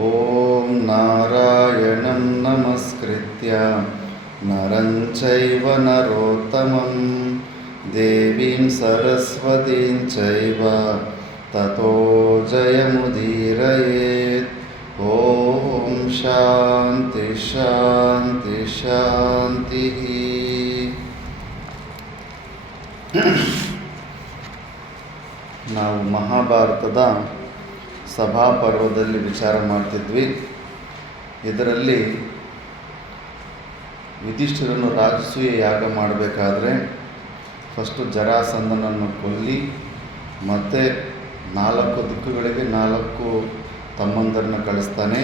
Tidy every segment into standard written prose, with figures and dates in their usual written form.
ಓಂ ನಾರಾಯಣಂ ನಮಸ್ಕೃತ್ಯ ನರಂ ಚೈವ ನರೋತ್ತಮಂ ದೇವೀಂ ಸರಸ್ವತೀಂ ಚೈವ ತತೋ ಜಯಮುದೀರಯೇತ್. ಓಂ ಶಾಂತಿ ಶಾಂತಿ ಶಾಂತಿ. ನಾವು ಮಹಾಭಾರತದ ಸಭಾಪರ್ವದಲ್ಲಿ ವಿಚಾರ ಮಾಡ್ತಿದ್ವಿ. ಇದರಲ್ಲಿ ಯುಧಿಷ್ಠಿರನು ರಾಜಸೂಯ ಯಾಗ ಮಾಡಬೇಕಾದ್ರೆ ಫಸ್ಟು ಜರಾಸಂಧನನ್ನು ಕೊಲ್ಲಿ ಮತ್ತು 4 ದಿಕ್ಕುಗಳಿಗೆ 4 ತಮ್ಮಂದರನ್ನ ಕಳಿಸ್ತಾನೆ.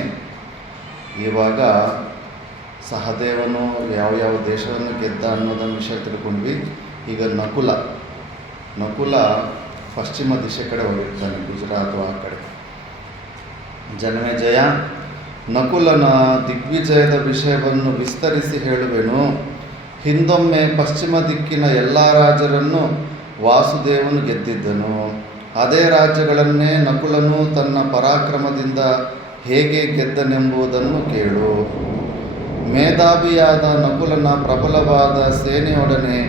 ಇವಾಗ ಸಹದೇವನು ಯಾವ ದೇಶವನ್ನು ಗೆದ್ದ ಅನ್ನೋದನ್ನು ವಿಷಯ ತಿಳ್ಕೊಂಡ್ವಿ. ಈಗ ನಕುಲ ಪಶ್ಚಿಮ ದಿಶೆ ಕಡೆ ಹೋಗಿರ್ತಾನೆ, ಗುಜರಾತ್ ಆ ಕಡೆ. ಜನಮೇಜಯ, ನಕುಲನ ದಿಗ್ವಿಜಯದ ವಿಷಯವನ್ನು ವಿಸ್ತರಿಸಿ ಹೇಳುವೆನು. ಹಿಂದೊಮ್ಮೆ ಪಶ್ಚಿಮ ದಿಕ್ಕಿನ ಎಲ್ಲ ರಾಜರನ್ನು ವಾಸುದೇವನು ಗೆದ್ದಿದ್ದನು. ಅದೇ ರಾಜ್ಯಗಳನ್ನೇ ನಕುಲನು ತನ್ನ ಪರಾಕ್ರಮದಿಂದ ಹೇಗೆ ಗೆದ್ದನೆಂಬುದನ್ನು ಕೇಳು. ಮೇಧಾವಿಯಾದ ನಕುಲನ ಪ್ರಬಲವಾದ ಸೇನೆಯೊಡನೆ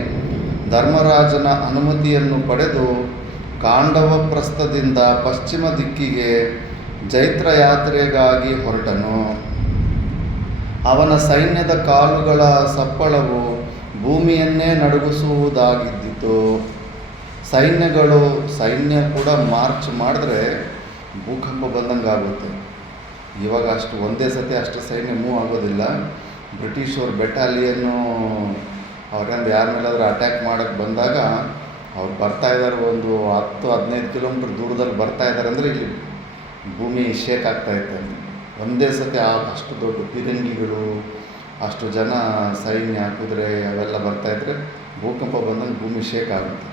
ಧರ್ಮರಾಜನ ಅನುಮತಿಯನ್ನು ಪಡೆದು ಕಾಂಡವಪ್ರಸ್ಥದಿಂದ ಪಶ್ಚಿಮ ದಿಕ್ಕಿಗೆ ಜೈತ್ರ ಯಾತ್ರೆಗಾಗಿ ಹೊರಟನು. ಅವನ ಸೈನ್ಯದ ಕಾಲುಗಳ ಸಪ್ಪಳವು ಭೂಮಿಯನ್ನೇ ನಡುಗಿಸುವುದಾಗಿದ್ದಿತು. ಸೈನ್ಯ ಕೂಡ ಮಾರ್ಚ್ ಮಾಡಿದ್ರೆ ಭೂಕಂಪ ಬಂದಂಗೆ ಆಗುತ್ತೆ. ಇವಾಗ ಒಂದೇ ಸತಿ ಅಷ್ಟು ಸೈನ್ಯ ಮೂವ್ ಆಗೋದಿಲ್ಲ. ಬ್ರಿಟಿಷರು ಬೆಟಾಲಿಯನ್ನು ಅವ್ರಿಂದ ಯಾರ ಮೇಲಾದರೂ ಅಟ್ಯಾಕ್ ಮಾಡೋಕ್ಕೆ ಬಂದಾಗ ಅವ್ರು ಬರ್ತಾಯಿದ್ದಾರೆ, ಒಂದು 10-15 ಕಿಲೋಮೀಟ್ರ್ ದೂರದಲ್ಲಿ ಬರ್ತಾಯಿದ್ದಾರೆ ಅಂದರೆ ಇಲ್ಲಿ ಭೂಮಿ ಶೇಕ್ ಆಗ್ತಾಯಿತ್ತು. ಒಂದೇ ಸತಿ ಅಷ್ಟು ದೊಡ್ಡ ಪಿರಂಗಿಗಳು, ಅಷ್ಟು ಜನ ಸೈನ್ಯ, ಕುದುರೆ ಅವೆಲ್ಲ ಬರ್ತಾಯಿದ್ರೆ ಭೂಕಂಪ ಬಂದಂಗೆ ಭೂಮಿ ಶೇಕ್ ಆಗುತ್ತೆ.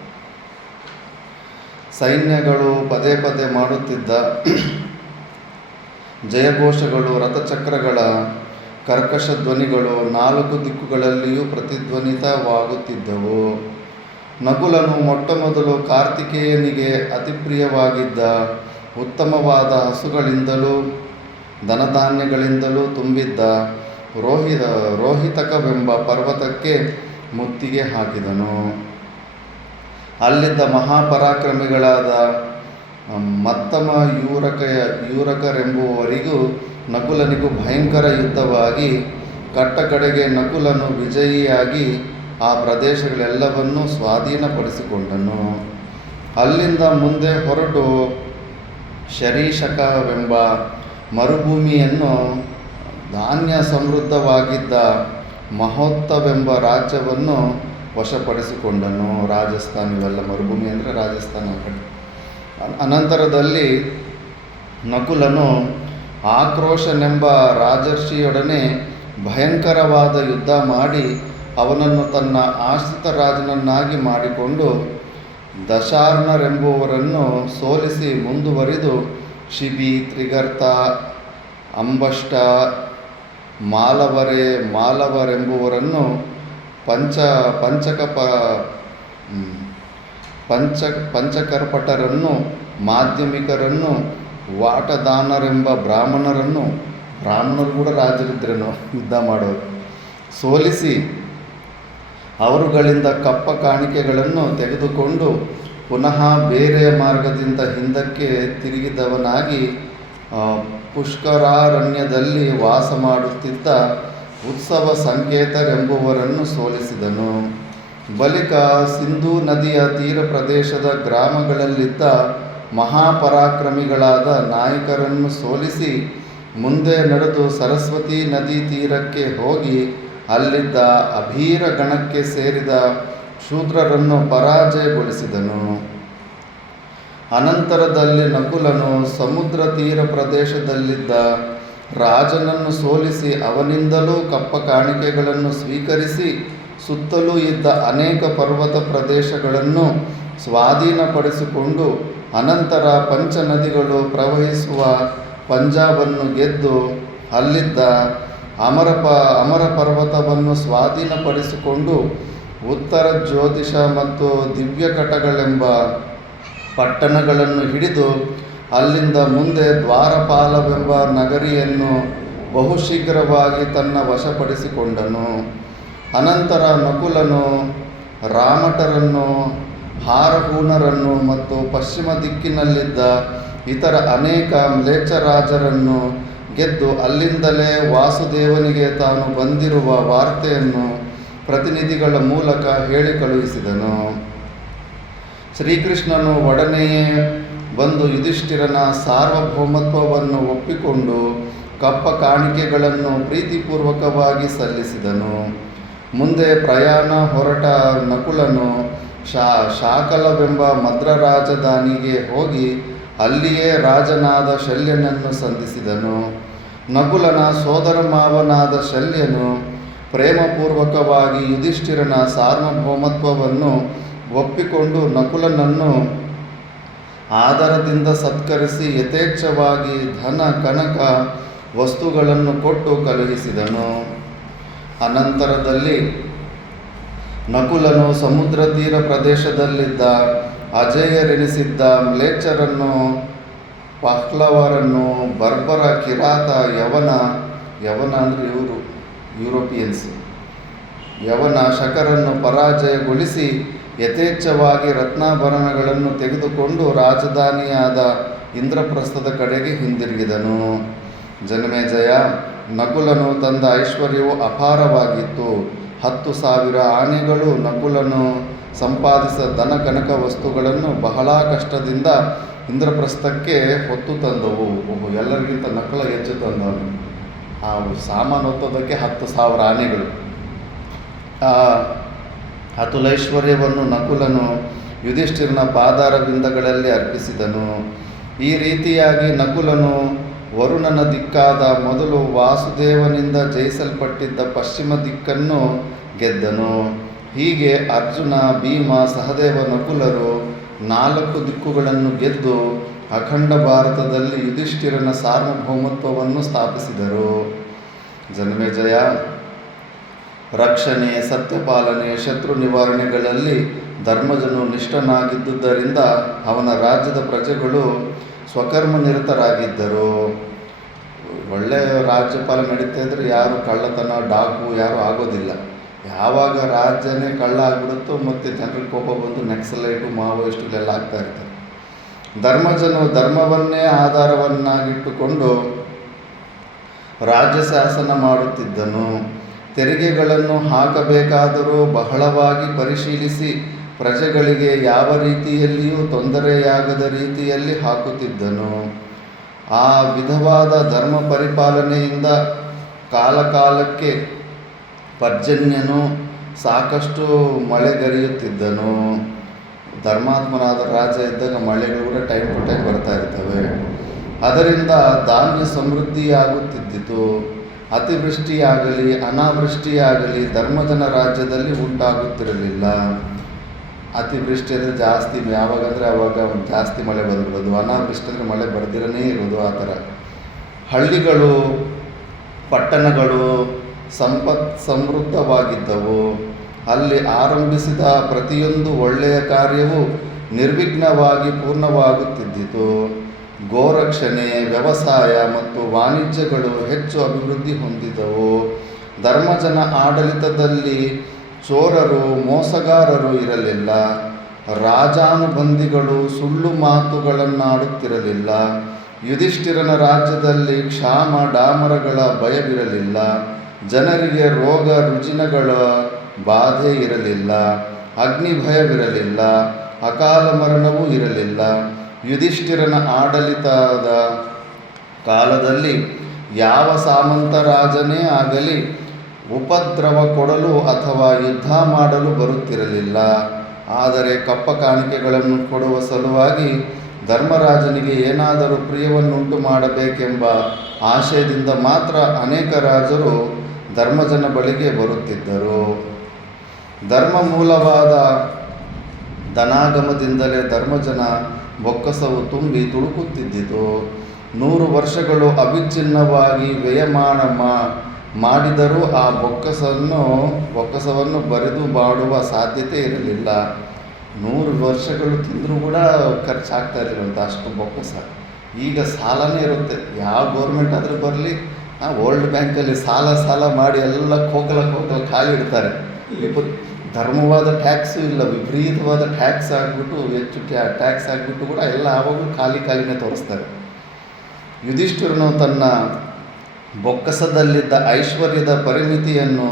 ಸೈನ್ಯಗಳು ಪದೇ ಪದೇ ಮಾಡುತ್ತಿದ್ದ ಜಯಘೋಷಗಳು, ರಥಚಕ್ರಗಳ ಕರ್ಕಶ ಧ್ವನಿಗಳು 4 ದಿಕ್ಕುಗಳಲ್ಲಿಯೂ ಪ್ರತಿಧ್ವನಿತವಾಗುತ್ತಿದ್ದವು. ನಕುಲನು ಮೊಟ್ಟಮೊದಲು ಕಾರ್ತಿಕೇಯನಿಗೆ ಅತಿ ಪ್ರಿಯವಾಗಿದ್ದ ಉತ್ತಮವಾದ ಹಸುಗಳಿಂದಲೂ ಧನಧಾನ್ಯಗಳಿಂದಲೂ ತುಂಬಿದ್ದ ರೋಹಿತಕವೆಂಬ ಪರ್ವತಕ್ಕೆ ಮುತ್ತಿಗೆ ಹಾಕಿದನು. ಅಲ್ಲಿದ್ದ ಮಹಾಪರಾಕ್ರಮಿಗಳಾದ ಮತ್ತಮ ಯೂರಕರೆಂಬುವರಿಗೂ ನಕುಲನಿಗೂ ಭಯಂಕರ ಯುದ್ಧವಾಗಿ ಕಟ್ಟಕಡೆಗೆ ನಕುಲನು ವಿಜಯಿಯಾಗಿ ಆ ಪ್ರದೇಶಗಳೆಲ್ಲವನ್ನೂ ಸ್ವಾಧೀನಪಡಿಸಿಕೊಂಡನು. ಅಲ್ಲಿಂದ ಮುಂದೆ ಹೊರಟು ಶರೀಶಕವೆಂಬ ಮರುಭೂಮಿಯನ್ನು, ಧಾನ್ಯ ಸಮೃದ್ಧವಾಗಿದ್ದ ಮಹೋತ್ತವೆಂಬ ರಾಜ್ಯವನ್ನು ವಶಪಡಿಸಿಕೊಂಡನು. ರಾಜಸ್ಥಾನ, ಇವೆಲ್ಲ ಮರುಭೂಮಿ ಅಂದರೆ ರಾಜಸ್ಥಾನ ಆ ಕಡೆ. ಅನಂತರದಲ್ಲಿ ನಕುಲನು ಆಕ್ರೋಶನೆಂಬ ರಾಜರ್ಷಿಯೊಡನೆ ಭಯಂಕರವಾದ ಯುದ್ಧ ಮಾಡಿ ಅವನನ್ನು ತನ್ನ ಆಶ್ರಿತ ರಾಜನನ್ನಾಗಿ ಮಾಡಿಕೊಂಡು ದಶಾರ್ಣರೆಂಬುವರನ್ನು ಸೋಲಿಸಿ ಮುಂದುವರಿದು ಶಿಬಿ, ತ್ರಿಗರ್ತ, ಅಂಬಷ್ಟ, ಮಾಲವರೆಂಬುವರನ್ನು ಪಂಚಕರ್ಪಟರನ್ನು, ಮಾಧ್ಯಮಿಕರನ್ನು, ವಾಟದಾನರೆಂಬ ಬ್ರಾಹ್ಮಣರು ಕೂಡ ರಾಜರಿದ್ರೇನು ಯುದ್ಧ ಮಾಡೋರು, ಸೋಲಿಸಿ ಅವರುಗಳಿಂದ ಕಪ್ಪ ಕಾಣಿಕೆಗಳನ್ನು ತೆಗೆದುಕೊಂಡು ಪುನಃ ಬೇರೆ ಮಾರ್ಗದಿಂದ ಹಿಂದಕ್ಕೆ ತಿರುಗಿದವನಾಗಿ ಪುಷ್ಕರಾರಣ್ಯದಲ್ಲಿ ವಾಸ ಮಾಡುತ್ತಿದ್ದ ಉತ್ಸವ ಸಂಕೇತರೆಂಬುವರನ್ನು ಸೋಲಿಸಿದನು. ಬಳಿಕ ಸಿಂಧೂ ನದಿಯ ತೀರ ಪ್ರದೇಶದ ಗ್ರಾಮಗಳಲ್ಲಿದ್ದ ಮಹಾಪರಾಕ್ರಮಿಗಳಾದ ನಾಯಕರನ್ನು ಸೋಲಿಸಿ ಮುಂದೆ ನಡೆದು ಸರಸ್ವತಿ ನದಿ ತೀರಕ್ಕೆ ಹೋಗಿ ಅಲ್ಲಿದ್ದ ಅಭೀರ ಗಣಕ್ಕೆ ಸೇರಿದ ಶೂದ್ರರನ್ನು ಪರಾಜಯಗೊಳಿಸಿದನು. ಅನಂತರದಲ್ಲಿ ನಕುಲನು ಸಮುದ್ರ ತೀರ ಪ್ರದೇಶದಲ್ಲಿದ್ದ ರಾಜನನ್ನು ಸೋಲಿಸಿ ಅವನಿಂದಲೂ ಕಪ್ಪ ಕಾಣಿಕೆಗಳನ್ನು ಸ್ವೀಕರಿಸಿ ಸುತ್ತಲೂ ಇದ್ದ ಅನೇಕ ಪರ್ವತ ಪ್ರದೇಶಗಳನ್ನು ಸ್ವಾಧೀನಪಡಿಸಿಕೊಂಡು ಅನಂತರ ಪಂಚನದಿಗಳು ಪ್ರವಹಿಸುವ ಪಂಜಾಬನ್ನು ಗೆದ್ದು ಅಲ್ಲಿದ್ದ ಅಮರ ಪರ್ವತವನ್ನು ಸ್ವಾಧೀನಪಡಿಸಿಕೊಂಡು ಉತ್ತರ ಜ್ಯೋತಿಷ ಮತ್ತು ದಿವ್ಯಕಟಗಳೆಂಬ ಪಟ್ಟಣಗಳನ್ನು ಹಿಡಿದು ಅಲ್ಲಿಂದ ಮುಂದೆ ದ್ವಾರಪಾಲವೆಂಬ ನಗರಿಯನ್ನು ಬಹುಶೀಘ್ರವಾಗಿ ತನ್ನ ವಶಪಡಿಸಿಕೊಂಡನು. ಅನಂತರ ನಕುಲನು ರಾಮಟರನ್ನು, ಹಾರಹೂನರನ್ನು ಮತ್ತು ಪಶ್ಚಿಮ ದಿಕ್ಕಿನಲ್ಲಿದ್ದ ಇತರ ಅನೇಕ ಮ್ಲೇಚ್ಛ ರಾಜರನ್ನು ಗೆದ್ದು ಅಲ್ಲಿಂದಲೇ ವಾಸುದೇವನಿಗೆ ತಾನು ಬಂದಿರುವ ವಾರ್ತೆಯನ್ನು ಪ್ರತಿನಿಧಿಗಳ ಮೂಲಕ ಹೇಳಿ ಕಳುಹಿಸಿದನು. ಶ್ರೀಕೃಷ್ಣನು ಒಡನೆಯೇ ಬಂದು ಯುಧಿಷ್ಠಿರನ ಸಾರ್ವಭೌಮತ್ವವನ್ನು ಒಪ್ಪಿಕೊಂಡು ಕಪ್ಪ ಕಾಣಿಕೆಗಳನ್ನು ಪ್ರೀತಿಪೂರ್ವಕವಾಗಿ ಸಲ್ಲಿಸಿದನು. ಮುಂದೆ ಪ್ರಯಾಣ ಹೊರಟ ನಕುಲನು ಶಾಕಲವೆಂಬ ಮದ್ರ ರಾಜಧಾನಿಗೆ ಹೋಗಿ ಅಲ್ಲಿಯೇ ರಾಜನಾದ ಶಲ್ಯನನ್ನು ಸಂಧಿಸಿದನು. ನಕುಲನ ಸೋದರ ಮಾವನಾದ ಶಲ್ಯನು ಪ್ರೇಮಪೂರ್ವಕವಾಗಿ ಯುಧಿಷ್ಠಿರನ ಸಾರ್ವಭೌಮತ್ವವನ್ನು ಒಪ್ಪಿಕೊಂಡು ನಕುಲನನ್ನು ಆದರದಿಂದ ಸತ್ಕರಿಸಿ ಯಥೇಚ್ಛವಾಗಿ ಧನ ಕನಕ ವಸ್ತುಗಳನ್ನು ಕೊಟ್ಟು ಕಳುಹಿಸಿದನು. ಅನಂತರದಲ್ಲಿ ನಕುಲನು ಸಮುದ್ರ ತೀರ ಪ್ರದೇಶದಲ್ಲಿದ್ದ ಅಜೇಯರೆನಿಸಿದ್ದ ಮ್ಲೇಚ್ಛರನ್ನು, ಪಹ್ಲವರನ್ನು, ಬರ್ಬರ, ಕಿರಾತ, ಯವನ ಅಂದರೆ ಇವರು ಯುರೋಪಿಯನ್ಸ್, ಯವನ, ಶಕರನ್ನು ಪರಾಜಯಗೊಳಿಸಿ ಯಥೇಚ್ಛವಾಗಿ ರತ್ನಾಭರಣಗಳನ್ನು ತೆಗೆದುಕೊಂಡು ರಾಜಧಾನಿಯಾದ ಇಂದ್ರಪ್ರಸ್ಥದ ಕಡೆಗೆ ಹಿಂದಿರುಗಿದನು. ಜನಮೇಜಯ, ನಕುಲನು ತಂದ ಐಶ್ವರ್ಯವು ಅಪಾರವಾಗಿತ್ತು. 10,000 ಆನೆಗಳು ನಕುಲನು ಸಂಪಾದಿಸಿದ ದನ ಕನಕ ವಸ್ತುಗಳನ್ನು ಬಹಳ ಕಷ್ಟದಿಂದ ಇಂದ್ರಪ್ರಸ್ಥಕ್ಕೆ ಹೊತ್ತು ತಂದವು. ಎಲ್ಲರಿಗಿಂತ ನಕುಲ ಹೆಚ್ಚು ತಂದವನು. ಆ ಸಾಮಾನು ಹೊತ್ತೋದಕ್ಕೆ 10,000 ಆನೆಗಳು. ಅತುಲೈಶ್ವರ್ಯವನ್ನು ನಕುಲನು ಯುಧಿಷ್ಠಿರನ ಪಾದಾರವಿಂದಗಳಲ್ಲಿ ಅರ್ಪಿಸಿದನು. ಈ ರೀತಿಯಾಗಿ ನಕುಲನು ವರುಣನ ದಿಕ್ಕಾದ ಮೊದಲು ವಾಸುದೇವನಿಂದ ಜಯಿಸಲ್ಪಟ್ಟಿದ್ದ ಪಶ್ಚಿಮ ದಿಕ್ಕನ್ನು ಗೆದ್ದನು. ಹೀಗೆ ಅರ್ಜುನ, ಭೀಮ, ಸಹದೇವ, ನಕುಲರು 4 ದಿಕ್ಕುಗಳನ್ನು ಗೆದ್ದು ಅಖಂಡ ಭಾರತದಲ್ಲಿ ಯುಧಿಷ್ಠಿರನ ಸಾರ್ವಭೌಮತ್ವವನ್ನು ಸ್ಥಾಪಿಸಿದರು. ಜನಮೇಜಯ, ರಕ್ಷಣೆ, ಸತ್ಯಪಾಲನೆ, ಶತ್ರು ನಿವಾರಣೆಗಳಲ್ಲಿ ಧರ್ಮಜನು ನಿಷ್ಠನಾಗಿದ್ದುದರಿಂದ ಅವನ ರಾಜ್ಯದ ಪ್ರಜೆಗಳು ಸ್ವಕರ್ಮ ನಿರತರಾಗಿದ್ದರು. ಒಳ್ಳೆಯ ರಾಜ್ಯಪಾಲ ನಡೀತಾ ಇದ್ರೆ ಯಾರು ಕಳ್ಳತನ, ಡಾಕು ಯಾರೂ ಆಗೋದಿಲ್ಲ. ಯಾವಾಗ ರಾಜ್ಯನೇ ಕಳ್ಳ ಆಗಿಬಿಡುತ್ತೋ ಮತ್ತು ಜನರಿಗೆ ಕೋಪ ಬಂದು ನಕ್ಸಲೈಟು, ಮಾವೋಯಿಸ್ಟುಗಳೆಲ್ಲ ಆಗ್ತಾ ಇರ್ತಾರೆ. ಧರ್ಮಜನು ಧರ್ಮವನ್ನೇ ಆಧಾರವನ್ನಾಗಿಟ್ಟುಕೊಂಡು ರಾಜ್ಯ ಶಾಸನ ಮಾಡುತ್ತಿದ್ದನು. ತೆರಿಗೆಗಳನ್ನು ಹಾಕಬೇಕಾದರೂ ಬಹಳವಾಗಿ ಪರಿಶೀಲಿಸಿ ಪ್ರಜೆಗಳಿಗೆ ಯಾವ ರೀತಿಯಲ್ಲಿಯೂ ತೊಂದರೆಯಾಗದ ರೀತಿಯಲ್ಲಿ ಹಾಕುತ್ತಿದ್ದನು. ಆ ವಿಧವಾದ ಧರ್ಮ ಪರಿಪಾಲನೆಯಿಂದ ಕಾಲಕಾಲಕ್ಕೆ ಪರ್ಜನ್ಯನು ಸಾಕಷ್ಟು ಮಳೆಗರಿಯುತ್ತಿದ್ದನು. ಧರ್ಮಾತ್ಮನಾದ ರಾಜ ಇದ್ದಾಗ ಮಳೆಗಳು ಕೂಡ ಟೈಮ್ ಟು ಟೈಮ್ ಬರ್ತಾ ಇರ್ತವೆ. ಅದರಿಂದ ಧಾನ್ಯ ಸಮೃದ್ಧಿಯಾಗುತ್ತಿದ್ದಿತು. ಅತಿವೃಷ್ಟಿಯಾಗಲಿ ಅನಾವೃಷ್ಟಿಯಾಗಲಿ ಧರ್ಮಜನ ರಾಜ್ಯದಲ್ಲಿ ಉಂಟಾಗುತ್ತಿರಲಿಲ್ಲ. ಅತಿವೃಷ್ಟಿ ಅಂದರೆ ಜಾಸ್ತಿ, ಯಾವಾಗಂದರೆ ಆವಾಗ ಜಾಸ್ತಿ ಮಳೆ ಬಂದ್ಬಿಡೋದು. ಅನಾವೃಷ್ಟಿ ಅಂದರೆ ಮಳೆ ಬರ್ದಿರನೇ ಇರೋದು. ಆ ಥರ ಹಳ್ಳಿಗಳು, ಪಟ್ಟಣಗಳು ಸಮೃದ್ಧವಾಗಿದ್ದವು. ಅಲ್ಲಿ ಆರಂಭಿಸಿದ ಪ್ರತಿಯೊಂದು ಒಳ್ಳೆಯ ಕಾರ್ಯವೂ ನಿರ್ವಿಘ್ನವಾಗಿ ಪೂರ್ಣವಾಗುತ್ತಿದ್ದಿತು. ಗೋರಕ್ಷಣೆ, ವ್ಯವಸಾಯ ಮತ್ತು ವಾಣಿಜ್ಯಗಳು ಹೆಚ್ಚು ಅಭಿವೃದ್ಧಿ ಹೊಂದಿದವು. ಧರ್ಮಜನ ಆಡಳಿತದಲ್ಲಿ ಚೋರರು, ಮೋಸಗಾರರು ಇರಲಿಲ್ಲ. ರಾಜಾನುಬಂಧಿಗಳು ಸುಳ್ಳು ಮಾತುಗಳನ್ನಾಡುತ್ತಿರಲಿಲ್ಲ. ಯುಧಿಷ್ಠಿರನ ರಾಜ್ಯದಲ್ಲಿ ಕ್ಷಾಮ ಡಾಮರಗಳ ಭಯವಿರಲಿಲ್ಲ. ಜನರಿಗೆ ರೋಗ ರುಜಿನಗಳ ಬಾಧೆ ಇರಲಿಲ್ಲ. ಅಗ್ನಿ ಭಯವಿರಲಿಲ್ಲ. ಅಕಾಲ ಮರಣವೂ ಇರಲಿಲ್ಲ. ಯುಧಿಷ್ಠಿರನ ಆಡಳಿತದ ಕಾಲದಲ್ಲಿ ಯಾವ ಸಾಮಂತ ರಾಜನೇ ಆಗಲಿ ಉಪದ್ರವ ಕೊಡಲು ಅಥವಾ ಯುದ್ಧ ಮಾಡಲು ಬರುತ್ತಿರಲಿಲ್ಲ. ಆದರೆ ಕಪ್ಪ ಕಾಣಿಕೆಗಳನ್ನು ಕೊಡುವ ಸಲುವಾಗಿ ಧರ್ಮರಾಜನಿಗೆ ಏನಾದರೂ ಪ್ರಿಯವನ್ನುಂಟು ಮಾಡಬೇಕೆಂಬ ಆಶಯದಿಂದ ಮಾತ್ರ ಅನೇಕ ರಾಜರು ಧರ್ಮಜನ ಬಳಿಗೆ ಬರುತ್ತಿದ್ದರು. ಧರ್ಮ ಮೂಲವಾದ ಧನಾಗಮದಿಂದಲೇ ಧರ್ಮಜನ ಬೊಕ್ಕಸವು ತುಂಬಿ ತುಳುಕುತ್ತಿದ್ದಿತು. 100 ವರ್ಷಗಳು ಅವಿಚ್ಛಿನ್ನವಾಗಿ ವ್ಯಯಮಾನ ಮಾಡಿದರೂ ಆ ಬೊಕ್ಕಸವನ್ನು ಬರಿದು ಮಾಡುವ ಸಾಧ್ಯತೆ ಇರಲಿಲ್ಲ. 100 ವರ್ಷಗಳು ತಿಂದರೂ ಕೂಡ ಖರ್ಚಾಗ್ತಾ ಇರಲಿಲ್ಲ ಅಷ್ಟು ಬೊಕ್ಕಸ. ಈಗ ಸಾಲನೇ ಇರುತ್ತೆ. ಯಾವ ಗೌರ್ಮೆಂಟ್ ಆದರೂ ಬರಲಿ, ವರ್ಲ್ಡ್ ಬ್ಯಾಂಕಲ್ಲಿ ಸಾಲ ಮಾಡಿ ಎಲ್ಲ ಕೋಕಲ ಖಾಲಿ ಇಡ್ತಾರೆ. ಧರ್ಮವಾದ ಟ್ಯಾಕ್ಸು ಇಲ್ಲ, ವಿಪರೀತವಾದ ಟ್ಯಾಕ್ಸ್ ಆಗಿಬಿಟ್ಟು ಹೆಚ್ಚು ಟ್ಯಾಕ್ಸ್ ಆಗಿಬಿಟ್ಟು ಕೂಡ ಎಲ್ಲ ಆವಾಗಲೂ ಖಾಲಿನೇ ತೋರಿಸ್ತಾರೆ. ಯುಧಿಷ್ಠಿರನು ತನ್ನ ಬೊಕ್ಕಸದಲ್ಲಿದ್ದ ಐಶ್ವರ್ಯದ ಪರಿಮಿತಿಯನ್ನು,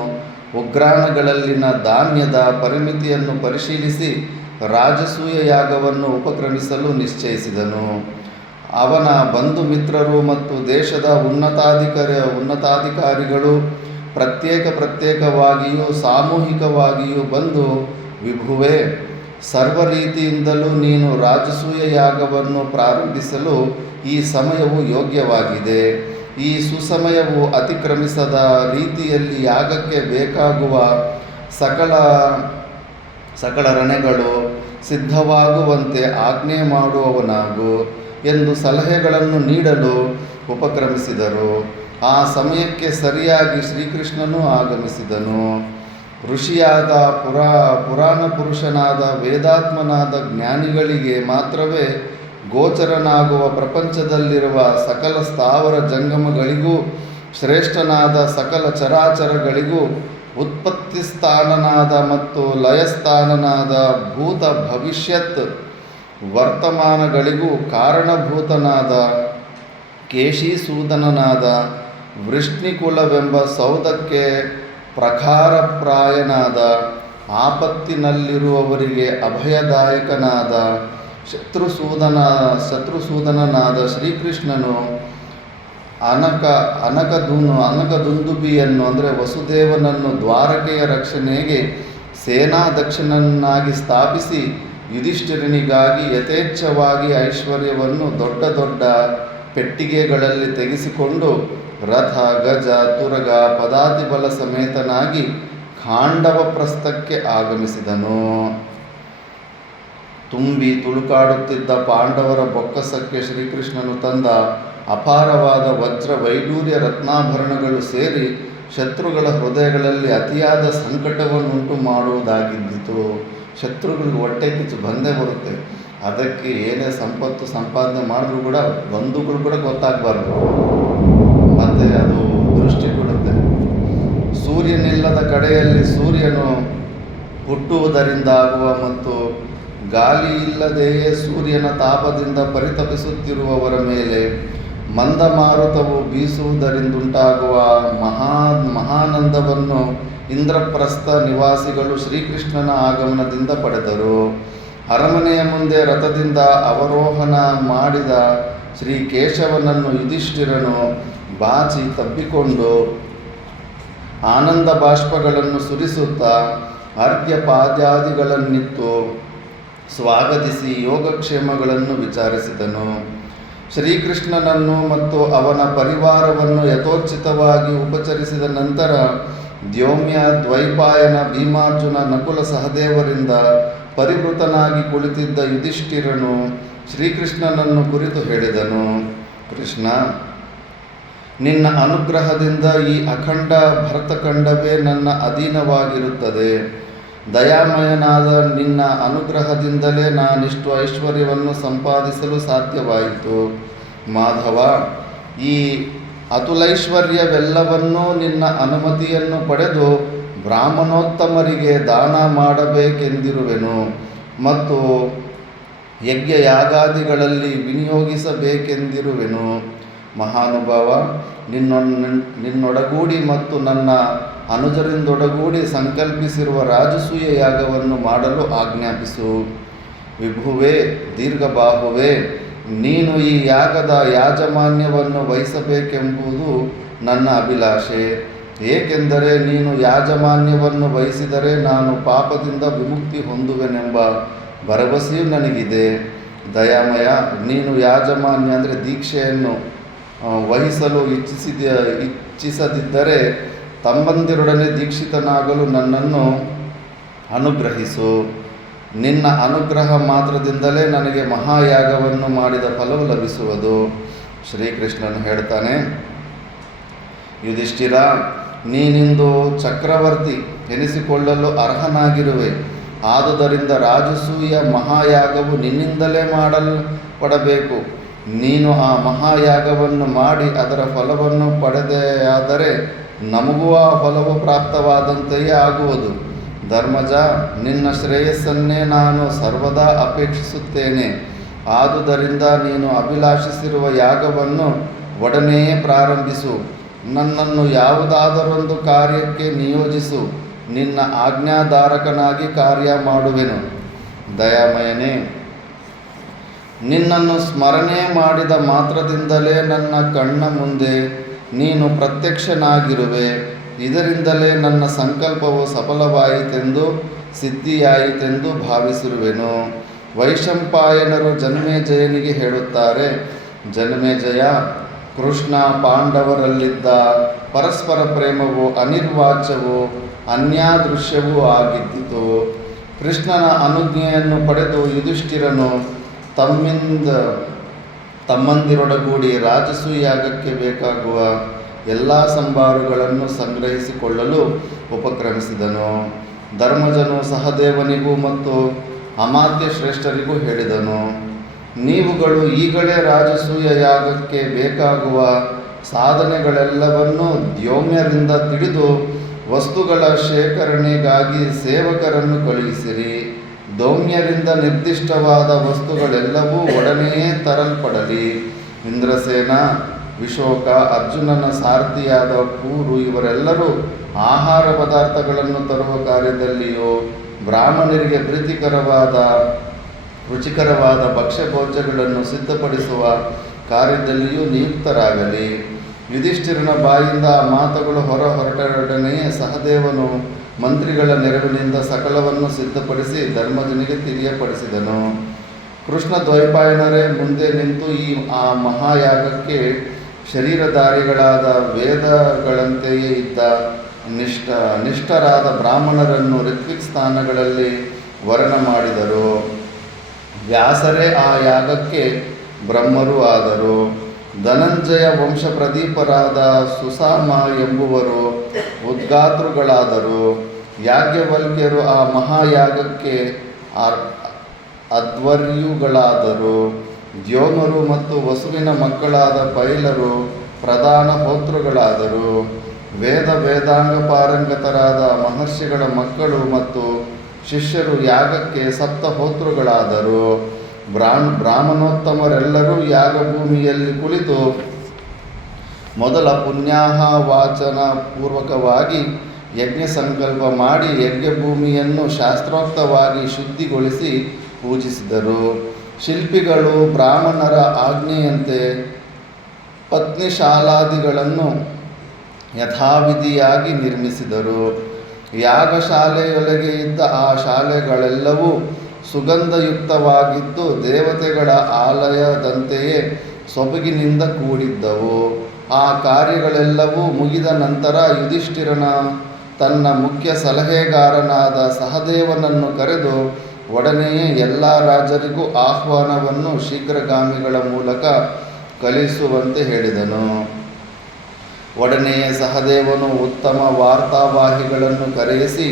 ಉಗ್ರಾಣಗಳಲ್ಲಿನ ಧಾನ್ಯದ ಪರಿಮಿತಿಯನ್ನು ಪರಿಶೀಲಿಸಿ ರಾಜಸೂಯ ಯಾಗವನ್ನು ಉಪಕ್ರಮಿಸಲು ನಿಶ್ಚಯಿಸಿದನು. ಅವನ ಬಂಧು ಮಿತ್ರರು ಮತ್ತು ದೇಶದ ಉನ್ನತಾಧಿಕಾರಿಗಳು ಪ್ರತ್ಯೇಕವಾಗಿಯೂ ಸಾಮೂಹಿಕವಾಗಿಯೂ ಬಂದು, ವಿಭುವೇ, ಸರ್ವ ರೀತಿಯಿಂದಲೂ ನೀನು ರಾಜಸೂಯ ಯಾಗವನ್ನು ಪ್ರಾರಂಭಿಸಲು ಈ ಸಮಯವು ಯೋಗ್ಯವಾಗಿದೆ. ಈ ಸುಸಮಯವು ಅತಿಕ್ರಮಿಸದ ರೀತಿಯಲ್ಲಿ ಯಾಗಕ್ಕೆ ಬೇಕಾಗುವ ಸಕಲ ರಣೆಗಳು ಸಿದ್ಧವಾಗುವಂತೆ ಆಜ್ಞೆ ಮಾಡುವವನಾಗು ಎಂದು ಸಲಹೆಗಳನ್ನು ನೀಡಲು ಉಪಕ್ರಮಿಸಿದರು. ಆ ಸಮಯಕ್ಕೆ ಸರಿಯಾಗಿ ಶ್ರೀಕೃಷ್ಣನು ಆಗಮಿಸಿದನು. ಋಷಿಯಾದ ಪುರಾಣ ಪುರುಷನಾದ ವೇದಾತ್ಮನಾದ ಜ್ಞಾನಿಗಳಿಗೆ ಮಾತ್ರವೇ ಗೋಚರನಾಗುವ ಪ್ರಪಂಚದಲ್ಲಿರುವ ಸಕಲ ಸ್ಥಾವರ ಜಂಗಮಗಳಿಗೂ ಶ್ರೇಷ್ಠನಾದ ಸಕಲ ಚರಾಚರಗಳಿಗೂ ಉತ್ಪತ್ತಿ ಸ್ಥಾನನಾದ ಮತ್ತು ಲಯಸ್ಥಾನನಾದ ಭೂತ ಭವಿಷ್ಯತ್ ವರ್ತಮಾನಗಳಿಗೂ ಕಾರಣಭೂತನಾದ ಕೇಶೀಸೂದನನಾದ ವೃಷ್ಣಿಕುಲವೆಂಬ ಸೌಧಕ್ಕೆ ಪ್ರಖಾರಪ್ರಾಯನಾದ ಆಪತ್ತಿನಲ್ಲಿರುವವರಿಗೆ ಅಭಯದಾಯಕನಾದ ಶತ್ರುಸೂದನನಾದ ಶ್ರೀಕೃಷ್ಣನು ಅನಕದುಂದುಬಿಯನ್ನು ಅಂದರೆ ವಸುದೇವನನ್ನು ದ್ವಾರಕೆಯ ರಕ್ಷಣೆಗೆ ಸೇನಾಧ್ಯಕ್ಷನನ್ನಾಗಿ ಸ್ಥಾಪಿಸಿ ಯುಧಿಷ್ಠಿರನಿಗಾಗಿ ಯಥೇಚ್ಛವಾಗಿ ಐಶ್ವರ್ಯವನ್ನು ದೊಡ್ಡ ದೊಡ್ಡ ಪೆಟ್ಟಿಗೆಗಳಲ್ಲಿ ತೆಗೆಸಿಕೊಂಡು ರಥ, ಗಜ, ತುರಗ, ಪದಾತಿಬಲ ಸಮೇತನಾಗಿ ಖಾಂಡವ ಪ್ರಸ್ಥಕ್ಕೆ ಆಗಮಿಸಿದನು. ತುಂಬಿ ತುಳುಕಾಡುತ್ತಿದ್ದ ಪಾಂಡವರ ಬೊಕ್ಕಸಕ್ಕೆ ಶ್ರೀಕೃಷ್ಣನು ತಂದ ಅಪಾರವಾದ ವಜ್ರ ವೈಡೂರ್ಯ ರತ್ನಾಭರಣಗಳು ಸೇರಿ ಶತ್ರುಗಳ ಹೃದಯಗಳಲ್ಲಿ ಅತಿಯಾದ ಸಂಕಟವನ್ನುಂಟು ಮಾಡುವುದಾಗಿದ್ದಿತು. ಶತ್ರುಗಳಿಗೆ ಹೊಟ್ಟೆ ಕಿಚ್ಚು ಬಂದೇ ಬರುತ್ತೆ. ಅದಕ್ಕೆ ಏನೇ ಸಂಪತ್ತು ಸಂಪಾದನೆ ಮಾಡಿದ್ರು ಕೂಡ ಬಂಧುಗಳು ಕೂಡ ಗೊತ್ತಾಗಬಾರ್ದು, ಮತ್ತು ಅದು ದೃಷ್ಟಿ ಬಿಡುತ್ತೆ. ಸೂರ್ಯನಿಲ್ಲದ ಕಡೆಯಲ್ಲಿ ಸೂರ್ಯನು ಹುಟ್ಟುವುದರಿಂದ ಆಗುವ ಮತ್ತು ಗಾಳಿ ಇಲ್ಲದೆಯೇ ಸೂರ್ಯನ ತಾಪದಿಂದ ಪರಿತಪಿಸುತ್ತಿರುವವರ ಮೇಲೆ ಮಂದಮಾರುತವು ಬೀಸುವುದರಿಂದುಂಟಾಗುವ ಮಹಾನಂದವನ್ನು ಇಂದ್ರಪ್ರಸ್ಥ ನಿವಾಸಿಗಳು ಶ್ರೀಕೃಷ್ಣನ ಆಗಮನದಿಂದ ಪಡೆದರು. ಅರಮನೆಯ ಮುಂದೆ ರಥದಿಂದ ಅವರೋಹಣ ಮಾಡಿದ ಶ್ರೀ ಕೇಶವನನ್ನು ಯುಧಿಷ್ಠಿರನು ಬಾಚಿ ತಬ್ಬಿಕೊಂಡು ಆನಂದ ಬಾಷ್ಪಗಳನ್ನು ಸುರಿಸುತ್ತಾ ಅರ್ಘ್ಯಪಾದ್ಯಾದಿಗಳನ್ನಿತ್ತು ಸ್ವಾಗತಿಸಿ ಯೋಗಕ್ಷೇಮಗಳನ್ನು ವಿಚಾರಿಸಿದನು. ಶ್ರೀಕೃಷ್ಣನನ್ನು ಮತ್ತು ಅವನ ಪರಿವಾರವನ್ನು ಯಥೋಚಿತವಾಗಿ ಉಪಚರಿಸಿದ ನಂತರ ದ್ಯೌಮ್ಯ, ದ್ವೈಪಾಯನ, ಭೀಮಾರ್ಜುನ, ನಕುಲ ಸಹದೇವರಿಂದ ಪರಿವೃತನಾಗಿ ಕುಳಿತಿದ್ದ ಯುಧಿಷ್ಠಿರನು ಶ್ರೀಕೃಷ್ಣನನ್ನು ಕುರಿತು ಹೇಳಿದನು. ಕೃಷ್ಣ, ನಿನ್ನ ಅನುಗ್ರಹದಿಂದ ಈ ಅಖಂಡ ಭರತಖಂಡವೇ ನನ್ನ ಅಧೀನವಾಗಿರುತ್ತದೆ. ದಯಾಮಯನಾದ ನಿನ್ನ ಅನುಗ್ರಹದಿಂದಲೇ ನಾನಿಷ್ಟು ಐಶ್ವರ್ಯವನ್ನು ಸಂಪಾದಿಸಲು ಸಾಧ್ಯವಾಯಿತು. ಮಾಧವ, ಈ ಅತುಲೈಶ್ವರ್ಯವೆಲ್ಲವನ್ನೂ ನಿನ್ನ ಅನುಮತಿಯನ್ನು ಪಡೆದು ಬ್ರಾಹ್ಮಣೋತ್ತಮರಿಗೆ ದಾನ ಮಾಡಬೇಕೆಂದಿರುವೆನು ಮತ್ತು ಯಜ್ಞಯಾಗಾದಿಗಳಲ್ಲಿ ವಿನಿಯೋಗಿಸಬೇಕೆಂದಿರುವೆನು. ಮಹಾನುಭಾವ, ನಿನ್ನೊಡಗೂಡಿ ಮತ್ತು ನನ್ನ ಅನುಜರಿಂದೊಡಗೂಡಿ ಸಂಕಲ್ಪಿಸಿರುವ ರಾಜಸೂಯ ಯಾಗವನ್ನು ಮಾಡಲು ಆಜ್ಞಾಪಿಸು. ವಿಭುವೇ, ದೀರ್ಘಬಾಹುವೇ, ನೀನು ಈ ಯಾಗದ ಯಾಜಮಾನ್ಯವನ್ನು ವಹಿಸಬೇಕೆಂಬುದು ನನ್ನ ಅಭಿಲಾಷೆ. ಏಕೆಂದರೆ ನೀನು ಯಾಜಮಾನ್ಯವನ್ನು ವಹಿಸಿದರೆ ನಾನು ಪಾಪದಿಂದ ವಿಮುಕ್ತಿ ಹೊಂದುವೆನೆಂಬ ಭರವಸೆಯೂ ನನಗಿದೆ. ದಯಾಮಯ, ನೀನು ಯಾಜಮಾನ್ಯ ಅಂದರೆ ದೀಕ್ಷೆಯನ್ನು ವಹಿಸಲು ಇಚ್ಛಿಸದಿದ್ದರೆ ತಮ್ಮಂದಿರೊಡನೆ ದೀಕ್ಷಿತನಾಗಲು ನನ್ನನ್ನು ಅನುಗ್ರಹಿಸು. ನಿನ್ನ ಅನುಗ್ರಹ ಮಾತ್ರದಿಂದಲೇ ನನಗೆ ಮಹಾಯಾಗವನ್ನು ಮಾಡಿದ ಫಲವು ಲಭಿಸುವುದು. ಶ್ರೀಕೃಷ್ಣನು ಹೇಳ್ತಾನೆ, ಯುಧಿಷ್ಠಿರ, ನೀನಿಂದು ಚಕ್ರವರ್ತಿ ಎನಿಸಿಕೊಳ್ಳಲು ಅರ್ಹನಾಗಿರುವೆ. ಆದುದರಿಂದ ರಾಜಸೂಯ ಮಹಾಯಾಗವು ನಿನ್ನಿಂದಲೇ ಮಾಡಲ್ಪಡಬೇಕು. ನೀನು ಆ ಮಹಾಯಾಗವನ್ನು ಮಾಡಿ ಅದರ ಫಲವನ್ನು ಪಡೆದೆಯಾದರೆ ನಮಗೂ ಆ ಫಲವು ಪ್ರಾಪ್ತವಾದಂತೆಯೇ ಆಗುವುದು. ಧರ್ಮಜ, ನಿನ್ನ ಶ್ರೇಯಸ್ಸನ್ನೇ ನಾನು ಸರ್ವದಾ ಅಪೇಕ್ಷಿಸುತ್ತೇನೆ. ಆದುದರಿಂದ ನೀನು ಅಭಿಲಾಷಿಸಿರುವ ಯಾಗವನ್ನು ಒಡನೆಯೇ ಪ್ರಾರಂಭಿಸು. ನನ್ನನ್ನು ಯಾವುದಾದರೊಂದು ಕಾರ್ಯಕ್ಕೆ ನಿಯೋಜಿಸು. ನಿನ್ನ ಆಜ್ಞಾಧಾರಕನಾಗಿ ಕಾರ್ಯ ಮಾಡುವೆನು. ದಯಾಮಯನೇ, ನಿನ್ನನ್ನು ಸ್ಮರಣೆ ಮಾಡಿದ ಮಾತ್ರದಿಂದಲೇ ನನ್ನ ಕಣ್ಣ ಮುಂದೆ ನೀನು ಪ್ರತ್ಯಕ್ಷನಾಗಿರುವೆ. ಇದರಿಂದಲೇ ನನ್ನ ಸಂಕಲ್ಪವು ಸಫಲವಾಯಿತೆಂದು ಸಿದ್ಧಿಯಾಯಿತೆಂದು ಭಾವಿಸಿರುವೆನು. ವೈಶಂಪಾಯನರು ಜನಮೇಜಯನಿಗೆ ಹೇಳುತ್ತಾರೆ, ಜನಮೇಜಯ, ಕೃಷ್ಣ ಪಾಂಡವರಲ್ಲಿದ್ದ ಪರಸ್ಪರ ಪ್ರೇಮವು ಅನಿರ್ವಾಚ್ಯವೂ ಅನ್ಯಾದೃಶ್ಯವೂ ಆಗಿದ್ದಿತು. ಕೃಷ್ಣನ ಅನುಜ್ಞೆಯನ್ನು ಪಡೆದು ಯುಧಿಷ್ಠಿರನು ತಮ್ಮಂದಿರೊಡಗೂಡಿ ರಾಜಸೂಯಾಗಕ್ಕೆ ಬೇಕಾಗುವ ಎಲ್ಲ ಸಂಭಾರಗಳನ್ನು ಸಂಗ್ರಹಿಸಿಕೊಳ್ಳಲು ಉಪಕ್ರಮಿಸಿದನು. ಧರ್ಮಜನು ಸಹದೇವನಿಗೂ ಮತ್ತು ಅಮಾತ್ಯ ಶ್ರೇಷ್ಠರಿಗೂ ಹೇಳಿದನು, ನೀವುಗಳು ಈಗಲೇ ರಾಜಸೂಯ ಯಾಗಕ್ಕೆ ಬೇಕಾಗುವ ಸಾಧನೆಗಳೆಲ್ಲವನ್ನೂ ದ್ಯೋಮ್ಯರಿಂದ ತಿಳಿದು ವಸ್ತುಗಳ ಶೇಖರಣೆಗಾಗಿ ಸೇವಕರನ್ನು ಕಳುಹಿಸಿರಿ. ದೌಮ್ಯರಿಂದ ನಿರ್ದಿಷ್ಟವಾದ ವಸ್ತುಗಳೆಲ್ಲವೂ ಒಡನೆಯೇ ತರಲ್ಪಡಲಿ. ಇಂದ್ರಸೇನ, ವಿಶೋಕ, ಅರ್ಜುನನ ಸಾರಥಿಯಾದ ಕೂರು ಇವರೆಲ್ಲರೂ ಆಹಾರ ಪದಾರ್ಥಗಳನ್ನು ತರುವ ಕಾರ್ಯದಲ್ಲಿಯೂ ಬ್ರಾಹ್ಮಣರಿಗೆ ರುಚಿಕರವಾದ ಭಕ್ಷ್ಯಭೋಜ್ಯಗಳನ್ನು ಸಿದ್ಧಪಡಿಸುವ ಕಾರ್ಯದಲ್ಲಿಯೂ ನಿಯುಕ್ತರಾಗಲಿ. ಯುಧಿಷ್ಠಿರನ ಬಾಯಿಂದ ಆ ಮಾತುಗಳು ಹೊರಟೊಡನೆಯೇ ಸಹದೇವನು ಮಂತ್ರಿಗಳ ನೆರವಿನಿಂದ ಸಕಲವನ್ನು ಸಿದ್ಧಪಡಿಸಿ ಧರ್ಮಜನಿಗೆ ತಿಳಿಯಪಡಿಸಿದನು. ಕೃಷ್ಣ ದ್ವೈಪಾಯನರೇ ಮುಂದೆ ನಿಂತು ಆ ಮಹಾಯಾಗಕ್ಕೆ ಶರೀರಧಾರಿಗಳಾದ ವೇದಗಳಂತೆಯೇ ಇದ್ದ ನಿಷ್ಠರಾದ ಬ್ರಾಹ್ಮಣರನ್ನು ಋತ್ವಿಕ್ ಸ್ಥಾನಗಳಲ್ಲಿ ವರ್ಣ ಮಾಡಿದರು. ವ್ಯಾಸರೇ ಆ ಯಾಗಕ್ಕೆ ಬ್ರಹ್ಮರೂ ಆದರು. ಧನಂಜಯ ವಂಶ ಪ್ರದೀಪರಾದ ಸುಸಾಮ ಎಂಬುವರು ಉದ್ಗಾತೃಗಳಾದರು. ಯಾಜ್ಞವಲ್ಕ್ಯರು ಆ ಮಹಾಯಾಗಕ್ಕೆ ಅಧ್ವರ್ಯುಗಳಾದರು. ದ್ಯೋಮರು ಮತ್ತು ವಸುವಿನ ಮಕ್ಕಳಾದ ಪೈಲರು ಪ್ರಧಾನ ಹೋತೃಗಳಾದರು. ವೇದಾಂಗ ಪಾರಂಗತರಾದ ಮಹರ್ಷಿಗಳ ಮಕ್ಕಳು ಮತ್ತು ಶಿಷ್ಯರು ಯಾಗಕ್ಕೆ ಸಪ್ತಹೋತೃಗಳಾದರು. ಬ್ರಾಹ್ಮಣೋತ್ತಮರೆಲ್ಲರೂ ಯಾಗಭೂಮಿಯಲ್ಲಿ ಕುಳಿತು ಮೊದಲ ಪುಣ್ಯಾಹವಾಚನ ಪೂರ್ವಕವಾಗಿ ಯಜ್ಞ ಸಂಕಲ್ಪ ಮಾಡಿ ಯಜ್ಞಭೂಮಿಯನ್ನು ಶಾಸ್ತ್ರೋಕ್ತವಾಗಿ ಶುದ್ಧಿಗೊಳಿಸಿ ಪೂಜಿಸಿದರು. ಶಿಲ್ಪಿಗಳು ಬ್ರಾಹ್ಮಣರ ಆಜ್ಞೆಯಂತೆ ಪತ್ನಿಶಾಲಾದಿಗಳನ್ನು ಯಥಾವಿಧಿಯಾಗಿ ನಿರ್ಮಿಸಿದರು. ಯಾಗಶಾಲೆಯೊಳಗೆ ಇದ್ದ ಆ ಶಾಲೆಗಳೆಲ್ಲವೂ ಸುಗಂಧಯುಕ್ತವಾಗಿದ್ದು ದೇವತೆಗಳ ಆಲಯದಂತೆಯೇ ಸೊಬಗಿನಿಂದ ಕೂಡಿದ್ದವು. ಆ ಕಾರ್ಯಗಳೆಲ್ಲವೂ ಮುಗಿದ ನಂತರ ಯುಧಿಷ್ಠಿರನ ತನ್ನ ಮುಖ್ಯ ಸಲಹೆಗಾರನಾದ ಸಹದೇವನನ್ನು ಕರೆದು ಒಡನೆಯೇ ಎಲ್ಲ ರಾಜರಿಗೂ ಆಹ್ವಾನವನ್ನು ಶೀಘ್ರಗಾಮಿಗಳ ಮೂಲಕ ಕಳಿಸುವಂತೆ ಹೇಳಿದನು. ಒಡನೆಯೇ ಸಹದೇವನು ಉತ್ತಮ ವಾರ್ತಾವಾಹಿಗಳನ್ನು ಕರೆಯಿಸಿ,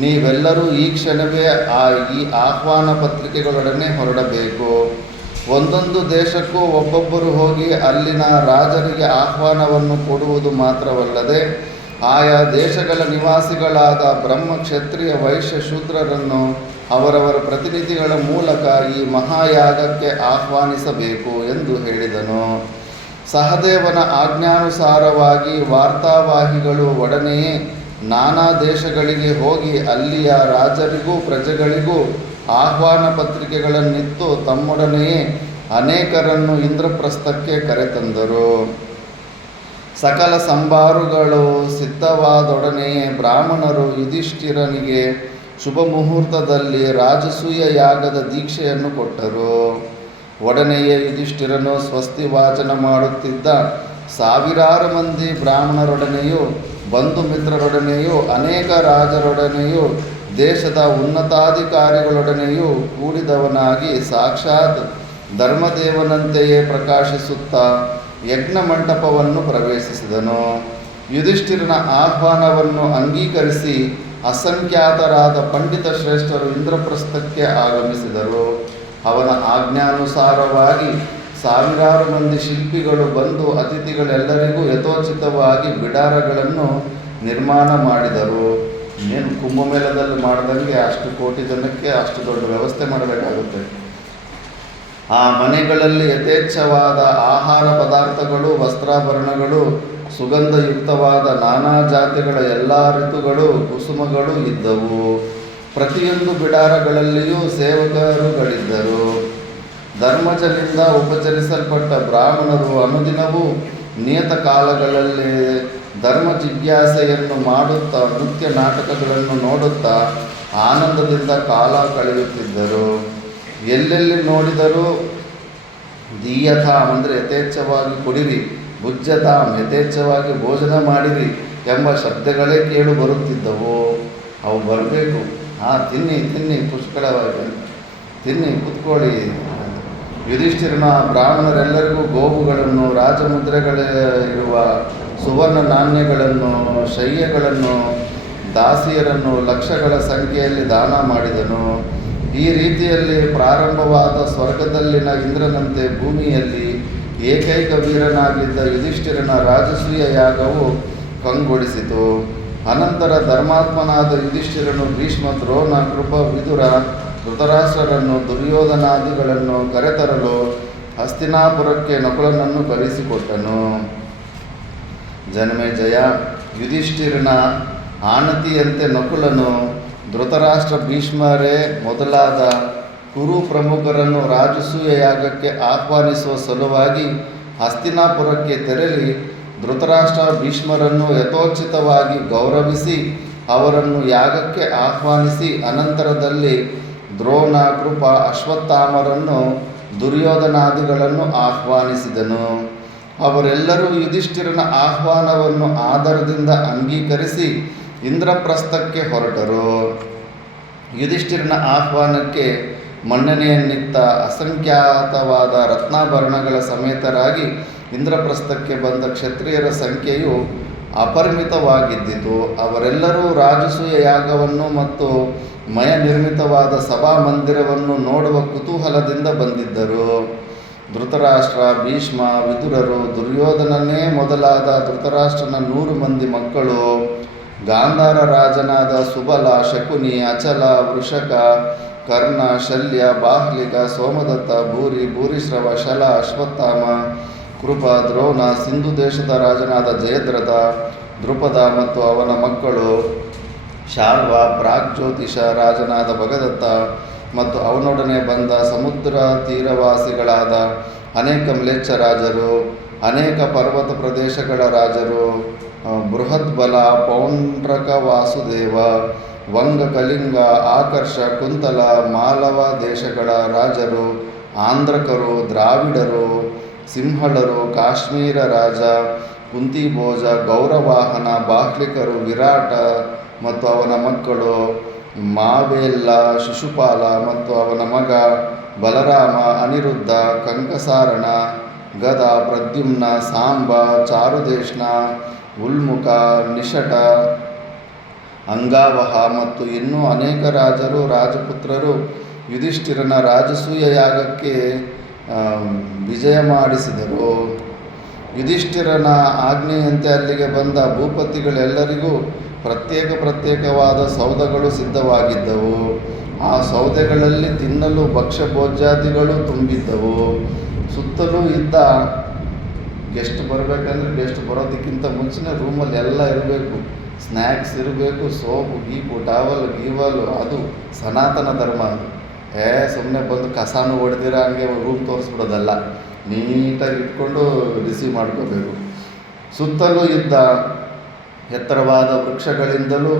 ನೀವೆಲ್ಲರೂ ಈ ಕ್ಷಣವೇ ಈ ಆಹ್ವಾನ ಪತ್ರಿಕೆಗಳೊಡನೆ ಹೊರಡಬೇಕು. ಒಂದೊಂದು ದೇಶಕ್ಕೂ ಒಬ್ಬೊಬ್ಬರು ಹೋಗಿ ಅಲ್ಲಿನ ರಾಜರಿಗೆ ಆಹ್ವಾನವನ್ನು ಕೊಡುವುದು ಮಾತ್ರವಲ್ಲದೆ ಆಯಾ ದೇಶಗಳ ನಿವಾಸಿಗಳಾದ ಬ್ರಹ್ಮ, ಕ್ಷತ್ರಿಯ, ವೈಶ್ಯ, ಶೂದ್ರರನ್ನು ಅವರವರ ಪ್ರತಿನಿಧಿಗಳ ಮೂಲಕ ಈ ಮಹಾಯಾಗಕ್ಕೆ ಆಹ್ವಾನಿಸಬೇಕು ಎಂದು ಹೇಳಿದನು. ಸಹದೇವನ ಆಜ್ಞಾನುಸಾರವಾಗಿ ವಾರ್ತಾವಾಹಿಗಳು ಒಡನೆಯೇ ನಾನಾ ದೇಶಗಳಿಗೆ ಹೋಗಿ ಅಲ್ಲಿಯ ರಾಜರಿಗೂ ಪ್ರಜೆಗಳಿಗೂ ಆಹ್ವಾನ ಪತ್ರಿಕೆಗಳನ್ನಿತ್ತು ತಮ್ಮೊಡನೆಯೇ ಅನೇಕರನ್ನು ಇಂದ್ರಪ್ರಸ್ಥಕ್ಕೆ ಕರೆತಂದರು. ಸಕಲ ಸಂಭಾರುಗಳು ಸಿದ್ಧವಾದೊಡನೆಯೇ ಬ್ರಾಹ್ಮಣರು ಯುಧಿಷ್ಠಿರನಿಗೆ ಶುಭ ಮುಹೂರ್ತದಲ್ಲಿ ರಾಜಸೂಯ ಯಾಗದ ದೀಕ್ಷೆಯನ್ನು ಕೊಟ್ಟರು. ಒಡನೆಯೇ ಯುಧಿಷ್ಠಿರನು ಸ್ವಸ್ತಿ ವಾಚನ ಮಾಡುತ್ತಿದ್ದ ಸಾವಿರಾರು ಮಂದಿ ಬ್ರಾಹ್ಮಣರೊಡನೆಯೂ ಬಂಧು ಮಿತ್ರರೊಡನೆಯೂ ಅನೇಕ ರಾಜರೊಡನೆಯೂ ದೇಶದ ಉನ್ನತಾಧಿಕಾರಿಗಳೊಡನೆಯೂ ಕೂಡಿದವನಾಗಿ ಸಾಕ್ಷಾತ್ ಧರ್ಮದೇವನಂತೆಯೇ ಪ್ರಕಾಶಿಸುತ್ತಾ ಯಜ್ಞ ಮಂಟಪವನ್ನು ಪ್ರವೇಶಿಸಿದನು. ಯುಧಿಷ್ಠಿರನ ಆಹ್ವಾನವನ್ನು ಅಂಗೀಕರಿಸಿ ಅಸಂಖ್ಯಾತರಾದ ಪಂಡಿತ ಶ್ರೇಷ್ಠರು ಇಂದ್ರಪ್ರಸ್ಥಕ್ಕೆ ಆಗಮಿಸಿದರು. ಅವನ ಆಜ್ಞಾನುಸಾರವಾಗಿ ಸಾವಿರಾರು ಮಂದಿ ಶಿಲ್ಪಿಗಳು ಬಂದು ಅತಿಥಿಗಳೆಲ್ಲರಿಗೂ ಯಥೋಚಿತವಾಗಿ ಬಿಡಾರಗಳನ್ನು ನಿರ್ಮಾಣ ಮಾಡಿದರು. ಇನ್ನೇನು ಕುಂಭಮೇಳದಲ್ಲಿ ಮಾಡ್ದಂಗೆ ಅಷ್ಟು ಕೋಟಿ ಜನಕ್ಕೆ ಅಷ್ಟು ದೊಡ್ಡ ವ್ಯವಸ್ಥೆ ಮಾಡಬೇಕಾಗುತ್ತೆ. ಆ ಮನೆಗಳಲ್ಲಿ ಯಥೇಚ್ಛವಾದ ಆಹಾರ ಪದಾರ್ಥಗಳು, ವಸ್ತ್ರಾಭರಣಗಳು, ಸುಗಂಧಯುಕ್ತವಾದ ನಾನಾ ಜಾತಿಗಳ ಎಲ್ಲ ಋತುಗಳು, ಕುಸುಮಗಳು ಇದ್ದವು. ಪ್ರತಿಯೊಂದು ಬಿಡಾರಗಳಲ್ಲಿಯೂ ಸೇವಕರುಗಳಿದ್ದರು. ಧರ್ಮಜನಿಂದ ಉಪಚರಿಸಲ್ಪಟ್ಟ ಬ್ರಾಹ್ಮಣರು ಅನುದಿನವೂ ನಿಯತ ಕಾಲಗಳಲ್ಲಿ ಧರ್ಮ ಜಿಜ್ಞಾಸೆಯನ್ನು ಮಾಡುತ್ತಾ ನೃತ್ಯ ನಾಟಕಗಳನ್ನು ನೋಡುತ್ತಾ ಆನಂದದಿಂದ ಕಾಲ ಕಳೆಯುತ್ತಿದ್ದರು. ಎಲ್ಲೆಲ್ಲಿ ನೋಡಿದರೂ ದೀಯತಾಮ್ ಅಂದರೆ ಯಥೇಚ್ಛವಾಗಿ ಕುಡಿರಿ, ಭುಜ್ಯತಾಮ್ ಯಥೇಚ್ಛವಾಗಿ ಭೋಜನ ಮಾಡಿರಿ ಎಂಬ ಶಬ್ದಗಳೇ ಕೇಳು ಬರುತ್ತಿದ್ದವು. ಅವು ಬರಬೇಕು. ತಿನ್ನಿ ಪುಷ್ಕಳವಾಗಿ ತಿನ್ನಿ, ಕುತ್ಕೊಳ್ಳಿ. ಯುಧಿಷ್ಠಿರನ ಬ್ರಾಹ್ಮಣರೆಲ್ಲರಿಗೂ ಗೋವುಗಳನ್ನು, ರಾಜಮುದ್ರೆಗಳಿರುವ ಸುವರ್ಣ ನಾಣ್ಯಗಳನ್ನು, ಶಯ್ಯಗಳನ್ನು, ದಾಸಿಯರನ್ನು ಲಕ್ಷಗಳ ಸಂಖ್ಯೆಯಲ್ಲಿ ದಾನ ಮಾಡಿದನು. ಈ ರೀತಿಯಲ್ಲಿ ಪ್ರಾರಂಭವಾದ ಸ್ವರ್ಗದಲ್ಲಿನ ಇಂದ್ರನಂತೆ ಭೂಮಿಯಲ್ಲಿ ಏಕೈಕ ವೀರನಾಗಿದ್ದ ಯುಧಿಷ್ಠಿರನ ರಾಜಸೂಯ ಯಾಗವು ಕಂಗೊಳಿಸಿತು. ಅನಂತರ ಧರ್ಮಾತ್ಮನಾದ ಯುಧಿಷ್ಠಿರನು ಭೀಷ್ಮ, ದ್ರೋಣ, ಕೃಪ, ವಿದುರ, ಧೃತರಾಷ್ಟ್ರರನ್ನು, ದುರ್ಯೋಧನಾದಿಗಳನ್ನು ಕರೆತರಲು ಹಸ್ತಿನಾಪುರಕ್ಕೆ ನಕುಲನನ್ನು ಕಳಿಸಿಕೊಟ್ಟನು. ಜನಮೇಜಯ, ಯುಧಿಷ್ಠಿರನ ಆಣತಿಯಂತೆ ನಕುಲನು ಧೃತರಾಷ್ಟ್ರ, ಭೀಷ್ಮರೇ ಮೊದಲಾದ ಕುರು ಪ್ರಮುಖರನ್ನು ರಾಜಸೂಯ ಯಾಗಕ್ಕೆ ಆಹ್ವಾನಿಸುವ ಸಲುವಾಗಿ ಹಸ್ತಿನಾಪುರಕ್ಕೆ ತೆರಳಿ ಧೃತರಾಷ್ಟ್ರ, ಭೀಷ್ಮರನ್ನು ಯಥೋಚಿತವಾಗಿ ಗೌರವಿಸಿ ಅವರನ್ನು ಯಾಗಕ್ಕೆ ಆಹ್ವಾನಿಸಿ ಅನಂತರದಲ್ಲಿ ದ್ರೋಣ, ಕೃಪ, ಅಶ್ವತ್ಥಾಮರನ್ನು, ದುರ್ಯೋಧನಾದಿಗಳನ್ನು ಆಹ್ವಾನಿಸಿದನು. ಅವರೆಲ್ಲರೂ ಯುಧಿಷ್ಠಿರನ ಆಹ್ವಾನವನ್ನು ಆದರದಿಂದ ಅಂಗೀಕರಿಸಿ ಇಂದ್ರಪ್ರಸ್ಥಕ್ಕೆ ಹೊರಟರು. ಯುಧಿಷ್ಠಿರನ ಆಹ್ವಾನಕ್ಕೆ ಮನ್ನಣೆಯನ್ನಿತ್ತ ಅಸಂಖ್ಯಾತವಾದ ರತ್ನಾಭರಣಗಳ ಸಮೇತರಾಗಿ ಇಂದ್ರಪ್ರಸ್ಥಕ್ಕೆ ಬಂದ ಕ್ಷತ್ರಿಯರ ಸಂಖ್ಯೆಯು ಅಪರಿಮಿತವಾಗಿದ್ದಿತು. ಅವರೆಲ್ಲರೂ ರಾಜಸೂಯ ಯಾಗವನ್ನು ಮತ್ತು ಮಯ ನಿರ್ಮಿತವಾದ ಸಭಾಮಂದಿರವನ್ನು ನೋಡುವ ಕುತೂಹಲದಿಂದ ಬಂದಿದ್ದರು. ಧೃತರಾಷ್ಟ್ರ, ಭೀಷ್ಮ, ವಿದುರರು, ದುರ್ಯೋಧನನೇ ಮೊದಲಾದ ಧೃತರಾಷ್ಟ್ರನ 100 ಮಂದಿ ಮಕ್ಕಳು, ಗಾಂಧಾರ ರಾಜನಾದ ಸುಬಲ, ಶಕುನಿ, ಅಚಲ, ವೃಷಕ, ಕರ್ಣ, ಶಲ್ಯ, ಬಾಹ್ಲಿಕ, ಸೋಮದತ್ತ, ಭೂರಿ, ಭೂರಿಶ್ರವ, ಶಲ, ಅಶ್ವತ್ಥಾಮ, ಕೃಪ, ದ್ರೋಣ, ಸಿಂಧು ದೇಶದ ರಾಜನಾದ ಜಯದ್ರಥ, ದೃಪದ ಮತ್ತು ಅವನ ಮಕ್ಕಳು, ಶಾಲ್ವ, ಪ್ರಾಗ್ಜ್ಯೋತಿಷ ರಾಜನಾದ ಭಗದತ್ತ ಮತ್ತು ಅವನೊಡನೆ ಬಂದ ಸಮುದ್ರ ತೀರವಾಸಿಗಳಾದ ಅನೇಕ ಮ್ಲೇಚ್ಛ ರಾಜರು, ಅನೇಕ ಪರ್ವತ ಪ್ರದೇಶಗಳ ರಾಜರು, ಬೃಹದ್ಬಲ, ಪೌಂಡ್ರಕ, ವಾಸುದೇವ, ವಂಗ, ಕಲಿಂಗ, ಆಕರ್ಷ, ಕುಂತಲ, ಮಾಲವ ದೇಶಗಳ ರಾಜರು, ಆಂಧ್ರಕರು, ದ್ರಾವಿಡರು, ಸಿಂಹಳರು, ಕಾಶ್ಮೀರ ರಾಜ, ಕುಂತಿಭೋಜ, ಗೌರವಾಹನ, ಬಾಹ್ಲಿಕರು, ವಿರಾಟ ಮತ್ತು ಅವನ ಮಕ್ಕಳು, ಮಾವೇಲ್ಲ, ಶಿಶುಪಾಲ ಮತ್ತು ಅವನ ಮಗ ಬಲರಾಮ, ಅನಿರುದ್ಧ, ಕಂಕಸಾರಣ, ಗದ, ಪ್ರದ್ಯುಮ್ನ, ಸಾಂಬ, ಚಾರುದೇಶ್ನ, ಉಲ್ಮುಖ, ನಿಷಟ, ಅಂಗಾವಹ ಮತ್ತು ಇನ್ನೂ ಅನೇಕ ರಾಜರು, ರಾಜಪುತ್ರರು ಯುಧಿಷ್ಠಿರನ ರಾಜಸೂಯ ಯಾಗಕ್ಕೆ ವಿಜಯ ಮಾಡಿಸಿದರು. ಯುಧಿಷ್ಠಿರನ ಆಜ್ಞೆಯಂತೆ ಅಲ್ಲಿಗೆ ಬಂದ ಭೂಪತಿಗಳೆಲ್ಲರಿಗೂ ಪ್ರತ್ಯೇಕವಾದ ಸೌದೆಗಳು ಸಿದ್ಧವಾಗಿದ್ದವು. ಆ ಸೌದೆಗಳಲ್ಲಿ ತಿನ್ನಲು ಭಕ್ಷ್ಯಭೋಜ್ಯಾದಿಗಳು ತುಂಬಿದ್ದವು. ಸುತ್ತಲೂ ಇದ್ದ ಗೆಸ್ಟ್ ಬರಬೇಕಂದ್ರೆ ಗೆಸ್ಟ್ ಬರೋದಕ್ಕಿಂತ ಮುಂಚೆನೇ ರೂಮಲ್ಲಿ ಎಲ್ಲ ಇರಬೇಕು. ಸ್ನ್ಯಾಕ್ಸ್ ಇರಬೇಕು, ಸೋಪು ಗೀಪು, ಟಾವಲ್ ಗೀವಲು. ಅದು ಸನಾತನ ಧರ್ಮ. ಅದು ಸುಮ್ಮನೆ ಬಂದು ಕಸಾನು ಹೊಡೆದಿರ ಹಂಗೆ ರೂಮ್ ತೋರಿಸ್ಬಿಡೋದಲ್ಲ, ನೀಟಾಗಿ ಇಟ್ಕೊಂಡು ರಿಸೀವ್ ಮಾಡ್ಕೋಬೇಕು. ಸುತ್ತಲೂ ಇದ್ದ ಎತ್ತರವಾದ ವೃಕ್ಷಗಳಿಂದಲೂ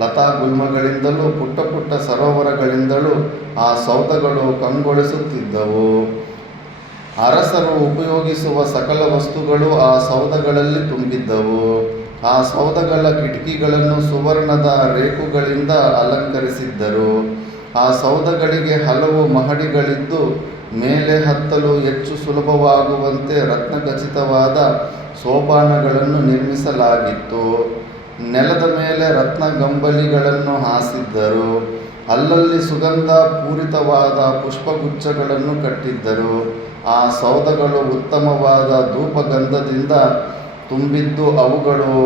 ಲತಾ ಗುಲ್ಮಗಳಿಂದಲೂ ಪುಟ್ಟ ಪುಟ್ಟ ಸರೋವರಗಳಿಂದಲೂ ಆ ಸೌಧಗಳು ಕಂಗೊಳಿಸುತ್ತಿದ್ದವು. ಅರಸರು ಉಪಯೋಗಿಸುವ ಸಕಲ ವಸ್ತುಗಳು ಆ ಸೌಧಗಳಲ್ಲಿ ತುಂಬಿದ್ದವು. ಆ ಸೌಧಗಳ ಕಿಟಕಿಗಳನ್ನು ಸುವರ್ಣದ ರೇಖುಗಳಿಂದ ಅಲಂಕರಿಸಿದ್ದರು. ಆ ಸೌಧಗಳಿಗೆ ಹಲವು ಮಹಡಿಗಳಿದ್ದು ಮೇಲೆ ಹತ್ತಲು ಹೆಚ್ಚು ಸುಲಭವಾಗುವಂತೆ ರತ್ನಖಚಿತವಾದ ಸೋಪಾನಗಳನ್ನು ನಿರ್ಮಿಸಲಾಗಿತ್ತು. ನೆಲದ ಮೇಲೆ ರತ್ನಗಂಬಳಿಗಳನ್ನು ಹಾಸಿದ್ದರು. ಅಲ್ಲಲ್ಲಿ ಸುಗಂಧ ಪೂರಿತವಾದ ಪುಷ್ಪಗುಚ್ಛಗಳನ್ನು ಕಟ್ಟಿದ್ದರು. ಆ ಸೌಧಗಳು ಉತ್ತಮವಾದ ಧೂಪಗಂಧದಿಂದ ತುಂಬಿದ್ದು ಅವುಗಳು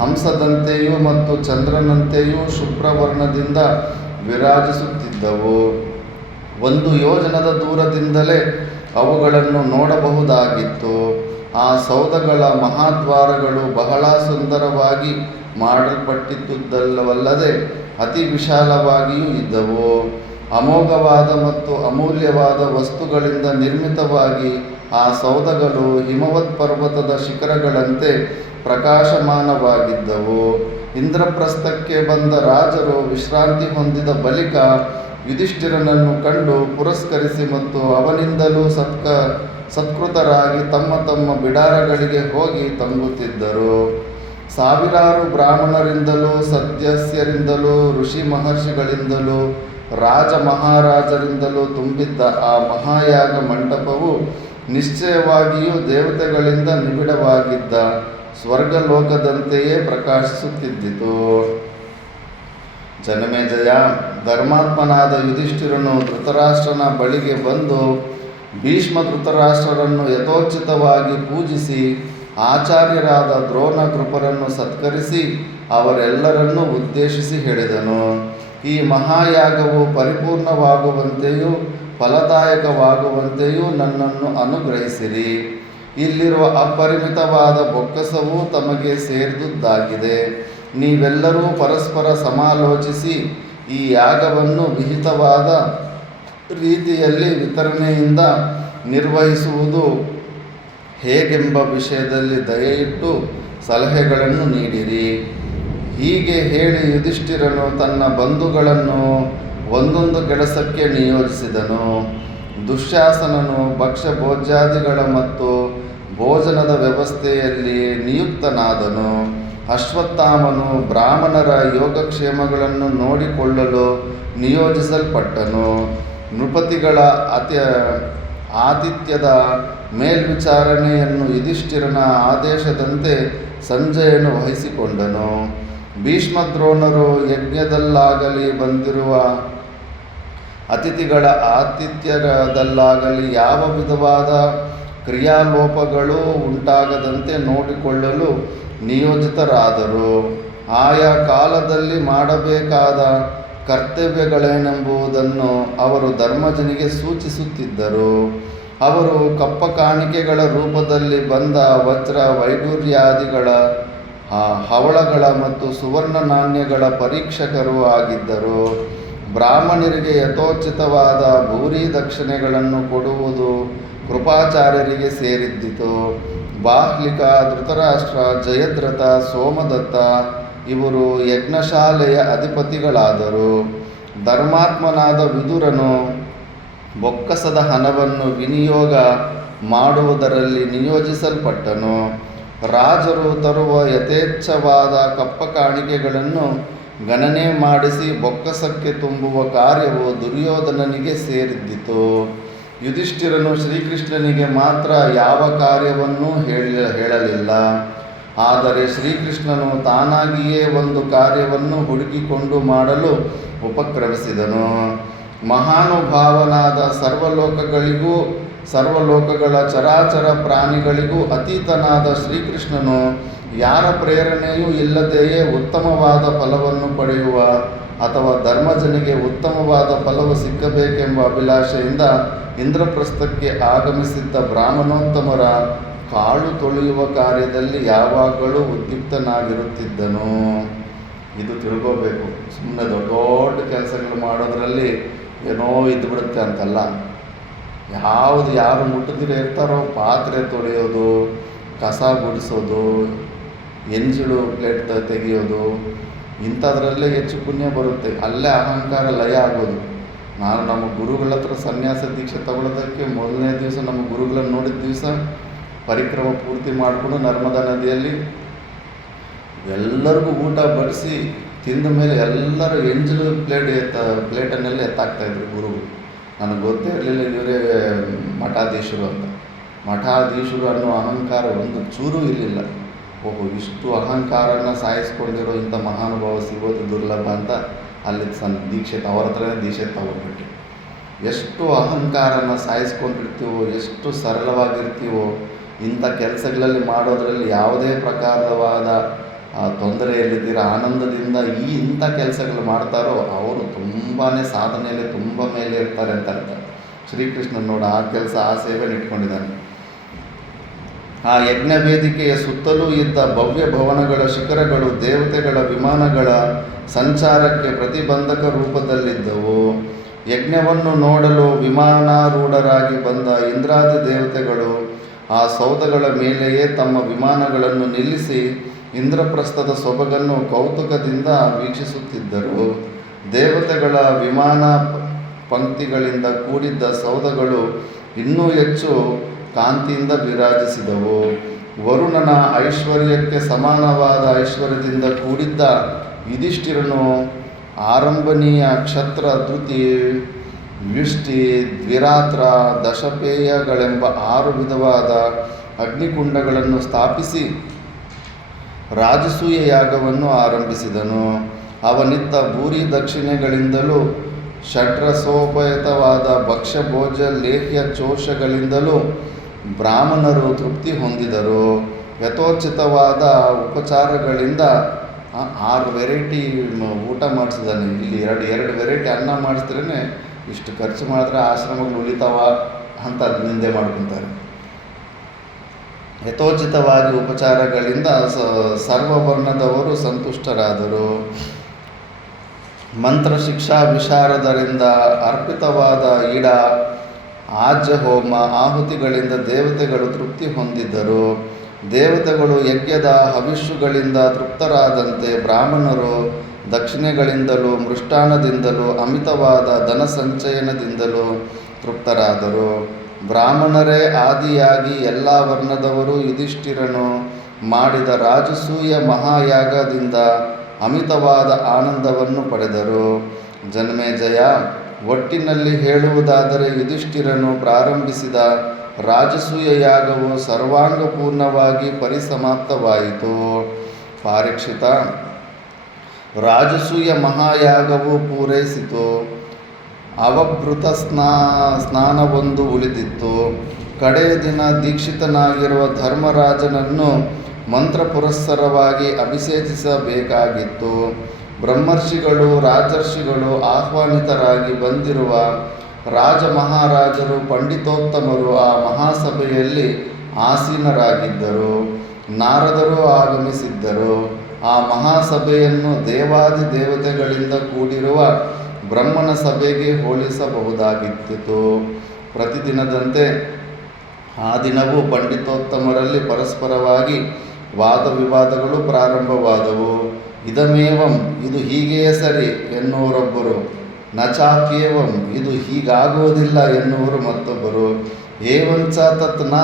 ಹಂಸದಂತೆಯೂ ಮತ್ತು ಚಂದ್ರನಂತೆಯೂ ಶುಭ್ರವರ್ಣದಿಂದ ವಿರಾಜಿಸುತ್ತಿದ್ದವು. 1 ಯೋಜನದ ದೂರದಿಂದಲೇ ಅವುಗಳನ್ನು ನೋಡಬಹುದಾಗಿತ್ತು. ಆ ಸೌಧಗಳ ಮಹಾದ್ವಾರಗಳು ಬಹಳ ಸುಂದರವಾಗಿ ಮಾಡಲ್ಪಟ್ಟಿದ್ದುದಲ್ಲದೆ ಅತಿ ವಿಶಾಲವಾಗಿಯೂ ಇದ್ದವು. ಅಮೋಘವಾದ ಮತ್ತು ಅಮೂಲ್ಯವಾದ ವಸ್ತುಗಳಿಂದ ನಿರ್ಮಿತವಾಗಿ ಆ ಸೌಧಗಳು ಹಿಮವತ್ ಪರ್ವತದ ಶಿಖರಗಳಂತೆ ಪ್ರಕಾಶಮಾನವಾಗಿದ್ದವು. ಇಂದ್ರಪ್ರಸ್ಥಕ್ಕೆ ಬಂದ ರಾಜರು ವಿಶ್ರಾಂತಿ ಹೊಂದಿದ ಬಳಿಕ ಯುಧಿಷ್ಠಿರನನ್ನು ಕಂಡು ಪುರಸ್ಕರಿಸಿ ಮತ್ತು ಅವನಿಂದಲೂ ಸತ್ಕೃತರಾಗಿ ತಮ್ಮ ತಮ್ಮ ಬಿಡಾರಗಳಿಗೆ ಹೋಗಿ ತಂಗುತ್ತಿದ್ದರು. ಸಾವಿರಾರು ಬ್ರಾಹ್ಮಣರಿಂದಲೂ ಸದಸ್ಯರಿಂದಲೂ ಋಷಿ ಮಹರ್ಷಿಗಳಿಂದಲೂ ರಾಜ ಮಹಾರಾಜರಿಂದಲೂ ತುಂಬಿದ್ದ ಆ ಮಹಾಯಾಗ ಮಂಟಪವು ನಿಶ್ಚಯವಾಗಿಯೂ ದೇವತೆಗಳಿಂದ ನಿಬಿಡವಾಗಿದ್ದ ಸ್ವರ್ಗಲೋಕದಂತೆಯೇ ಪ್ರಕಾಶಿಸುತ್ತಿದ್ದಿತು. ಜನಮೇಜಯ, ಧರ್ಮಾತ್ಮನಾದ ಯುಧಿಷ್ಠಿರನು ಧೃತರಾಷ್ಟ್ರನ ಬಳಿಗೆ ಬಂದು ಭೀಷ್ಮ ಧೃತರಾಷ್ಟ್ರರನ್ನು ಯಥೋಚಿತವಾಗಿ ಪೂಜಿಸಿ ಆಚಾರ್ಯರಾದ ದ್ರೋಣ ಕೃಪರನ್ನು ಸತ್ಕರಿಸಿ ಅವರೆಲ್ಲರನ್ನೂ ಉದ್ದೇಶಿಸಿ ಹೇಳಿದನು. ಈ ಮಹಾಯಾಗವು ಪರಿಪೂರ್ಣವಾಗುವಂತೆಯೂ ಫಲದಾಯಕವಾಗುವಂತೆಯೂ ನನ್ನನ್ನು ಅನುಗ್ರಹಿಸಿರಿ. ಇಲ್ಲಿರುವ ಅಪರಿಮಿತವಾದ ಬೊಕ್ಕಸವೂ ತಮಗೆ ಸೇರಿದುದಾಗಿದೆ. ನೀವೆಲ್ಲರೂ ಪರಸ್ಪರ ಸಮಾಲೋಚಿಸಿ ಈ ಯಾಗವನ್ನು ವಿಹಿತವಾದ ರೀತಿಯಲ್ಲಿ ವಿತರಣೆಯಿಂದ ನಿರ್ವಹಿಸುವುದು ಹೇಗೆಂಬ ವಿಷಯದಲ್ಲಿ ದಯೆಯಿಟ್ಟು ಸಲಹೆಗಳನ್ನು ನೀಡಿರಿ. ಹೀಗೆ ಹೇಳಿ ಯುಧಿಷ್ಠಿರನು ತನ್ನ ಬಂಧುಗಳನ್ನು ಒಂದೊಂದು ಕೆಲಸಕ್ಕೆ ನಿಯೋಜಿಸಿದನು. ದುಶ್ಯಾಸನನು ಭಕ್ಷ್ಯ ಭೋಜ್ಯಾದಿಗಳ ಮತ್ತು ಭೋಜನದ ವ್ಯವಸ್ಥೆಯಲ್ಲಿ ನಿಯುಕ್ತನಾದನು. ಅಶ್ವತ್ಥಾಮನು ಬ್ರಾಹ್ಮಣರ ಯೋಗಕ್ಷೇಮಗಳನ್ನು ನೋಡಿಕೊಳ್ಳಲು ನಿಯೋಜಿಸಲ್ಪಟ್ಟನು. ನೃಪತಿಗಳ ಆತಿಥ್ಯದ ಮೇಲ್ವಿಚಾರಣೆಯನ್ನು ಯುಧಿಷ್ಠಿರನ ಆದೇಶದಂತೆ ಸಂಜಯನು ವಹಿಸಿಕೊಂಡನು. ಭೀಷ್ಮದ್ರೋಣರು ಯಜ್ಞದಲ್ಲಾಗಲಿ ಬಂದಿರುವ ಅತಿಥಿಗಳ ಆತಿಥ್ಯದಲ್ಲಾಗಲಿ ಯಾವ ವಿಧವಾದ ಕ್ರಿಯಾಲೋಪಗಳೂ ಉಂಟಾಗದಂತೆ ನೋಡಿಕೊಳ್ಳಲು ನಿಯೋಜಿತರಾದರು. ಆಯಾ ಕಾಲದಲ್ಲಿ ಮಾಡಬೇಕಾದ ಕರ್ತವ್ಯಗಳೇನೆಂಬುದನ್ನು ಅವರು ಧರ್ಮಜನಿಗೆ ಸೂಚಿಸುತ್ತಿದ್ದರು. ಅವರು ಕಪ್ಪ ಕಾಣಿಕೆಗಳ ರೂಪದಲ್ಲಿ ಬಂದ ವಜ್ರ ವೈಡೂರ್ಯಾದಿಗಳ ಹವಳಗಳ ಮತ್ತು ಸುವರ್ಣ ನಾಣ್ಯಗಳ ಪರೀಕ್ಷಕರು ಆಗಿದ್ದರು. ಬ್ರಾಹ್ಮಣರಿಗೆ ಯಥೋಚಿತವಾದ ಭೂರಿ ದಕ್ಷಿಣೆಗಳನ್ನು ಕೊಡುವುದು ಕೃಪಾಚಾರ್ಯರಿಗೆ ಸೇರಿದ್ದಿತು. ಬಾಹ್ಲಿಕ, ಧೃತರಾಷ್ಟ್ರ, ಜಯದ್ರಥ, ಸೋಮದತ್ತ ಇವರು ಯಜ್ಞಶಾಲೆಯ ಅಧಿಪತಿಗಳಾದರು. ಧರ್ಮಾತ್ಮನಾದ ವಿದುರನು ಬೊಕ್ಕಸದ ಹಣವನ್ನು ವಿನಿಯೋಗ ಮಾಡುವುದರಲ್ಲಿ ನಿಯೋಜಿಸಲ್ಪಟ್ಟನು. ರಾಜರು ತರುವ ಯಥೇಚ್ಛವಾದ ಕಪ್ಪ ಕಾಣಿಕೆಗಳನ್ನು ಗಣನೆ ಮಾಡಿಸಿ ಬೊಕ್ಕಸಕ್ಕೆ ತುಂಬುವ ಕಾರ್ಯವು ದುರ್ಯೋಧನನಿಗೆ ಸೇರಿದ್ದಿತು. ಯುಧಿಷ್ಠಿರನು ಶ್ರೀಕೃಷ್ಣನಿಗೆ ಮಾತ್ರ ಯಾವ ಕಾರ್ಯವನ್ನೂ ಹೇಳಲಿಲ್ಲ. ಆದರೆ ಶ್ರೀಕೃಷ್ಣನು ತಾನಾಗಿಯೇ ಒಂದು ಕಾರ್ಯವನ್ನು ಹುಡುಕಿಕೊಂಡು ಮಾಡಲು ಉಪಕ್ರಮಿಸಿದನು. ಮಹಾನುಭಾವನಾದ ಸರ್ವಲೋಕಗಳಿಗೂ ಸರ್ವಲೋಕಗಳ ಚರಾಚರ ಪ್ರಾಣಿಗಳಿಗೂ ಅತೀತನಾದ ಶ್ರೀಕೃಷ್ಣನು ಯಾರ ಪ್ರೇರಣೆಯೂ ಇಲ್ಲದೆಯೇ ಉತ್ತಮವಾದ ಫಲವನ್ನು ಪಡೆಯುವ ಅಥವಾ ಧರ್ಮಜನಿಗೆ ಉತ್ತಮವಾದ ಫಲವು ಸಿಕ್ಕಬೇಕೆಂಬ ಅಭಿಲಾಷೆಯಿಂದ ಇಂದ್ರಪ್ರಸ್ಥಕ್ಕೆ ಆಗಮಿಸಿದ್ದ ಬ್ರಾಹ್ಮಣೋತ್ತಮರ ಕಾಳು ತೊಳೆಯುವ ಕಾರ್ಯದಲ್ಲಿ ಯಾವಾಗಲೂ ಉದ್ಯುಕ್ತನಾಗಿರುತ್ತಿದ್ದನು. ಇದು ತಿಳ್ಕೋಬೇಕು. ಸುಮ್ಮನೆ ದೊಡ್ಡ ದೊಡ್ಡ ಕೆಲಸಗಳು ಮಾಡೋದ್ರಲ್ಲಿ ಏನೋ ಇದ್ದುಬಿಡುತ್ತೆ ಅಂತಲ್ಲ. ಯಾರು ಮುಟ್ಟದಿರ ಇರ್ತಾರೋ ಪಾತ್ರೆ ತೊಳೆಯೋದು, ಕಸ ಗುಡಿಸೋದು, ಎಂಜಿಳು ಪ್ಲೇಟ್ ತೆಗೆಯೋದು, ಇಂಥದ್ರಲ್ಲೇ ಹೆಚ್ಚು ಪುಣ್ಯ ಬರುತ್ತೆ. ಅಲ್ಲೇ ಅಹಂಕಾರ ಲಯ ಆಗೋದು. ನಾನು ನಮ್ಮ ಗುರುಗಳ ಹತ್ರ ಸನ್ಯಾಸ ದೀಕ್ಷೆ ತಗೊಳ್ಳೋದಕ್ಕೆ ಮೊದಲನೇ ದಿವಸ ನಮ್ಮ ಗುರುಗಳನ್ನು ನೋಡಿದ ದಿವಸ ಪರಿಕ್ರಮ ಪೂರ್ತಿ ಮಾಡಿಕೊಂಡು ನರ್ಮದಾ ನದಿಯಲ್ಲಿ ಎಲ್ಲರಿಗೂ ಊಟ ಬಡಿಸಿ ತಿಂದ ಮೇಲೆ ಎಲ್ಲರೂ ಎಂಜಲು ಪ್ಲೇಟನ್ನೆಲ್ಲ ಎತ್ತಾಕ್ತಾಯಿದ್ರು ಗುರುಗಳು. ನನಗೆ ಗೊತ್ತೇ ಇರಲಿಲ್ಲ ಇವರೇ ಮಠಾಧೀಶರು ಅಂತ. ಮಠಾಧೀಶರು ಅನ್ನೋ ಅಹಂಕಾರ ಒಂದು ಚೂರೂ ಇರಲಿಲ್ಲ. ಓಹೋ, ಇಷ್ಟು ಅಹಂಕಾರನ ಸಾಯಿಸ್ಕೊಂಡಿರೋ ಇಂಥ ಮಹಾನುಭಾವ ಸಿಗೋದು ದುರ್ಲಭ ಅಂತ ಅಲ್ಲಿ ದೀಕ್ಷೆ ಅವ್ರ ಹತ್ರನೇ ದೀಕ್ಷೆ ತಗೊಂಡ್ಬಿಟ್ಟೆ. ಎಷ್ಟು ಅಹಂಕಾರನ ಸಾಯಿಸ್ಕೊಂಡಿರ್ತೀವೋ, ಎಷ್ಟು ಸರಳವಾಗಿರ್ತೀವೋ, ಇಂಥ ಕೆಲಸಗಳಲ್ಲಿ ಮಾಡೋದರಲ್ಲಿ ಯಾವುದೇ ಪ್ರಕಾರವಾದ ತೊಂದರೆಯಲ್ಲಿದ್ದೀರ ಆನಂದದಿಂದ ಇಂಥ ಕೆಲಸಗಳು ಮಾಡ್ತಾರೋ ಅವರು ತುಂಬಾ ಸಾಧನೆಯಲ್ಲಿ ತುಂಬ ಮೇಲೆ ಇರ್ತಾರೆ ಅಂತ ಅರ್ಥ. ಶ್ರೀಕೃಷ್ಣ ನೋಡು ಆ ಕೆಲಸ, ಆ ಸೇವೆಯನ್ನು ಇಟ್ಕೊಂಡಿದ್ದಾನೆ. ಆ ಯಜ್ಞ ವೇದಿಕೆಯ ಸುತ್ತಲೂ ಇದ್ದ ಭವ್ಯ ಭವನಗಳ ಶಿಖರಗಳು ದೇವತೆಗಳ ವಿಮಾನಗಳ ಸಂಚಾರಕ್ಕೆ ಪ್ರತಿಬಂಧಕ ರೂಪದಲ್ಲಿದ್ದವು. ಯಜ್ಞವನ್ನು ನೋಡಲು ವಿಮಾನಾರೂಢರಾಗಿ ಬಂದ ಇಂದ್ರಾದಿ ದೇವತೆಗಳು ಆ ಸೌಧಗಳ ಮೇಲೆಯೇ ತಮ್ಮ ವಿಮಾನಗಳನ್ನು ನಿಲ್ಲಿಸಿ ಇಂದ್ರಪ್ರಸ್ಥದ ಸೊಬಗನ್ನು ಕೌತುಕದಿಂದ ವೀಕ್ಷಿಸುತ್ತಿದ್ದರು. ದೇವತೆಗಳ ವಿಮಾನ ಪಂಕ್ತಿಗಳಿಂದ ಕೂಡಿದ್ದ ಸೌಧಗಳು ಇನ್ನೂ ಹೆಚ್ಚು ಕಾಂತಿಯಿಂದ ವಿರಾಜಿಸಿದವು. ವರುಣನ ಐಶ್ವರ್ಯಕ್ಕೆ ಸಮಾನವಾದ ಐಶ್ವರ್ಯದಿಂದ ಕೂಡಿದ್ದ ಯುಧಿಷ್ಠಿರನು ಆರಂಭನೀಯ ಕ್ಷತ್ರ, ಧೃತಿ, ವ್ಯುಷ್ಟಿ, ದ್ವಿರಾತ್ರ, ದಶಪೇಯಗಳೆಂಬ 6 ವಿಧವಾದ ಅಗ್ನಿಕುಂಡಗಳನ್ನು ಸ್ಥಾಪಿಸಿ ರಾಜಸೂಯ ಯಾಗವನ್ನು ಆರಂಭಿಸಿದನು. ಅವನಿತ್ತ ಭೂರಿ ದಕ್ಷಿಣೆಗಳಿಂದಲೂ ಷಡ್ರಸೋಪೇತವಾದ ಭಕ್ಷ್ಯ ಭೋಜ್ಯ ಲೇಹ್ಯ ಚೋಷಗಳಿಂದಲೂ ಬ್ರಾಹ್ಮಣರು ತೃಪ್ತಿ ಹೊಂದಿದರು. ಯಥೋಚಿತವಾದ ಉಪಚಾರಗಳಿಂದ 6 ವೆರೈಟಿ ಊಟ ಮಾಡಿಸಿದ್ದಾನೆ. ಇಲ್ಲಿ ಎರಡು ವೆರೈಟಿ ಅನ್ನ ಮಾಡಿಸಿದ್ರೇ ಇಷ್ಟು ಖರ್ಚು ಮಾಡಿದ್ರೆ ಆಶ್ರಮಗಳು ಉಳಿತಾವ ಅಂತ ನಿಂದೆ ಮಾಡ್ಕೊತಾರೆ. ಯಥೋಚಿತವಾಗಿ ಉಪಚಾರಗಳಿಂದ ಸರ್ವವರ್ಣದವರು ಸಂತುಷ್ಟರಾದರು. ಮಂತ್ರ ಶಿಕ್ಷಾ ವಿಶಾರದರಿಂದ ಅರ್ಪಿತವಾದ ಈಡ, ಆಜ್ಯ ಹೋಮ, ಆಹುತಿಗಳಿಂದ ದೇವತೆಗಳು ತೃಪ್ತಿ ಹೊಂದಿದ್ದರು. ದೇವತೆಗಳು ಯಜ್ಞದ ಹವಿಷ್ಯುಗಳಿಂದ ತೃಪ್ತರಾದಂತೆ ಬ್ರಾಹ್ಮಣರು ದಕ್ಷಿಣೆಗಳಿಂದಲೂ ಮೃಷ್ಟಾನ್ನದಿಂದಲೂ ಅಮಿತವಾದ ಧನ ಸಂಚಯನದಿಂದಲೂ ತೃಪ್ತರಾದರು. ಬ್ರಾಹ್ಮಣರೇ ಆದಿಯಾಗಿ ಎಲ್ಲ ವರ್ಣದವರು ಯುಧಿಷ್ಠಿರನು ಮಾಡಿದ ರಾಜಸೂಯ ಮಹಾಯಾಗದಿಂದ ಅಮಿತವಾದ ಆನಂದವನ್ನು ಪಡೆದರು. ಜನ್ಮೇಜಯ, ಒಟ್ಟಿನಲ್ಲಿ ಹೇಳುವುದಾದರೆ ಯುಧಿಷ್ಠಿರನು ಪ್ರಾರಂಭಿಸಿದ ರಾಜಸೂಯ ಯಾಗವು ಸರ್ವಾಂಗಪೂರ್ಣವಾಗಿ ಪರಿಸಮಾಪ್ತವಾಯಿತು. ಪಾರೀಕ್ಷಿತ, ರಾಜಸೂಯ ಮಹಾಯಾಗವು ಪೂರೈಸಿತು. ಅವಭೃತ ಸ್ನಾನವೊಂದು ಉಳಿದಿತ್ತು. ಕಡೆಯ ದಿನ ದೀಕ್ಷಿತನಾಗಿರುವ ಧರ್ಮರಾಜನನ್ನು ಮಂತ್ರಪುರಸ್ಸರವಾಗಿ ಅಭಿಷೇಕಿಸಬೇಕಾಗಿತ್ತು. ಬ್ರಹ್ಮರ್ಷಿಗಳು, ರಾಜರ್ಷಿಗಳು ಆಹ್ವಾನಿತರಾಗಿ ಬಂದಿರುವ ರಾಜ ಮಹಾರಾಜರು, ಪಂಡಿತೋತ್ತಮರು ಆ ಮಹಾಸಭೆಯಲ್ಲಿ ಆಸೀನರಾಗಿದ್ದರು. ನಾರದರು ಆಗಮಿಸಿದ್ದರು. ಆ ಮಹಾಸಭೆಯನ್ನು ದೇವಾದಿ ದೇವತೆಗಳಿಂದ ಕೂಡಿರುವ ಬ್ರಹ್ಮನ ಸಭೆಗೆ ಹೋಲಿಸಬಹುದಾಗಿತ್ತು. ಪ್ರತಿದಿನದಂತೆ ಆ ದಿನವೂ ಪಂಡಿತೋತ್ತಮರಲ್ಲಿ ಪರಸ್ಪರವಾಗಿ ವಾದ ವಿವಾದಗಳು ಪ್ರಾರಂಭವಾದವು. ಇದಮೇವಂ, ಇದು ಹೀಗೆಯೇ ಸರಿ ಎನ್ನುವರೊಬ್ಬರು. ನಚಾಪ್ಯೇವಂ, ಇದು ಹೀಗಾಗೋದಿಲ್ಲ ಎನ್ನುವರು ಮತ್ತೊಬ್ಬರು. ಏವಂಚ ತತ್ ನ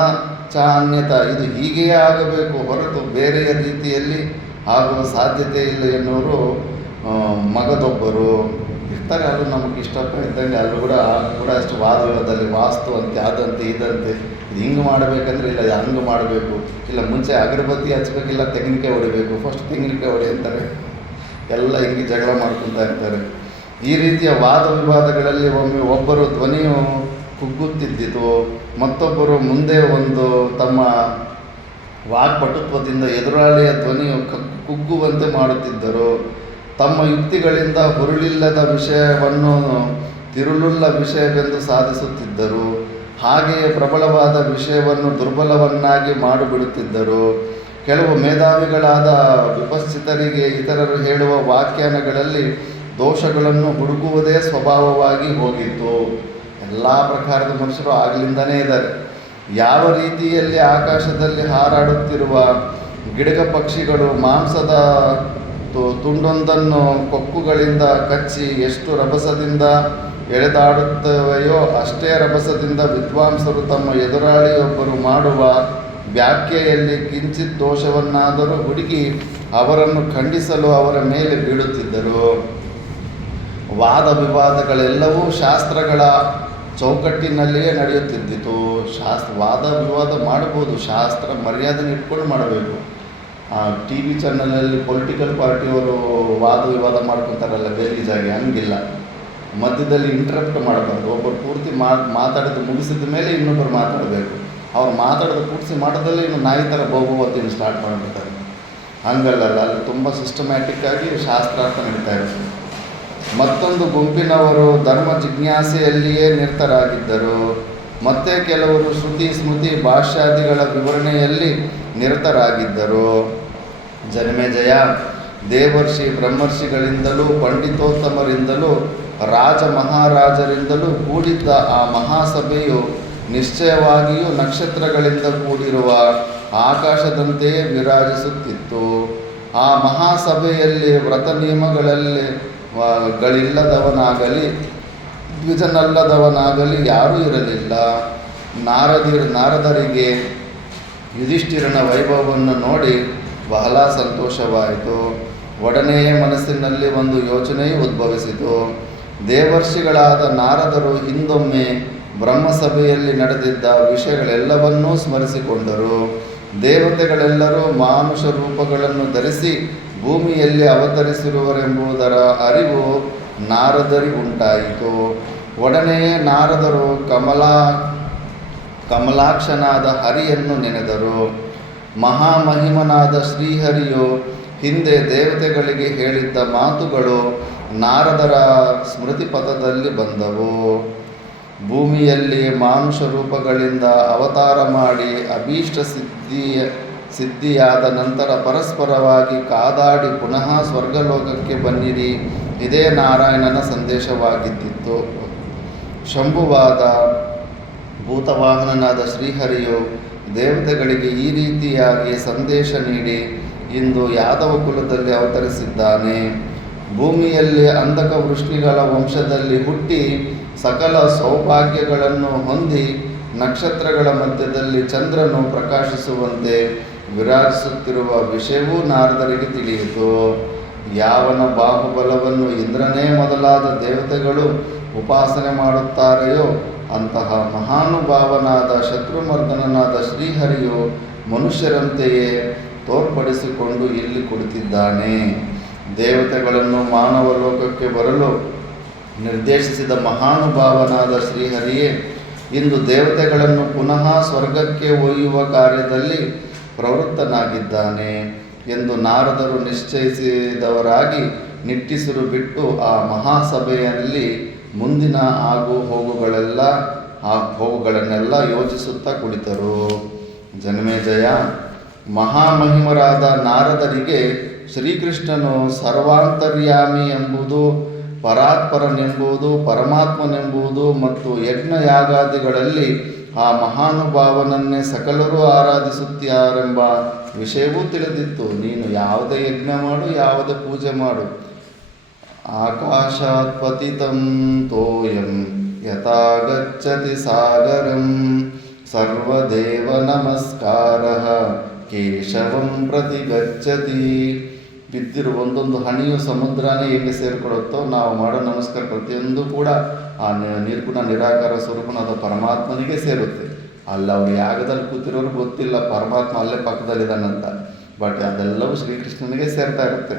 ಚ ಅನ್ಯತ, ಇದು ಹೀಗೆಯೇ ಆಗಬೇಕು ಹೊರತು ಬೇರೆಯ ರೀತಿಯಲ್ಲಿ ಆಗುವ ಸಾಧ್ಯತೆ ಇಲ್ಲ ಎನ್ನುವರು ಮಗದೊಬ್ಬರು ಇರ್ತಾರೆ. ಅದು ನಮಗೆ ಇಷ್ಟಪ್ಪ ಇದ್ದಂಗೆ ಅಲ್ಲೂ ಕೂಡ ಅಷ್ಟು ವಾದವಿವಾದದಲ್ಲಿ ವಾಸ್ತು ಅಂತೆ, ಅದಂತೆ, ಇದಂತೆ, ಇದು ಹಿಂಗೆ ಮಾಡಬೇಕಂದ್ರೆ ಇಲ್ಲ ಹಂಗೆ ಮಾಡಬೇಕು, ಇಲ್ಲ ಮುಂಚೆ ಅಗರಬತ್ತಿ ಹಚ್ಬೇಕಿಲ್ಲ ತೆಂಗಿನಕಾಯಿ ಹೊಡಿಬೇಕು, ಫಸ್ಟ್ ತೆಂಗಿನಕಾಯಿ ಹೊಡಿ ಅಂತಾರೆ. ಎಲ್ಲ ಹಿಂಗೆ ಜಗಳ ಮಾಡ್ಕೊತಾ ಇರ್ತಾರೆ. ಈ ರೀತಿಯ ವಾದ ವಿವಾದಗಳಲ್ಲಿ ಒಮ್ಮೆ ಒಬ್ಬರು ಧ್ವನಿಯು ಕುಗ್ಗುತ್ತಿದ್ದಿತು. ಮತ್ತೊಬ್ಬರು ಮುಂದೆ ತಮ್ಮ ವಾಕ್ಪಟುತ್ವದಿಂದ ಎದುರಾಳಿಯ ಧ್ವನಿಯು ಕುಗ್ಗುವಂತೆ ಮಾಡುತ್ತಿದ್ದರು. ತಮ್ಮ ಯುಕ್ತಿಗಳಿಂದ ಹುರುಳಿಲ್ಲದ ವಿಷಯವನ್ನು ತಿರುಳುಳ್ಳ ವಿಷಯವೆಂದು ಸಾಧಿಸುತ್ತಿದ್ದರು. ಹಾಗೆಯೇ ಪ್ರಬಲವಾದ ವಿಷಯವನ್ನು ದುರ್ಬಲವನ್ನಾಗಿ ಮಾಡಿಬಿಡುತ್ತಿದ್ದರು. ಕೆಲವು ಮೇಧಾವಿಗಳಾದ ವಿಪಶ್ಚಿತರಿಗೆ ಇತರರು ಹೇಳುವ ವ್ಯಾಖ್ಯಾನಗಳಲ್ಲಿ ದೋಷಗಳನ್ನು ಹುಡುಕುವುದೇ ಸ್ವಭಾವವಾಗಿ ಹೋಗಿತ್ತು. ಎಲ್ಲ ಪ್ರಕಾರದ ಮನುಷ್ಯರು ಆಗಲಿಂದನೇ ಇದ್ದಾರೆ. ಯಾವ ರೀತಿಯಲ್ಲಿ ಆಕಾಶದಲ್ಲಿ ಹಾರಾಡುತ್ತಿರುವ ಗಿಡಗ ಪಕ್ಷಿಗಳು ಮಾಂಸದ ತುಂಡೊಂದನ್ನು ಕೊಕ್ಕುಗಳಿಂದ ಕಚ್ಚಿ ಎಷ್ಟು ರಭಸದಿಂದ ಎಳೆದಾಡುತ್ತವೆಯೋ ಅಷ್ಟೇ ರಭಸದಿಂದ ವಿದ್ವಾಂಸರು ತಮ್ಮ ಎದುರಾಳಿಯೊಬ್ಬರು ಮಾಡುವ ವ್ಯಾಖ್ಯೆಯಲ್ಲಿ ಕಿಂಚಿತ್ ದೋಷವನ್ನಾದರೂ ಹುಡುಕಿ ಅವರನ್ನು ಖಂಡಿಸಲು ಅವರ ಮೇಲೆ ಬೀಳುತ್ತಿದ್ದರು. ವಾದ ವಿವಾದಗಳೆಲ್ಲವೂ ಶಾಸ್ತ್ರಗಳ ಚೌಕಟ್ಟಿನಲ್ಲಿಯೇ ನಡೆಯುತ್ತಿದ್ದಿತು. ವಾದ ವಿವಾದ ಮಾಡ್ಬೋದು, ಶಾಸ್ತ್ರ ಮರ್ಯಾದೆ ಇಟ್ಕೊಂಡು ಮಾಡಬೇಕು. ಟಿ ವಿ ಚಾನಲಲ್ಲಿ ಪೊಲಿಟಿಕಲ್ ಪಾರ್ಟಿಯವರು ವಾದ ವಿವಾದ ಮಾಡ್ಕೊತಾರಲ್ಲ ಗಲೀಜಾಗಿ, ಹಂಗಿಲ್ಲ. ಮಧ್ಯದಲ್ಲಿ ಇಂಟರಪ್ಟ್ ಮಾಡಬಾರ್ದು. ಒಬ್ಬರು ಪೂರ್ತಿ ಮಾತಾಡೋದು ಮುಗಿಸಿದ ಮೇಲೆ ಇನ್ನೊಬ್ಬರು ಮಾತಾಡಬೇಕು. ಅವ್ರು ಮಾತಾಡೋದು ಪೂರ್ತಿ ಮಾಡೋದಲ್ಲೇ ಇನ್ನು ನಾಯಿ ಥರ ಬೋಗುವತ್ತಿನ ಸ್ಟಾರ್ಟ್ ಮಾಡಿಬಿಡ್ತಾರೆ. ಹಂಗಲ್ಲ, ಅಲ್ಲಿ ತುಂಬ ಸಿಸ್ಟಮ್ಯಾಟಿಕ್ಕಾಗಿ ಶಾಸ್ತ್ರಾರ್ಥ ನಡೀತಾ ಇರುತ್ತೆ. ಮತ್ತೊಂದು ಗುಂಪಿನವರು ಧರ್ಮ ಜಿಜ್ಞಾಸೆಯಲ್ಲಿಯೇ ನಿರತರಾಗಿದ್ದರು. ಮತ್ತೆ ಕೆಲವರು ಶ್ರುತಿ ಸ್ಮೃತಿ ಭಾಷ್ಯಾದಿಗಳ ವಿವರಣೆಯಲ್ಲಿ ನಿರತರಾಗಿದ್ದರು. ಜನಮೇಜಯ, ದೇವರ್ಷಿ ಬ್ರಹ್ಮರ್ಷಿಗಳಿಂದಲೂ ಪಂಡಿತೋತ್ತಮರಿಂದಲೂ ರಾಜ ಮಹಾರಾಜರಿಂದಲೂ ಕೂಡಿದ್ದ ಆ ಮಹಾಸಭೆಯು ನಿಶ್ಚಯವಾಗಿಯೂ ನಕ್ಷತ್ರಗಳಿಂದ ಕೂಡಿರುವ ಆಕಾಶದಂತೆಯೇ ವಿರಾಜಿಸುತ್ತಿತ್ತು. ಆ ಮಹಾಸಭೆಯಲ್ಲಿ ವ್ರತ ನಿಯಮಗಳಲ್ಲಿ ಗಳಿಲ್ಲದವನಾಗಲಿ ದ್ವಿಜನಲ್ಲದವನಾಗಲಿ ಯಾರೂ ಇರಲಿಲ್ಲ. ನಾರದರಿಗೆ ಯುಧಿಷ್ಠಿರನ ವೈಭವವನ್ನು ನೋಡಿ ಬಹಳ ಸಂತೋಷವಾಯಿತು. ಒಡನೆಯೇ ಮನಸ್ಸಿನಲ್ಲಿ ಒಂದು ಯೋಚನೆಯು ಉದ್ಭವಿಸಿತು. ದೇವರ್ಷಿಗಳಾದ ನಾರದರು ಹಿಂದೊಮ್ಮೆ ಬ್ರಹ್ಮಸಭೆಯಲ್ಲಿ ನಡೆದಿದ್ದ ವಿಷಯಗಳೆಲ್ಲವನ್ನೂ ಸ್ಮರಿಸಿಕೊಂಡರು. ದೇವತೆಗಳೆಲ್ಲರೂ ಮಾನುಷ ರೂಪಗಳನ್ನು ಧರಿಸಿ ಭೂಮಿಯಲ್ಲಿ ಅವತರಿಸಿರುವರೆಂಬುದರ ಅರಿವು ನಾರದರಿಗುಂಟಾಯಿತು. ಒಡನೆಯೇ ನಾರದರು ಕಮಲಾಕ್ಷನಾದ ಹರಿಯನ್ನು ನೆನೆದರು. ಮಹಾಮಹಿಮನಾದ ಶ್ರೀಹರಿಯು ಹಿಂದೆ ದೇವತೆಗಳಿಗೆ ಹೇಳಿದ್ದ ಮಾತುಗಳು ನಾರದರ ಸ್ಮೃತಿ ಪಥದಲ್ಲಿ ಬಂದವು. ಭೂಮಿಯಲ್ಲಿ ಮಾನುಷ ರೂಪಗಳಿಂದ ಅವತಾರ ಮಾಡಿ ಅಭೀಷ್ಟ ಸಿದ್ಧಿಯಾದ ನಂತರ ಪರಸ್ಪರವಾಗಿ ಕಾದಾಡಿ ಪುನಃ ಸ್ವರ್ಗಲೋಕಕ್ಕೆ ಬನ್ನಿರಿ, ಇದೇ ನಾರಾಯಣನ ಸಂದೇಶವಾಗಿದ್ದಿತ್ತು. ಶಂಭುವಾದ ಭೂತವಾಹನನಾದ ಶ್ರೀಹರಿಯು ದೇವತೆಗಳಿಗೆ ಈ ರೀತಿಯಾಗಿ ಸಂದೇಶ ನೀಡಿ ಇಂದು ಯಾದವ ಕುಲದಲ್ಲಿ ಅವತರಿಸಿದ್ದಾನೆ. ಭೂಮಿಯಲ್ಲಿ ಅಂಧಕ ವೃಷ್ಣಿಗಳ ವಂಶದಲ್ಲಿ ಹುಟ್ಟಿ ಸಕಲ ಸೌಭಾಗ್ಯಗಳನ್ನು ಹೊಂದಿ ನಕ್ಷತ್ರಗಳ ಮಧ್ಯದಲ್ಲಿ ಚಂದ್ರನು ಪ್ರಕಾಶಿಸುವಂತೆ ವಿರಾಜಿಸುತ್ತಿರುವ ವಿಷಯವೂ ನಾರದರಿಗೆ ತಿಳಿಯಿತು. ಯಾವನ ಬಾಹುಬಲವನ್ನು ಇಂದ್ರನೇ ಮೊದಲಾದ ದೇವತೆಗಳು ಉಪಾಸನೆ ಮಾಡುತ್ತಾರೆಯೋ ಅಂತಹ ಮಹಾನುಭಾವನಾದ ಶತ್ರುಮರ್ದನನಾದ ಶ್ರೀಹರಿಯು ಮನುಷ್ಯರಂತೆಯೇ ತೋರ್ಪಡಿಸಿಕೊಂಡು ಇಲ್ಲಿ ಕುಳಿತಿದ್ದಾನೆ. ದೇವತೆಗಳನ್ನು ಮಾನವ ಲೋಕಕ್ಕೆ ಬರಲು ನಿರ್ದೇಶಿಸಿದ ಮಹಾನುಭಾವನಾದ ಶ್ರೀಹರಿಯೇ ಇಂದು ದೇವತೆಗಳನ್ನು ಪುನಃ ಸ್ವರ್ಗಕ್ಕೆ ಒಯ್ಯುವ ಕಾರ್ಯದಲ್ಲಿ ಪ್ರವೃತ್ತನಾಗಿದ್ದಾನೆ ಎಂದು ನಾರದರು ನಿಶ್ಚಯಿಸಿದವರಾಗಿ ನಿಟ್ಟುಸಿರು ಬಿಟ್ಟು ಆ ಮಹಾಸಭೆಯಲ್ಲಿ ಮುಂದಿನ ಆಗು ಹೋಗುಗಳನ್ನೆಲ್ಲ ಯೋಚಿಸುತ್ತಾ ಕುಳಿತರು. ಜನಮೇಜಯ, ಮಹಾಮಹಿಮರಾದ ನಾರದರಿಗೆ ಶ್ರೀಕೃಷ್ಣನು ಸರ್ವಾಂತರ್ಯಾಮಿ ಎಂಬುದು, ಪರಾತ್ಪರನೆಂಬುದು, ಪರಮಾತ್ಮನೆಂಬುದು ಮತ್ತು ಯಜ್ಞಯಾಗಾದಿಗಳಲ್ಲಿ ಆ ಮಹಾನುಭಾವನನ್ನೇ ಸಕಲರೂ ಆರಾಧಿಸುತ್ತಾರೆಂಬ ವಿಷಯವೂ ತಿಳಿದಿತ್ತು. ನೀನು ಯಾವುದೇ ಯಜ್ಞ ಮಾಡು, ಯಾವುದೇ ಪೂಜೆ ಮಾಡು, ಆಕಾಶಾತ್ ಪತಿತಂ ತೋಯಂ ಯಥಾ ಗಚ್ಚತಿ ಸಾಗರಂ ಸರ್ವದೇವ ನಮಸ್ಕಾರಃ ಕೇಶವಂ ಪ್ರತಿ ಗಚ್ಚತಿ. ಬಿದ್ದಿರುವ ಒಂದೊಂದು ಹನಿಯು ಸಮುದ್ರನೇ ಹೇಗೆ ಸೇರಿಕೊಳ್ಳುತ್ತೋ ನಾವು ಮಾಡೋ ನಮಸ್ಕಾರ ಪ್ರತಿಯೊಂದು ಕೂಡ ಆ ನಿರ್ಗುಣ ನಿರಾಕಾರ ಸ್ವರೂಪನಾದ ಪರಮಾತ್ಮನಿಗೆ ಸೇರುತ್ತೆ. ಅಲ್ಲ ಅವ್ರು ಯಾಗದಲ್ಲಿ ಕೂತಿರೋರು ಗೊತ್ತಿಲ್ಲ ಪರಮಾತ್ಮ ಅಲ್ಲೇ ಪಕ್ಕದಲ್ಲಿದ್ದಾನಂತ, ಬಟ್ ಅದೆಲ್ಲವೂ ಶ್ರೀಕೃಷ್ಣನಿಗೆ ಸೇರ್ತಾ ಇರುತ್ತೆ.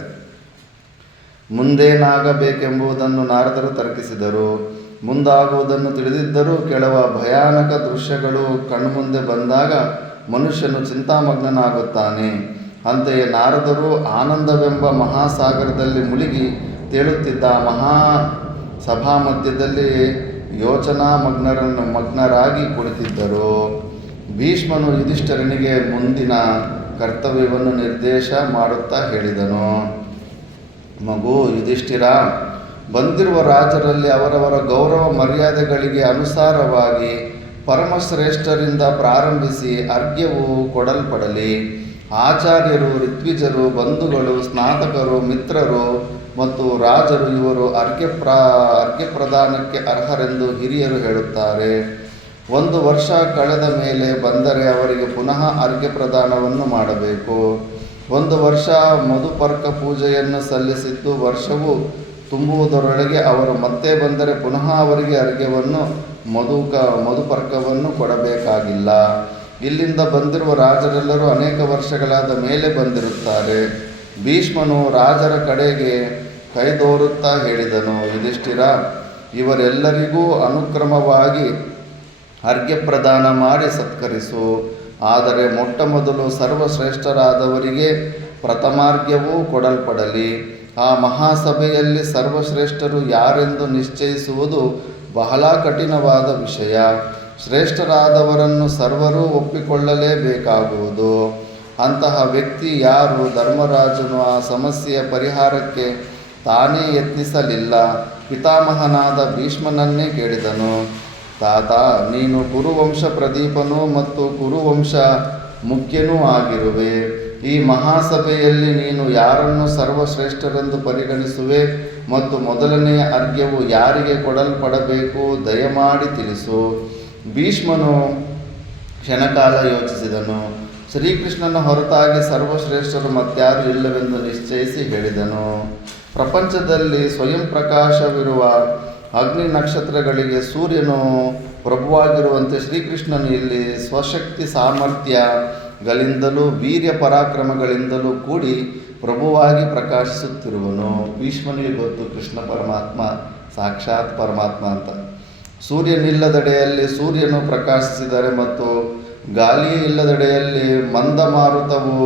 ಮುಂದೇನಾಗಬೇಕೆಂಬುದನ್ನು ನಾರದರು ತರ್ಕಿಸಿದರು. ಮುಂದಾಗುವುದನ್ನು ತಿಳಿದಿದ್ದರೂ ಕೆಲವು ಭಯಾನಕ ದೃಶ್ಯಗಳು ಕಣ್ಮುಂದೆ ಬಂದಾಗ ಮನುಷ್ಯನು ಚಿಂತಾಮಗ್ನನಾಗುತ್ತಾನೆ. ಅಂತೆಯೇ ನಾರದರು ಆನಂದವೆಂಬ ಮಹಾಸಾಗರದಲ್ಲಿ ಮುಳುಗಿ ತೇಲುತ್ತಿದ್ದ ಮಹಾ ಸಭಾ ಮಧ್ಯದಲ್ಲಿ ಮಗ್ನರಾಗಿ ಕುಳಿತಿದ್ದರು. ಭೀಷ್ಮನು ಯುಧಿಷ್ಠಿರನಿಗೆ ಮುಂದಿನ ಕರ್ತವ್ಯವನ್ನು ನಿರ್ದೇಶ ಮಾಡುತ್ತಾ ಹೇಳಿದನು. ಮಗು ಯುಧಿಷ್ಠಿರ, ಬಂದಿರುವ ರಾಜರಲ್ಲಿ ಅವರವರ ಗೌರವ ಮರ್ಯಾದೆಗಳಿಗೆ ಅನುಸಾರವಾಗಿ ಪರಮಶ್ರೇಷ್ಠರಿಂದ ಪ್ರಾರಂಭಿಸಿ ಅರ್ಘ್ಯವು ಕೊಡಲ್ಪಡಲಿ. ಆಚಾರ್ಯರು, ಋತ್ವಿಜರು, ಬಂಧುಗಳು, ಸ್ನಾತಕರು, ಮಿತ್ರರು ಮತ್ತು ರಾಜರು ಇವರು ಅರ್ಘ್ಯ ಪ್ರದಾನಕ್ಕೆ ಅರ್ಹರೆಂದು ಹಿರಿಯರು ಹೇಳುತ್ತಾರೆ. 1 ವರ್ಷ ಕಳೆದ ಮೇಲೆ ಬಂದರೆ ಅವರಿಗೆ ಪುನಃ ಅರ್ಘ್ಯ ಪ್ರದಾನವನ್ನು ಮಾಡಬೇಕು. 1 ವರ್ಷ ಮಧುಪರ್ಕ ಪೂಜೆಯನ್ನು ಸಲ್ಲಿಸಿದ್ದು ವರ್ಷವು ತುಂಬುವುದರೊಳಗೆ ಅವರು ಮತ್ತೆ ಬಂದರೆ ಪುನಃ ಅವರಿಗೆ ಅರ್ಘ್ಯವನ್ನು ಮಧುಪರ್ಕವನ್ನು ಕೊಡಬೇಕಾಗಿಲ್ಲ. ಇಲ್ಲಿಂದ ಬಂದಿರುವ ರಾಜರೆಲ್ಲರೂ ಅನೇಕ ವರ್ಷಗಳಾದ ಮೇಲೆ ಬಂದಿರುತ್ತಾರೆ. ಭೀಷ್ಮನು ರಾಜರ ಕಡೆಗೆ ಕೈದೋರುತ್ತಾ ಹೇಳಿದನು. ಯುಧಿಷ್ಠಿರ, ಇವರೆಲ್ಲರಿಗೂ ಅನುಕ್ರಮವಾಗಿ ಅರ್ಘ್ಯ ಪ್ರದಾನ ಮಾಡಿ ಸತ್ಕರಿಸು. ಆದರೆ ಮೊಟ್ಟ ಮೊದಲು ಸರ್ವಶ್ರೇಷ್ಠರಾದವರಿಗೆ ಪ್ರಥಮಾರ್ಘ್ಯವೂ ಕೊಡಲ್ಪಡಲಿ. ಆ ಮಹಾಸಭೆಯಲ್ಲಿ ಸರ್ವಶ್ರೇಷ್ಠರು ಯಾರೆಂದು ನಿಶ್ಚಯಿಸುವುದು ಬಹಳ ಕಠಿಣವಾದ ವಿಷಯ. ಶ್ರೇಷ್ಠರಾದವರನ್ನು ಸರ್ವರೂ ಒಪ್ಪಿಕೊಳ್ಳಲೇಬೇಕಾಗುವುದು. ಅಂತಹ ವ್ಯಕ್ತಿ ಯಾರು? ಧರ್ಮರಾಜನು ಆ ಸಮಸ್ಯೆಯ ಪರಿಹಾರಕ್ಕೆ ತಾನೇ ಯತ್ನಿಸಲಿಲ್ಲ. ಪಿತಾಮಹನಾದ ಭೀಷ್ಮನನ್ನೇ ಕೇಳಿದನು. ತಾತ, ನೀನು ಕುರುವಂಶ ಪ್ರದೀಪನೂ ಮತ್ತು ಕುರುವಂಶ ಮುಖ್ಯನೂ ಆಗಿರುವೆ. ಈ ಮಹಾಸಭೆಯಲ್ಲಿ ನೀನು ಯಾರನ್ನು ಸರ್ವಶ್ರೇಷ್ಠರೆಂದು ಪರಿಗಣಿಸುವೆ ಮತ್ತು ಮೊದಲನೆಯ ಅರ್ಘ್ಯವು ಯಾರಿಗೆ ಕೊಡಲ್ಪಡಬೇಕು? ದಯಮಾಡಿ ತಿಳಿಸು. ಭೀಷ್ಮನು ಕ್ಷಣಕಾಲ ಯೋಚಿಸಿದನು. ಶ್ರೀಕೃಷ್ಣನ ಹೊರತಾಗಿ ಸರ್ವಶ್ರೇಷ್ಠರು ಮತ್ಯಾರೂ ಇಲ್ಲವೆಂದು ನಿಶ್ಚಯಿಸಿ ಹೇಳಿದನು. ಪ್ರಪಂಚದಲ್ಲಿ ಸ್ವಯಂ ಪ್ರಕಾಶವಿರುವ ಅಗ್ನಿ ನಕ್ಷತ್ರಗಳಿಗೆ ಸೂರ್ಯನು ಪ್ರಭುವಾಗಿರುವಂತೆ ಶ್ರೀಕೃಷ್ಣನು ಇಲ್ಲಿ ಸ್ವಶಕ್ತಿ ಸಾಮರ್ಥ್ಯಗಳಿಂದಲೂ ವೀರ್ಯ ಪರಾಕ್ರಮಗಳಿಂದಲೂ ಕೂಡಿ ಪ್ರಭುವಾಗಿ ಪ್ರಕಾಶಿಸುತ್ತಿರುವನು. ಭೀಷ್ಮನಿಗೆ ಗೊತ್ತು ಕೃಷ್ಣ ಪರಮಾತ್ಮ ಸಾಕ್ಷಾತ್ ಪರಮಾತ್ಮ ಅಂತ. ಸೂರ್ಯನಿಲ್ಲದೆಡೆಯಲ್ಲಿ ಸೂರ್ಯನು ಪ್ರಕಾಶಿಸಿದರೆ ಮತ್ತು ಗಾಳಿಯೇ ಇಲ್ಲದೆಡೆಯಲ್ಲಿ ಮಂದಮಾರುತವು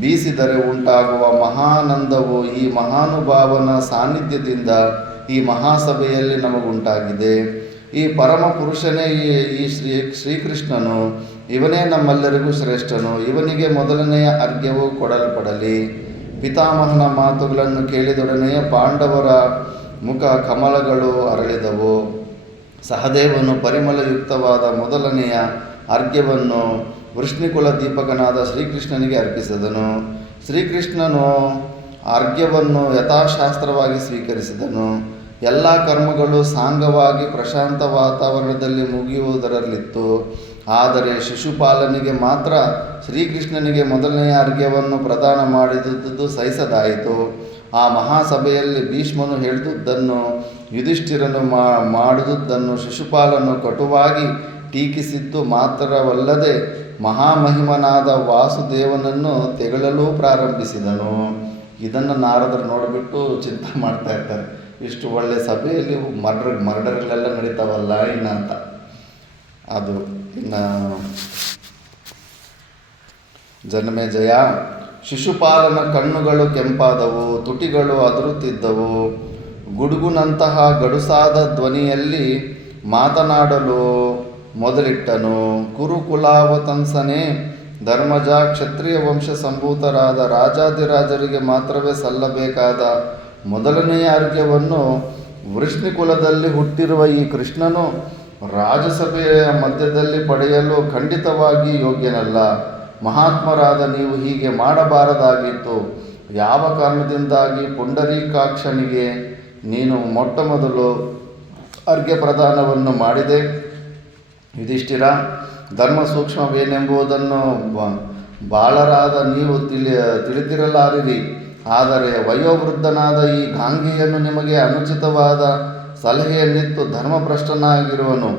ಬೀಸಿದರೆ ಉಂಟಾಗುವ ಮಹಾನಂದವು ಈ ಮಹಾನುಭಾವನ ಸಾನ್ನಿಧ್ಯದಿಂದ ಈ ಮಹಾಸಭೆಯಲ್ಲಿ ನಮಗುಂಟಾಗಿದೆ. ಈ ಪರಮ ಪುರುಷನೇ ಈ ಶ್ರೀಕೃಷ್ಣನು. ಇವನೇ ನಮ್ಮೆಲ್ಲರಿಗೂ ಶ್ರೇಷ್ಠನು. ಇವನಿಗೆ ಮೊದಲನೆಯ ಅರ್ಘ್ಯವು ಕೊಡಲ್ಪಡಲಿ. ಪಿತಾಮಹನ ಮಾತುಗಳನ್ನು ಕೇಳಿದೊಡನೆಯ ಪಾಂಡವರ ಮುಖ ಕಮಲಗಳು ಅರಳಿದವು. ಸಹದೇವನು ಪರಿಮಳಯುಕ್ತವಾದ ಮೊದಲನೆಯ ಅರ್ಘ್ಯವನ್ನು ವೃಷ್ಣಿಕುಲ ದೀಪಕನಾದ ಶ್ರೀಕೃಷ್ಣನಿಗೆ ಅರ್ಪಿಸಿದನು. ಶ್ರೀಕೃಷ್ಣನು ಅರ್ಘ್ಯವನ್ನು ಯಥಾಶಾಸ್ತ್ರವಾಗಿ ಸ್ವೀಕರಿಸಿದನು. ಎಲ್ಲ ಕರ್ಮಗಳು ಸಾಂಗವಾಗಿ ಪ್ರಶಾಂತ ವಾತಾವರಣದಲ್ಲಿ ಮುಗಿಯುವುದರಲ್ಲಿತ್ತು. ಆದರೆ ಶಿಶುಪಾಲನಿಗೆ ಮಾತ್ರ ಶ್ರೀಕೃಷ್ಣನಿಗೆ ಮೊದಲನೆಯ ಅರ್ಘ್ಯವನ್ನು ಪ್ರದಾನ ಮಾಡಿದುದು ಸಹಿಸದಾಯಿತು. ಆ ಮಹಾಸಭೆಯಲ್ಲಿ ಭೀಷ್ಮನು ಹೇಳಿದುದನ್ನು ಯುಧಿಷ್ಠಿರನು ಮಾಡಿದುದನ್ನು ಶಿಶುಪಾಲನು ಕಟುವಾಗಿ ಟೀಕಿಸಿದ್ದು ಮಾತ್ರವಲ್ಲದೆ ಮಹಾಮಹಿಮನಾದ ವಾಸುದೇವನನ್ನು ತೆಗಳಲು ಪ್ರಾರಂಭಿಸಿದನು. ಇದನ್ನು ನಾರದರು ನೋಡಿಬಿಟ್ಟು ಚಿಂತೆ ಮಾಡ್ತಾ ಇರ್ತಾರೆ. ಇಷ್ಟು ಒಳ್ಳೆಯ ಸಭೆಯಲ್ಲಿ ಮರ್ಡರ್ಗಳೆಲ್ಲ ನಡೀತಾವಲ್ಲ ಇನ್ನು ಅಂತ. ಅದು ಇನ್ನು ಜನಮೇಜಯ. ಶಿಶುಪಾಲನ ಕಣ್ಣುಗಳು ಕೆಂಪಾದವು, ತುಟಿಗಳು ಅದರುತ್ತಿದ್ದವು. ಗುಡುಗುನಂತಹ ಗಡುಸಾದ ಧ್ವನಿಯಲ್ಲಿ ಮಾತನಾಡಲು ಮೊದಲಿಟ್ಟನು. ಕುರುಕುಲಾವತಂಸನೇ, ಧರ್ಮಜ, ಕ್ಷತ್ರಿಯ ವಂಶ ಸಂಭೂತರಾದ ರಾಜಾದಿರಾಜರಿಗೆ ಮಾತ್ರವೇ ಸಲ್ಲಬೇಕಾದ ಮೊದಲನೆಯ ಅರ್ಘ್ಯವನ್ನು ವೃಷ್ಣಿಕುಲದಲ್ಲಿ ಹುಟ್ಟಿರುವ ಈ ಕೃಷ್ಣನು ರಾಜಸಭೆಯ ಮಧ್ಯದಲ್ಲಿ ಪಡೆಯಲು ಖಂಡಿತವಾಗಿ ಯೋಗ್ಯನಲ್ಲ. ಮಹಾತ್ಮರಾದ ನೀವು ಹೀಗೆ ಮಾಡಬಾರದಾಗಿತ್ತು. ಯಾವ ಕಾರಣದಿಂದಾಗಿ ಪುಂಡರೀಕಾಕ್ಷನಿಗೆ ನೀನು ಮೊಟ್ಟ ಮೊದಲು ಅರ್ಘ್ಯ ಪ್ರದಾನವನ್ನು ಮಾಡಿದೆ? ಯುಧಿಷ್ಠಿರ, ಧರ್ಮ ಸೂಕ್ಷ್ಮವೇನೆಂಬುದನ್ನು ಬಾಳರಾದ ನೀವು ತಿಳಿದಿರಲಾರಿರಿ. ಆದರೆ ವಯೋವೃದ್ಧನಾದ ಈ ಗಾಂಗೆಯನು ನಿಮಗೆ ಅನುಚಿತವಾದ ಸಲಹೆಯನ್ನಿತ್ತು ಧರ್ಮಭ್ರಷ್ಟನಾಗಿರುವನು.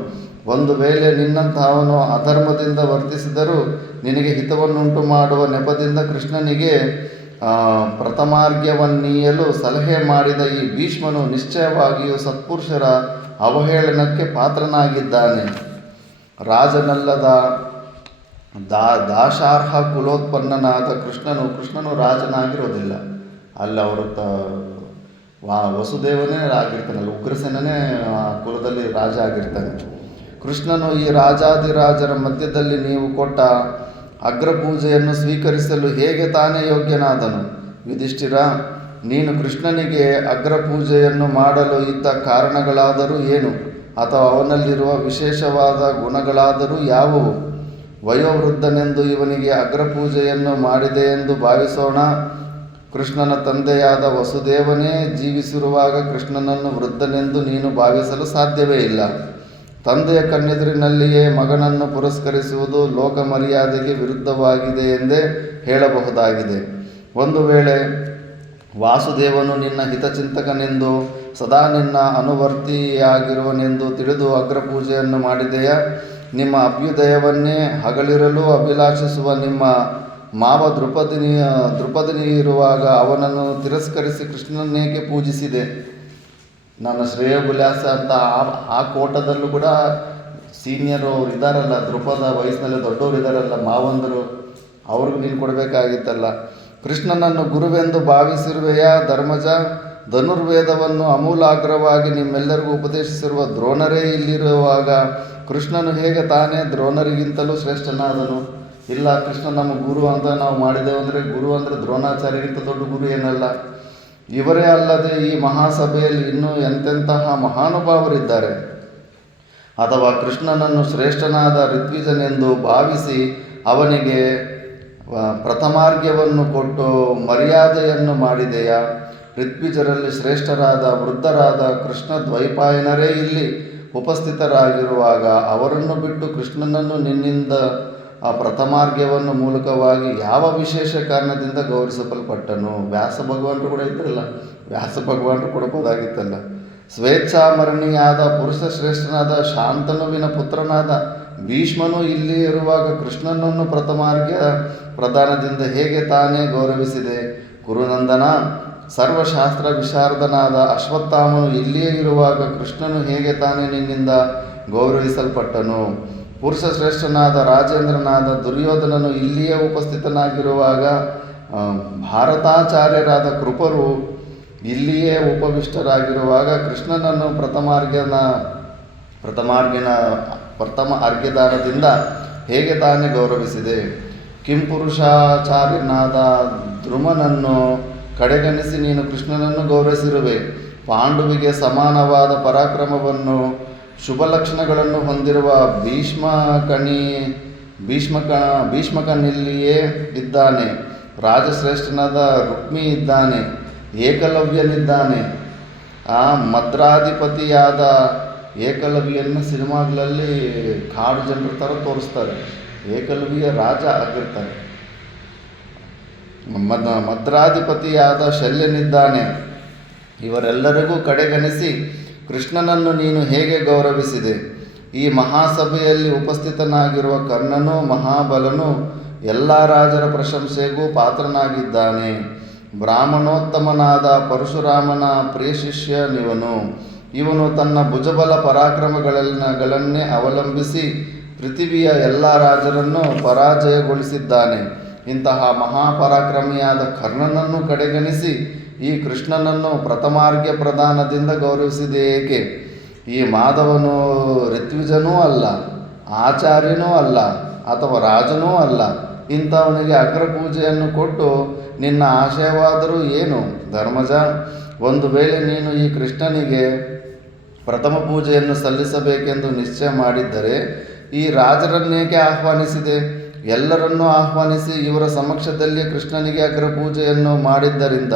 ಒಂದು ವೇಳೆ ನಿನ್ನಂತಹವನು ಅಧರ್ಮದಿಂದ ವರ್ತಿಸಿದರೂ ನಿನಗೆ ಹಿತವನ್ನುಂಟು ಮಾಡುವ ನೆಪದಿಂದ ಕೃಷ್ಣನಿಗೆ ಪ್ರಥಮಾರ್ಘ್ಯವನ್ನೀಯಲು ಸಲಹೆ ಮಾಡಿದ ಈ ಭೀಷ್ಮನು ನಿಶ್ಚಯವಾಗಿಯೂ ಸತ್ಪುರುಷರ ಅವಹೇಳನಕ್ಕೆ ಪಾತ್ರನಾಗಿದ್ದಾನೆ. ರಾಜನಲ್ಲದ ದಾಶಾರ್ಹ ಕುಲೋತ್ಪನ್ನನಾದ ಕೃಷ್ಣನು ರಾಜನಾಗಿರೋದಿಲ್ಲ. ಅಲ್ಲಿ ಅವರು ವಸುದೇವನೇ ಆಗಿರ್ತಾನಲ್ಲ, ಉಗ್ರಸೇನನೇ ಕುಲದಲ್ಲಿ ರಾಜ ಆಗಿರ್ತಾನೆ. ಕೃಷ್ಣನು ಈ ರಾಜಾದಿರಾಜರ ಮಧ್ಯದಲ್ಲಿ ನೀವು ಕೊಟ್ಟ ಅಗ್ರಪೂಜೆಯನ್ನು ಸ್ವೀಕರಿಸಲು ಹೇಗೆ ತಾನೇ ಯೋಗ್ಯನಾದನು? ಯುಧಿಷ್ಠಿರ, ನೀನು ಕೃಷ್ಣನಿಗೆ ಅಗ್ರಪೂಜೆಯನ್ನು ಮಾಡಲು ಇದ್ದ ಕಾರಣಗಳಾದರೂ ಏನು? ಅಥವಾ ಅವನಲ್ಲಿರುವ ವಿಶೇಷವಾದ ಗುಣಗಳಾದರೂ ಯಾವುವು? ವಯೋವೃದ್ಧನೆಂದು ಇವನಿಗೆ ಅಗ್ರಪೂಜೆಯನ್ನು ಮಾಡಿದೆಯೆಂದು ಭಾವಿಸೋಣ. ಕೃಷ್ಣನ ತಂದೆಯಾದ ವಸುದೇವನೇ ಜೀವಿಸಿರುವಾಗ ಕೃಷ್ಣನನ್ನು ವೃದ್ಧನೆಂದು ನೀನು ಭಾವಿಸಲು ಸಾಧ್ಯವೇ ಇಲ್ಲ. ತಂದೆಯ ಕಣ್ಣೆದುರಿನಲ್ಲಿಯೇ ಮಗನನ್ನು ಪುರಸ್ಕರಿಸುವುದು ಲೋಕ ಮರ್ಯಾದೆಗೆ ವಿರುದ್ಧವಾಗಿದೆ ಎಂದೇ ಹೇಳಬಹುದಾಗಿದೆ. ಒಂದು ವೇಳೆ ವಾಸುದೇವನು ನಿನ್ನ ಹಿತಚಿಂತಕನೆಂದು ಸದಾ ನಿನ್ನ ಅನುವರ್ತಿಯಾಗಿರುವನೆಂದು ತಿಳಿದು ಅಗ್ರಪೂಜೆಯನ್ನು ಮಾಡಿದೆಯಾ? ನಿಮ್ಮ ಅಭ್ಯುದಯವನ್ನೇ ಹಗಲಿರಲು ಅಭಿಲಾಷಿಸುವ ನಿಮ್ಮ ಮಾವ ದೃಪದಿನಿ ಇರುವಾಗ ಅವನನ್ನು ತಿರಸ್ಕರಿಸಿ ಕೃಷ್ಣನನ್ನೇಕೆ ಪೂಜಿಸಿದೆ? ನನ್ನ ಶ್ರೇಯೋಭಿಲಾಷ ಅಂತ ಆ ಕೋಟದಲ್ಲೂ ಕೂಡ ಸೀನಿಯರು ಅವ್ರು ಇದ್ದಾರಲ್ಲ, ದ್ರುಪದ ವಯಸ್ಸಿನಲ್ಲಿ ದೊಡ್ಡವರು ಇದ್ದಾರಲ್ಲ, ಮಾವಂದರು, ಅವ್ರಿಗೂ ನೀನು ಕೊಡಬೇಕಾಗಿತ್ತಲ್ಲ. ಕೃಷ್ಣನನ್ನು ಗುರುವೆಂದು ಭಾವಿಸಿರುವೆಯ ಧರ್ಮಜ? ಧನುರ್ವೇದವನ್ನು ಅಮೂಲಾಗ್ರವಾಗಿ ನಿಮ್ಮೆಲ್ಲರಿಗೂ ಉಪದೇಶಿಸಿರುವ ದ್ರೋಣರೇ ಇಲ್ಲಿರುವಾಗ ಕೃಷ್ಣನು ಹೇಗೆ ತಾನೇ ದ್ರೋಣರಿಗಿಂತಲೂ ಶ್ರೇಷ್ಠನಾದನು? ಇಲ್ಲ, ಕೃಷ್ಣ ನಮ್ಮ ಗುರು ಅಂತ ನಾವು ಮಾಡಿದೆವು ಅಂದರೆ, ಗುರು ಅಂದರೆ ದ್ರೋಣಾಚಾರ್ಯರಿಗಿಂತ ದೊಡ್ಡ ಗುರು ಏನಲ್ಲ. ಇವರೇ ಅಲ್ಲದೆ ಈ ಮಹಾಸಭೆಯಲ್ಲಿ ಇನ್ನೂ ಎಂತೆಂತಹ ಮಹಾನುಭಾವರಿದ್ದಾರೆ. ಅಥವಾ ಕೃಷ್ಣನನ್ನು ಶ್ರೇಷ್ಠನಾದ ಋತ್ವಿಜನೆಂದು ಭಾವಿಸಿ ಅವನಿಗೆ ಪ್ರಥಮಾರ್ಘ್ಯವನ್ನು ಕೊಟ್ಟು ಮರ್ಯಾದೆಯನ್ನು ಮಾಡಿದೆಯಾ? ಋತ್ವಿಜರಲ್ಲಿ ಶ್ರೇಷ್ಠರಾದ ವೃದ್ಧರಾದ ಕೃಷ್ಣ ದ್ವೈಪಾಯನರೇ ಇಲ್ಲಿ ಉಪಸ್ಥಿತರಾಗಿರುವಾಗ ಅವರನ್ನು ಬಿಟ್ಟು ಕೃಷ್ಣನನ್ನು ನಿನ್ನಿಂದ ಆ ಪ್ರಥಮಾರ್ಘ್ಯವನ್ನು ಮೂಲಕವಾಗಿ ಯಾವ ವಿಶೇಷ ಕಾರಣದಿಂದ ಗೌರವಿಸಲ್ಪಟ್ಟನು? ವ್ಯಾಸ ಭಗವಾನರು ಕೂಡ ಇದ್ರಲ್ಲ, ವ್ಯಾಸ ಭಗವಾನರು ಕೊಡಬಹುದಾಗಿತ್ತಲ್ಲ. ಸ್ವೇಚ್ಛಾಮರಣಿಯಾದ ಪುರುಷ ಶ್ರೇಷ್ಠನಾದ ಶಾಂತನುವಿನ ಪುತ್ರನಾದ ಭೀಷ್ಮನು ಇಲ್ಲಿ ಇರುವಾಗ ಕೃಷ್ಣನನ್ನು ಪ್ರಥಮಾರ್ಘ್ಯ ಪ್ರದಾನದಿಂದ ಹೇಗೆ ತಾನೇ ಗೌರವಿಸಿದೆ? ಕುರುನಂದನ, ಸರ್ವಶಾಸ್ತ್ರ ವಿಶಾರದನಾದ ಅಶ್ವತ್ಥಾಮನು ಇಲ್ಲಿಯೇ ಇರುವಾಗ ಕೃಷ್ಣನು ಹೇಗೆ ತಾನೇ ನಿನ್ನಿಂದ ಗೌರವಿಸಲ್ಪಟ್ಟನು? ಪುರುಷ ಶ್ರೇಷ್ಠನಾದ ರಾಜೇಂದ್ರನಾದ ದುರ್ಯೋಧನನು ಇಲ್ಲಿಯೇ ಉಪಸ್ಥಿತನಾಗಿರುವಾಗ ಭಾರತಾಚಾರ್ಯರಾದ ಕೃಪರು ಇಲ್ಲಿಯೇ ಉಪವಿಷ್ಟರಾಗಿರುವಾಗ ಕೃಷ್ಣನನ್ನು ಪ್ರಥಮ ಅರ್ಘ್ಯದಾನದಿಂದ ಹೇಗೆ ತಾನೇ ಗೌರವಿಸಿದೆ? ಕಿಂಪುರುಷಾಚಾರ್ಯನಾದ ಧ್ರುಮನನ್ನು ಕಡೆಗಣಿಸಿ ನೀನು ಕೃಷ್ಣನನ್ನು ಗೌರವಿಸಿರುವೆ. ಪಾಂಡುವಿಗೆ ಸಮಾನವಾದ ಪರಾಕ್ರಮವನ್ನು ಶುಭ ಲಕ್ಷಣಗಳನ್ನು ಹೊಂದಿರುವ ಭೀಷ್ಮಕನಿಲ್ಲಿಯೇ ಇದ್ದಾನೆ. ರಾಜಶ್ರೇಷ್ಠನಾದ ರುಕ್ಮಿ ಇದ್ದಾನೆ. ಏಕಲವ್ಯನಿದ್ದಾನೆ. ಆ ಮದ್ರಾಧಿಪತಿಯಾದ ಏಕಲವ್ಯನ ಸಿನಿಮಾಗಳಲ್ಲಿ ಕಾಡು ಜನರ ಥರ ತೋರಿಸ್ತಾರೆ. ಏಕಲವ್ಯ ರಾಜ ಆಗಿರ್ತಾನೆ. ಮದ್ರಾಧಿಪತಿಯಾದ ಶಲ್ಯನಿದ್ದಾನೆ. ಇವರೆಲ್ಲರಿಗೂ ಕಡೆಗಣಿಸಿ ಕೃಷ್ಣನನ್ನು ನೀನು ಹೇಗೆ ಗೌರವಿಸಿದೆ? ಈ ಮಹಾಸಭೆಯಲ್ಲಿ ಉಪಸ್ಥಿತನಾಗಿರುವ ಕರ್ಣನು ಮಹಾಬಲನು ಎಲ್ಲ ರಾಜರ ಪ್ರಶಂಸೆಗೂ ಪಾತ್ರನಾಗಿದ್ದಾನೆ. ಬ್ರಾಹ್ಮಣೋತ್ತಮನಾದ ಪರಶುರಾಮನ ಪ್ರಿಯ ಶಿಷ್ಯನಿವನು. ಇವನು ತನ್ನ ಭುಜಬಲ ಪರಾಕ್ರಮಗಳನ್ನೇ ಅವಲಂಬಿಸಿ ಪೃಥಿವಿಯ ಎಲ್ಲ ರಾಜರನ್ನು ಪರಾಜಯಗೊಳಿಸಿದ್ದಾನೆ. ಇಂತಹ ಮಹಾಪರಾಕ್ರಮಿಯಾದ ಕರ್ಣನನ್ನು ಕಡೆಗಣಿಸಿ ಈ ಕೃಷ್ಣನನ್ನು ಪ್ರಥಮಾರ್ಘ್ಯ ಪ್ರದಾನದಿಂದ ಗೌರವಿಸಿದೆ ಏಕೆ? ಈ ಮಾಧವನು ಋತ್ವಿಜನೂ ಅಲ್ಲ, ಆಚಾರ್ಯನೂ ಅಲ್ಲ, ಅಥವಾ ರಾಜನೂ ಅಲ್ಲ. ಇಂಥವನಿಗೆ ಅಗ್ರಪೂಜೆಯನ್ನು ಕೊಟ್ಟು ನಿನ್ನ ಆಶಯವಾದರೂ ಏನು? ಧರ್ಮಜ, ಒಂದು ವೇಳೆ ನೀನು ಈ ಕೃಷ್ಣನಿಗೆ ಪ್ರಥಮ ಪೂಜೆಯನ್ನು ಸಲ್ಲಿಸಬೇಕೆಂದು ನಿಶ್ಚಯ ಮಾಡಿದ್ದರೆ ಈ ರಾಜರನ್ನೇಕೆ ಆಹ್ವಾನಿಸಿದೆ? ಎಲ್ಲರನ್ನೂ ಆಹ್ವಾನಿಸಿ ಇವರ ಸಮಕ್ಷದಲ್ಲಿ ಕೃಷ್ಣನಿಗೆ ಅಗ್ರಪೂಜೆಯನ್ನು ಮಾಡಿದ್ದರಿಂದ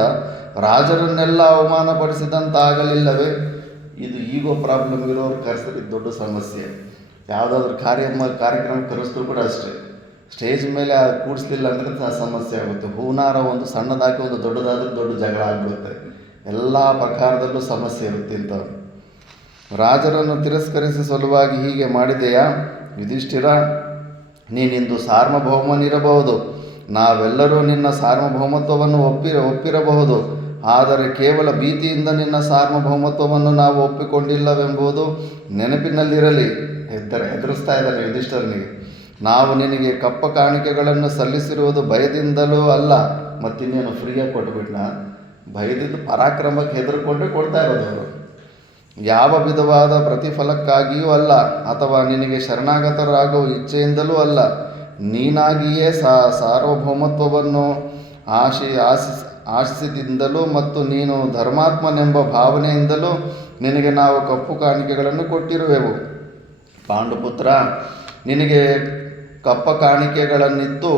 ರಾಜರನ್ನೆಲ್ಲ ಅವಮಾನಪಡಿಸಿದಂತಾಗಲಿಲ್ಲವೇ? ಇದು ಈಗೋ ಪ್ರಾಬ್ಲಮ್ ಇರೋರು ಕರೆಸಿದ್ರೆ ದೊಡ್ಡ ಸಮಸ್ಯೆ. ಯಾವುದಾದ್ರೂ ಕಾರ್ಯಕ್ರಮ ಕರೆಸಿದ್ರು ಕೂಡ ಅಷ್ಟೇ, ಸ್ಟೇಜ್ ಮೇಲೆ ಕೂಡಿಸ್ಲಿಲ್ಲ ಅಂದರೆ ಸಮಸ್ಯೆ ಆಗುತ್ತೆ. ಹೂನಾರ ಒಂದು ಸಣ್ಣದಾಗಿ ಒಂದು ದೊಡ್ಡದಾದರೂ ದೊಡ್ಡ ಜಗಳ ಆಗಿಬಿಡುತ್ತೆ. ಎಲ್ಲ ಪ್ರಕಾರದಲ್ಲೂ ಸಮಸ್ಯೆ ಇರುತ್ತೆ ಇಂಥವ್ರು. ರಾಜರನ್ನು ತಿರಸ್ಕರಿಸಿ ಸಲುವಾಗಿ ಹೀಗೆ ಮಾಡಿದೆಯಾ? ಯುಧಿಷ್ಠಿರ, ನೀನಿಂದು ಸಾರ್ವಭೌಮನಿರಬಹುದು. ನಾವೆಲ್ಲರೂ ನಿನ್ನ ಸಾರ್ವಭೌಮತ್ವವನ್ನು ಒಪ್ಪಿರಬಹುದು. ಆದರೆ ಕೇವಲ ಭೀತಿಯಿಂದ ನಿನ್ನ ಸಾರ್ವಭೌಮತ್ವವನ್ನು ನಾವು ಒಪ್ಪಿಕೊಂಡಿಲ್ಲವೆಂಬುದು ನೆನಪಿನಲ್ಲಿರಲಿ. ಹೆದರಿಸ್ತಾ ಇದ್ದಾನೆ ಯುಧಿಷ್ಠಿರನಿಗೆ. ನಾವು ನಿನಗೆ ಕಪ್ಪ ಕಾಣಿಕೆಗಳನ್ನು ಸಲ್ಲಿಸಿರುವುದು ಭಯದಿಂದಲೂ ಅಲ್ಲ. ಮತ್ತಿನ್ನೇನು ಫ್ರೀಯಾಗಿ ಕೊಟ್ಟುಬಿಟ್ನ? ಭಯದಿಂದ ಪರಾಕ್ರಮಕ್ಕೆ ಹೆದರ್ಕೊಂಡ್ರೆ ಕೊಡ್ತಾ ಇರೋದು ಅವರು. ಯಾವ ವಿಧವಾದ ಪ್ರತಿಫಲಕ್ಕಾಗಿಯೂ ಅಲ್ಲ, ಅಥವಾ ನಿನಗೆ ಶರಣಾಗತರಾಗುವ ಇಚ್ಛೆಯಿಂದಲೂ ಅಲ್ಲ. ನೀನಾಗಿಯೇ ಸಾರ್ವಭೌಮತ್ವವನ್ನು ಆಶಿಸಿದಿಂದಲೂ ಮತ್ತು ನೀನು ಧರ್ಮಾತ್ಮನೆಂಬ ಭಾವನೆಯಿಂದಲೂ ನಿನಗೆ ನಾವು ಕಪ್ಪು ಕಾಣಿಕೆಗಳನ್ನು ಕೊಟ್ಟಿರುವೆವು. ಪಾಂಡುಪುತ್ರ, ನಿನಗೆ ಕಪ್ಪ ಕಾಣಿಕೆಗಳನ್ನಿತ್ತು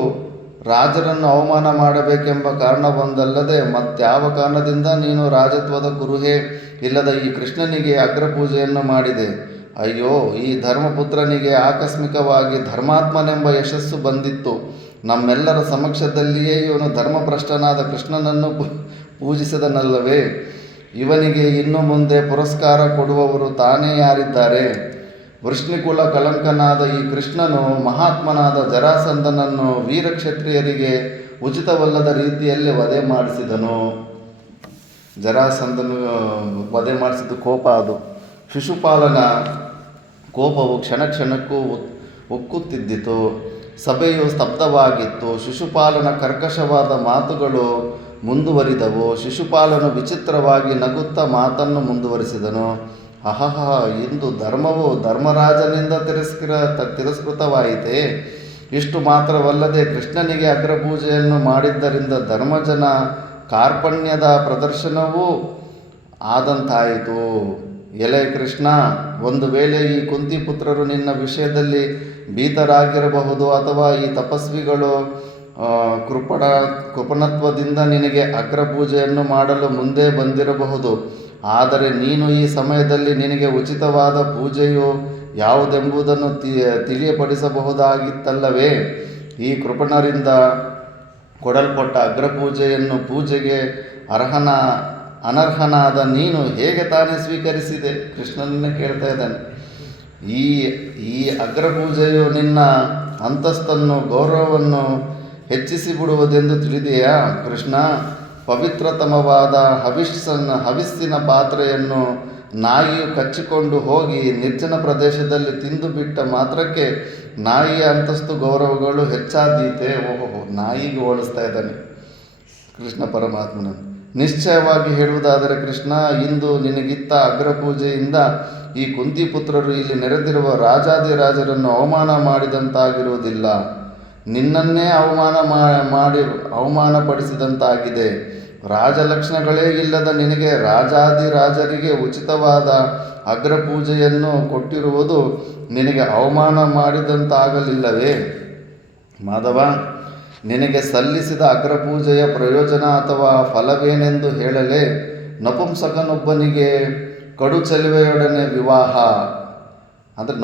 ರಾಜರನ್ನು ಅವಮಾನ ಮಾಡಬೇಕೆಂಬ ಕಾರಣವೊಂದಲ್ಲದೆ ಮತ್ಯಾವ ಕಾರಣದಿಂದ ನೀನು ರಾಜತ್ವದ ಕುರುಹೇ ಇಲ್ಲದ ಈ ಕೃಷ್ಣನಿಗೆ ಅಗ್ರಪೂಜೆಯನ್ನು ಮಾಡಿದೆ? ಅಯ್ಯೋ, ಈ ಧರ್ಮಪುತ್ರನಿಗೆ ಆಕಸ್ಮಿಕವಾಗಿ ಧರ್ಮಾತ್ಮನೆಂಬ ಯಶಸ್ಸು ಬಂದಿತ್ತು. ನಮ್ಮೆಲ್ಲರ ಸಮಕ್ಷದಲ್ಲಿಯೇ ಇವನು ಧರ್ಮಭ್ರಷ್ಟನಾದ ಕೃಷ್ಣನನ್ನು ಪೂಜಿಸದನಲ್ಲವೇ? ಇವನಿಗೆ ಇನ್ನು ಮುಂದೆ ಪುರಸ್ಕಾರ ಕೊಡುವವರು ತಾನೇ ಯಾರಿದ್ದಾರೆ? ವೃಷ್ಣಿಕುಲ ಕಳಂಕನಾದ ಈ ಕೃಷ್ಣನು ಮಹಾತ್ಮನಾದ ಜರಾಸಂಧನನ್ನು ವೀರಕ್ಷತ್ರಿಯರಿಗೆ ಉಚಿತವಲ್ಲದ ರೀತಿಯಲ್ಲಿ ವಧೆ ಮಾಡಿಸಿದನು. ಜರಾಸಂಧನು ವಧೆ ಮಾಡಿಸಿದ್ದು ಕೋಪ ಅದು. ಶಿಶುಪಾಲನ ಕೋಪವು ಕ್ಷಣ ಕ್ಷಣಕ್ಕೂ ಉಕ್ಕುತ್ತಿದ್ದಿತು. ಸಭೆಯು ಸ್ತಬ್ಧವಾಗಿತ್ತು. ಶಿಶುಪಾಲನ ಕರ್ಕಶವಾದ ಮಾತುಗಳು ಮುಂದುವರಿದವು. ಶಿಶುಪಾಲನು ವಿಚಿತ್ರವಾಗಿ ನಗುತ್ತಾ ಮಾತನ್ನು ಮುಂದುವರಿಸಿದನು. ಅಹಹ, ಇಂದು ಧರ್ಮವು ಧರ್ಮರಾಜನಿಂದ ತಿರಸ್ಕೃತವಾಯಿತೇ. ಇಷ್ಟು ಮಾತ್ರವಲ್ಲದೆ ಕೃಷ್ಣನಿಗೆ ಅಗ್ರಪೂಜೆಯನ್ನು ಮಾಡಿದ್ದರಿಂದ ಧರ್ಮಜನ ಕಾರ್ಪಣ್ಯದ ಪ್ರದರ್ಶನವೂ ಆದಂತಾಯಿತು. ಎಲೆ ಕೃಷ್ಣ, ಒಂದು ವೇಳೆ ಈ ಕುಂತಿಪುತ್ರರು ನಿನ್ನ ವಿಷಯದಲ್ಲಿ ಭೀತರಾಗಿರಬಹುದು, ಅಥವಾ ಈ ತಪಸ್ವಿಗಳು ಕೃಪಣತ್ವದಿಂದ ನಿನಗೆ ಅಗ್ರಪೂಜೆಯನ್ನು ಮಾಡಲು ಮುಂದೆ ಬಂದಿರಬಹುದು. ಆದರೆ ನೀನು ಈ ಸಮಯದಲ್ಲಿ ನಿನಗೆ ಉಚಿತವಾದ ಪೂಜೆಯು ಯಾವುದೆಂಬುದನ್ನು ತಿಳಿಯಪಡಿಸಬಹುದಾಗಿತ್ತಲ್ಲವೇ? ಈ ಕೃಪಣರಿಂದ ಕೊಡಲ್ಪಟ್ಟ ಅಗ್ರಪೂಜೆಯನ್ನು ಪೂಜೆಗೆ ಅನರ್ಹನಾದ ನೀನು ಹೇಗೆ ತಾನೇ ಸ್ವೀಕರಿಸಿದೆ? ಕೃಷ್ಣನನ್ನೇ ಕೇಳ್ತಾ ಇದ್ದಾನೆ. ಈ ಅಗ್ರಪೂಜೆಯು ನಿನ್ನ ಅಂತಸ್ತನ್ನು, ಗೌರವವನ್ನು ಹೆಚ್ಚಿಸಿ ಬಿಡುವುದೆಂದು ತಿಳಿದೆಯಾ ಕೃಷ್ಣ? ಪವಿತ್ರತಮವಾದ ಹವಿಸ್ಸಿನ ಪಾತ್ರೆಯನ್ನು ನಾಯಿಯು ಕಚ್ಚಿಕೊಂಡು ಹೋಗಿ ನಿರ್ಜನ ಪ್ರದೇಶದಲ್ಲಿ ತಿಂದು ಬಿಟ್ಟ ಮಾತ್ರಕ್ಕೆ ನಾಯಿಯ ಅಂತಸ್ತು ಗೌರವಗಳು ಹೆಚ್ಚಾದೀತೆ. ಓಹೋ, ನಾಯಿಗೆ ಹೋಲಿಸ್ತಾ ಇದ್ದಾನೆ ಕೃಷ್ಣ ಪರಮಾತ್ಮನನ್ನು. ನಿಶ್ಚಯವಾಗಿ ಹೇಳುವುದಾದರೆ ಕೃಷ್ಣ, ಇಂದು ನಿನಗಿತ್ತ ಅಗ್ರಪೂಜೆಯಿಂದ ಈ ಕುಂತಿಪುತ್ರರು ಇಲ್ಲಿ ನೆರೆದಿರುವ ರಾಜಾದಿರಾಜರನ್ನು ಅವಮಾನ ಮಾಡಿದಂತಾಗಿರುವುದಿಲ್ಲ, ನಿನ್ನನ್ನೇ ಅವಮಾನಪಡಿಸಿದಂತಾಗಿದೆ. ರಾಜಲಕ್ಷಣಗಳೇ ಇಲ್ಲದ ನಿನಗೆ ರಾಜಾದಿರಾಜರಿಗೆ ಉಚಿತವಾದ ಅಗ್ರಪೂಜೆಯನ್ನು ಕೊಟ್ಟಿರುವುದು ನಿನಗೆ ಅವಮಾನ ಮಾಡಿದಂತಾಗಲಿಲ್ಲವೇ? ಮಾಧವ, ನಿನಗೆ ಸಲ್ಲಿಸಿದ ಅಗ್ರಪೂಜೆಯ ಪ್ರಯೋಜನ ಅಥವಾ ಫಲವೇನೆಂದು ಹೇಳಲೇ? ನಪುಂಸಕನೊಬ್ಬನಿಗೆ ಕಡು ಚೆಲುವೆಯೊಡನೆ ವಿವಾಹ, ಅಂದರೆ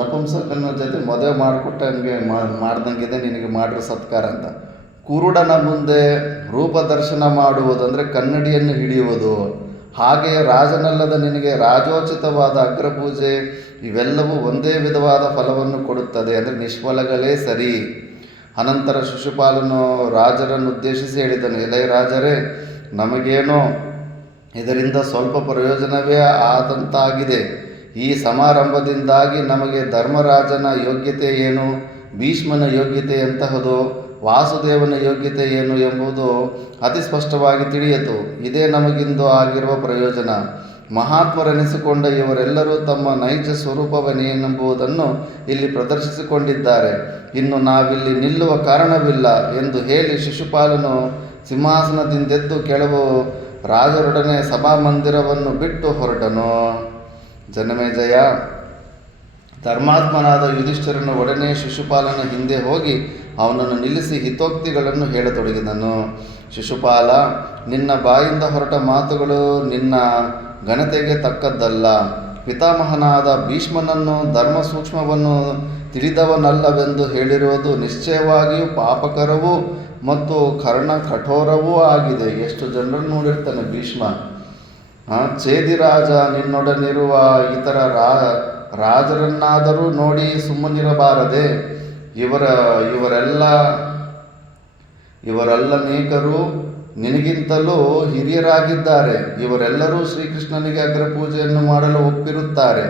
ನಪುಂಸಕನ ಜೊತೆ ಮದುವೆ ಮಾಡಿಕೊಟ್ಟಂಗೆ ಮಾಡ್ದಂಗಿದೆ ನಿನಗೆ ಮಾಡಿರೋ ಸತ್ಕಾರ ಅಂತ. ಕುರುಡನ ಮುಂದೆ ರೂಪದರ್ಶನ ಮಾಡುವುದಂದರೆ ಕನ್ನಡಿಯನ್ನು ಹಿಡಿಯುವುದು. ಹಾಗೆಯೇ ರಾಜನಲ್ಲದ ನಿನಗೆ ರಾಜೋಚಿತವಾದ ಅಗ್ರಪೂಜೆ, ಇವೆಲ್ಲವೂ ಒಂದೇ ವಿಧವಾದ ಫಲವನ್ನು ಕೊಡುತ್ತದೆ, ಅಂದರೆ ನಿಷ್ಫಲಗಳೇ ಸರಿ. ಅನಂತರ ಶಿಶುಪಾಲನು ರಾಜರನ್ನು ಉದ್ದೇಶಿಸಿ ಹೇಳಿದನು, ಎಲೈ ರಾಜರೇ, ನಮಗೇನೋ ಇದರಿಂದ ಸ್ವಲ್ಪ ಪ್ರಯೋಜನವೇ ಆದಂತಾಗಿದೆ. ಈ ಸಮಾರಂಭದಿಂದಾಗಿ ನಮಗೆ ಧರ್ಮರಾಜನ ಯೋಗ್ಯತೆ ಏನು, ಭೀಷ್ಮನ ಯೋಗ್ಯತೆ ಎಂತಹದು, ವಾಸುದೇವನ ಯೋಗ್ಯತೆ ಏನು ಎಂಬುದು ಅತಿ ಸ್ಪಷ್ಟವಾಗಿ ತಿಳಿಯಿತು. ಇದೇ ನಮಗಿಂದು ಆಗಿರುವ ಪ್ರಯೋಜನ. ಮಹಾತ್ಮರೆನಿಸಿಕೊಂಡ ಇವರೆಲ್ಲರೂ ತಮ್ಮ ನೈಜ ಸ್ವರೂಪವನ್ನೇನೆಂಬುದನ್ನು ಇಲ್ಲಿ ಪ್ರದರ್ಶಿಸಿಕೊಂಡಿದ್ದಾರೆ. ಇನ್ನು ನಾವಿಲ್ಲಿ ನಿಲ್ಲುವ ಕಾರಣವಿಲ್ಲ ಎಂದು ಹೇಳಿ ಶಿಶುಪಾಲನು ಸಿಂಹಾಸನದಿಂದೆದ್ದು ಕೆಲವು ರಾಜರೊಡನೆ ಸಭಾಮಂದಿರವನ್ನು ಬಿಟ್ಟು ಹೊರಟನು. ಜನಮೇಜಯ, ಧರ್ಮಾತ್ಮನಾದ ಯುಧಿಷ್ಠಿರನು ಒಡನೆ ಶಿಶುಪಾಲನ ಹಿಂದೆ ಹೋಗಿ ಅವನನ್ನು ನಿಲ್ಲಿಸಿ ಹಿತೋಕ್ತಿಗಳನ್ನು ಹೇಳತೊಡಗಿದನು. ಶಿಶುಪಾಲ, ನಿನ್ನ ಬಾಯಿಂದ ಹೊರಟ ಮಾತುಗಳು ನಿನ್ನ ಘನತೆಗೆ ತಕ್ಕದ್ದಲ್ಲ. ಪಿತಾಮಹನಾದ ಭೀಷ್ಮನನ್ನು ಧರ್ಮ ಸೂಕ್ಷ್ಮವನ್ನು ತಿಳಿದವನಲ್ಲವೆಂದು ಹೇಳಿರುವುದು ನಿಶ್ಚಯವಾಗಿಯೂ ಪಾಪಕರವೂ ಮತ್ತು ಕಠೋರವೂ ಆಗಿದೆ. ಎಷ್ಟು ಜನರನ್ನು ನೋಡಿರ್ತಾನೆ ಭೀಷ್ಮ. ಛೇದಿರಾಜ ನಿನ್ನೊಡನಿರುವ ಇತರ ರಾಜರನ್ನಾದರೂ ನೋಡಿ ಸುಮ್ಮನಿರಬಾರದೆ? ಇವರೆಲ್ಲನೇಕರು ನಿನಗಿಂತಲೂ ಹಿರಿಯರಾಗಿದ್ದಾರೆ. ಇವರೆಲ್ಲರೂ ಶ್ರೀಕೃಷ್ಣನಿಗೆ ಅಗ್ರಪೂಜೆಯನ್ನು ಮಾಡಲು ಒಪ್ಪಿರುತ್ತಾರೆ.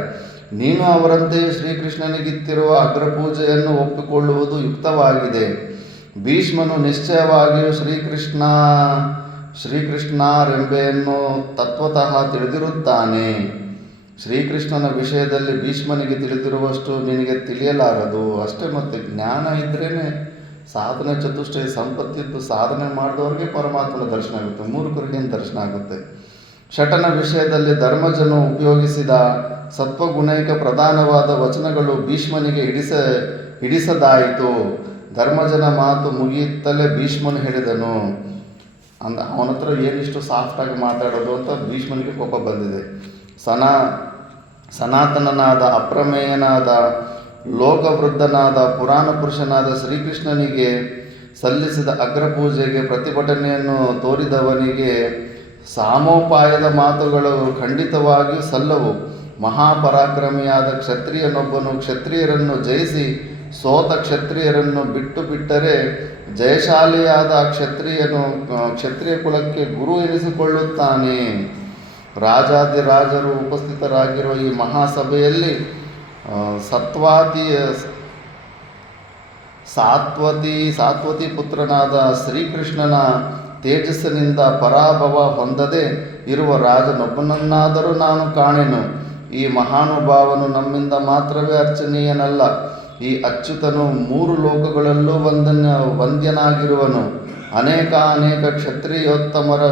ನೀನು ಅವರಂತೆಯೇ ಶ್ರೀಕೃಷ್ಣನಿಗಿತ್ತಿರುವ ಅಗ್ರಪೂಜೆಯನ್ನು ಒಪ್ಪಿಕೊಳ್ಳುವುದು ಯುಕ್ತವಾಗಿದೆ. ಭೀಷ್ಮನು ನಿಶ್ಚಯವಾಗಿಯೂ ಶ್ರೀಕೃಷ್ಣರೆಂಬೆಯನ್ನು ತತ್ವತಃ ತಿಳಿದಿರುತ್ತಾನೆ. ಶ್ರೀಕೃಷ್ಣನ ವಿಷಯದಲ್ಲಿ ಭೀಷ್ಮನಿಗೆ ತಿಳಿದಿರುವಷ್ಟು ನಿನಗೆ ತಿಳಿಯಲಾರದು. ಅಷ್ಟೇ. ಮತ್ತು ಜ್ಞಾನ ಇದ್ರೇ ಸಾಧನೆ, ಚತುಷ್ಟಯ ಸಂಪತ್ತಿದ್ದು ಸಾಧನೆ ಮಾಡಿದವ್ರಿಗೆ ಪರಮಾತ್ಮನ ದರ್ಶನ ಆಗುತ್ತೆ, ಮೂರ್ಖರಿಗೆ ದರ್ಶನ ಆಗುತ್ತೆ. ಶಟನ ವಿಷಯದಲ್ಲಿ ಧರ್ಮಜನು ಉಪಯೋಗಿಸಿದ ಸತ್ವಗುಣೈಕ ಪ್ರಧಾನವಾದ ವಚನಗಳು ಭೀಷ್ಮನಿಗೆ ಹಿಡಿಸದಾಯಿತು. ಧರ್ಮಜನ ಮಾತು ಮುಗಿಯುತ್ತಲೇ ಭೀಷ್ಮನು ಹೇಳಿದನು. ಅವನ ಹತ್ರ ಏನಿಷ್ಟು ಸಾಫ್ಟಾಗಿ ಮಾತಾಡೋದು ಅಂತ ಭೀಷ್ಮನಿಗೆ ಕೋಪ ಬಂದಿದೆ. ಸನಾತನನಾದ, ಅಪ್ರಮೇಯನಾದ, ಲೋಕವೃದ್ಧನಾದ, ಪುರಾಣ ಪುರುಷನಾದ ಶ್ರೀಕೃಷ್ಣನಿಗೆ ಸಲ್ಲಿಸಿದ ಅಗ್ರಪೂಜೆಗೆ ಪ್ರತಿಭಟನೆಯನ್ನು ತೋರಿದವನಿಗೆ ಸಾಮೋಪಾಯದ ಮಾತುಗಳು ಖಂಡಿತವಾಗಿಯೂ ಸಲ್ಲವು. ಮಹಾಪರಾಕ್ರಮಿಯಾದ ಕ್ಷತ್ರಿಯನೊಬ್ಬನು ಕ್ಷತ್ರಿಯರನ್ನು ಜಯಿಸಿ ಸೋತ ಕ್ಷತ್ರಿಯರನ್ನು ಬಿಟ್ಟರೆ ಜಯಶಾಲಿಯಾದ ಕ್ಷತ್ರಿಯನು ಕ್ಷತ್ರಿಯ ಕುಲಕ್ಕೆ ಗುರು ಎನಿಸಿಕೊಳ್ಳುತ್ತಾನೆ. ರಾಜಾದಿರಾಜರು ಉಪಸ್ಥಿತರಾಗಿರುವ ಈ ಮಹಾಸಭೆಯಲ್ಲಿ ಸಾತ್ವತಿ ಪುತ್ರನಾದ ಶ್ರೀಕೃಷ್ಣನ ತೇಜಸ್ಸಿನಿಂದ ಪರಾಭವ ಹೊಂದದೆ ಇರುವ ರಾಜನೊಬ್ಬನನ್ನಾದರೂ ನಾನು ಕಾಣೆನು. ಈ ಮಹಾನುಭಾವನು ನಮ್ಮಿಂದ ಮಾತ್ರವೇ ಅರ್ಚನೀಯನಲ್ಲ, ಈ ಅಚ್ಯುತನು 3 ಲೋಕಗಳಲ್ಲೂ ವಂದ್ಯನಾಗಿರುವನು. ಅನೇಕ ಕ್ಷತ್ರಿಯೋತ್ತಮರು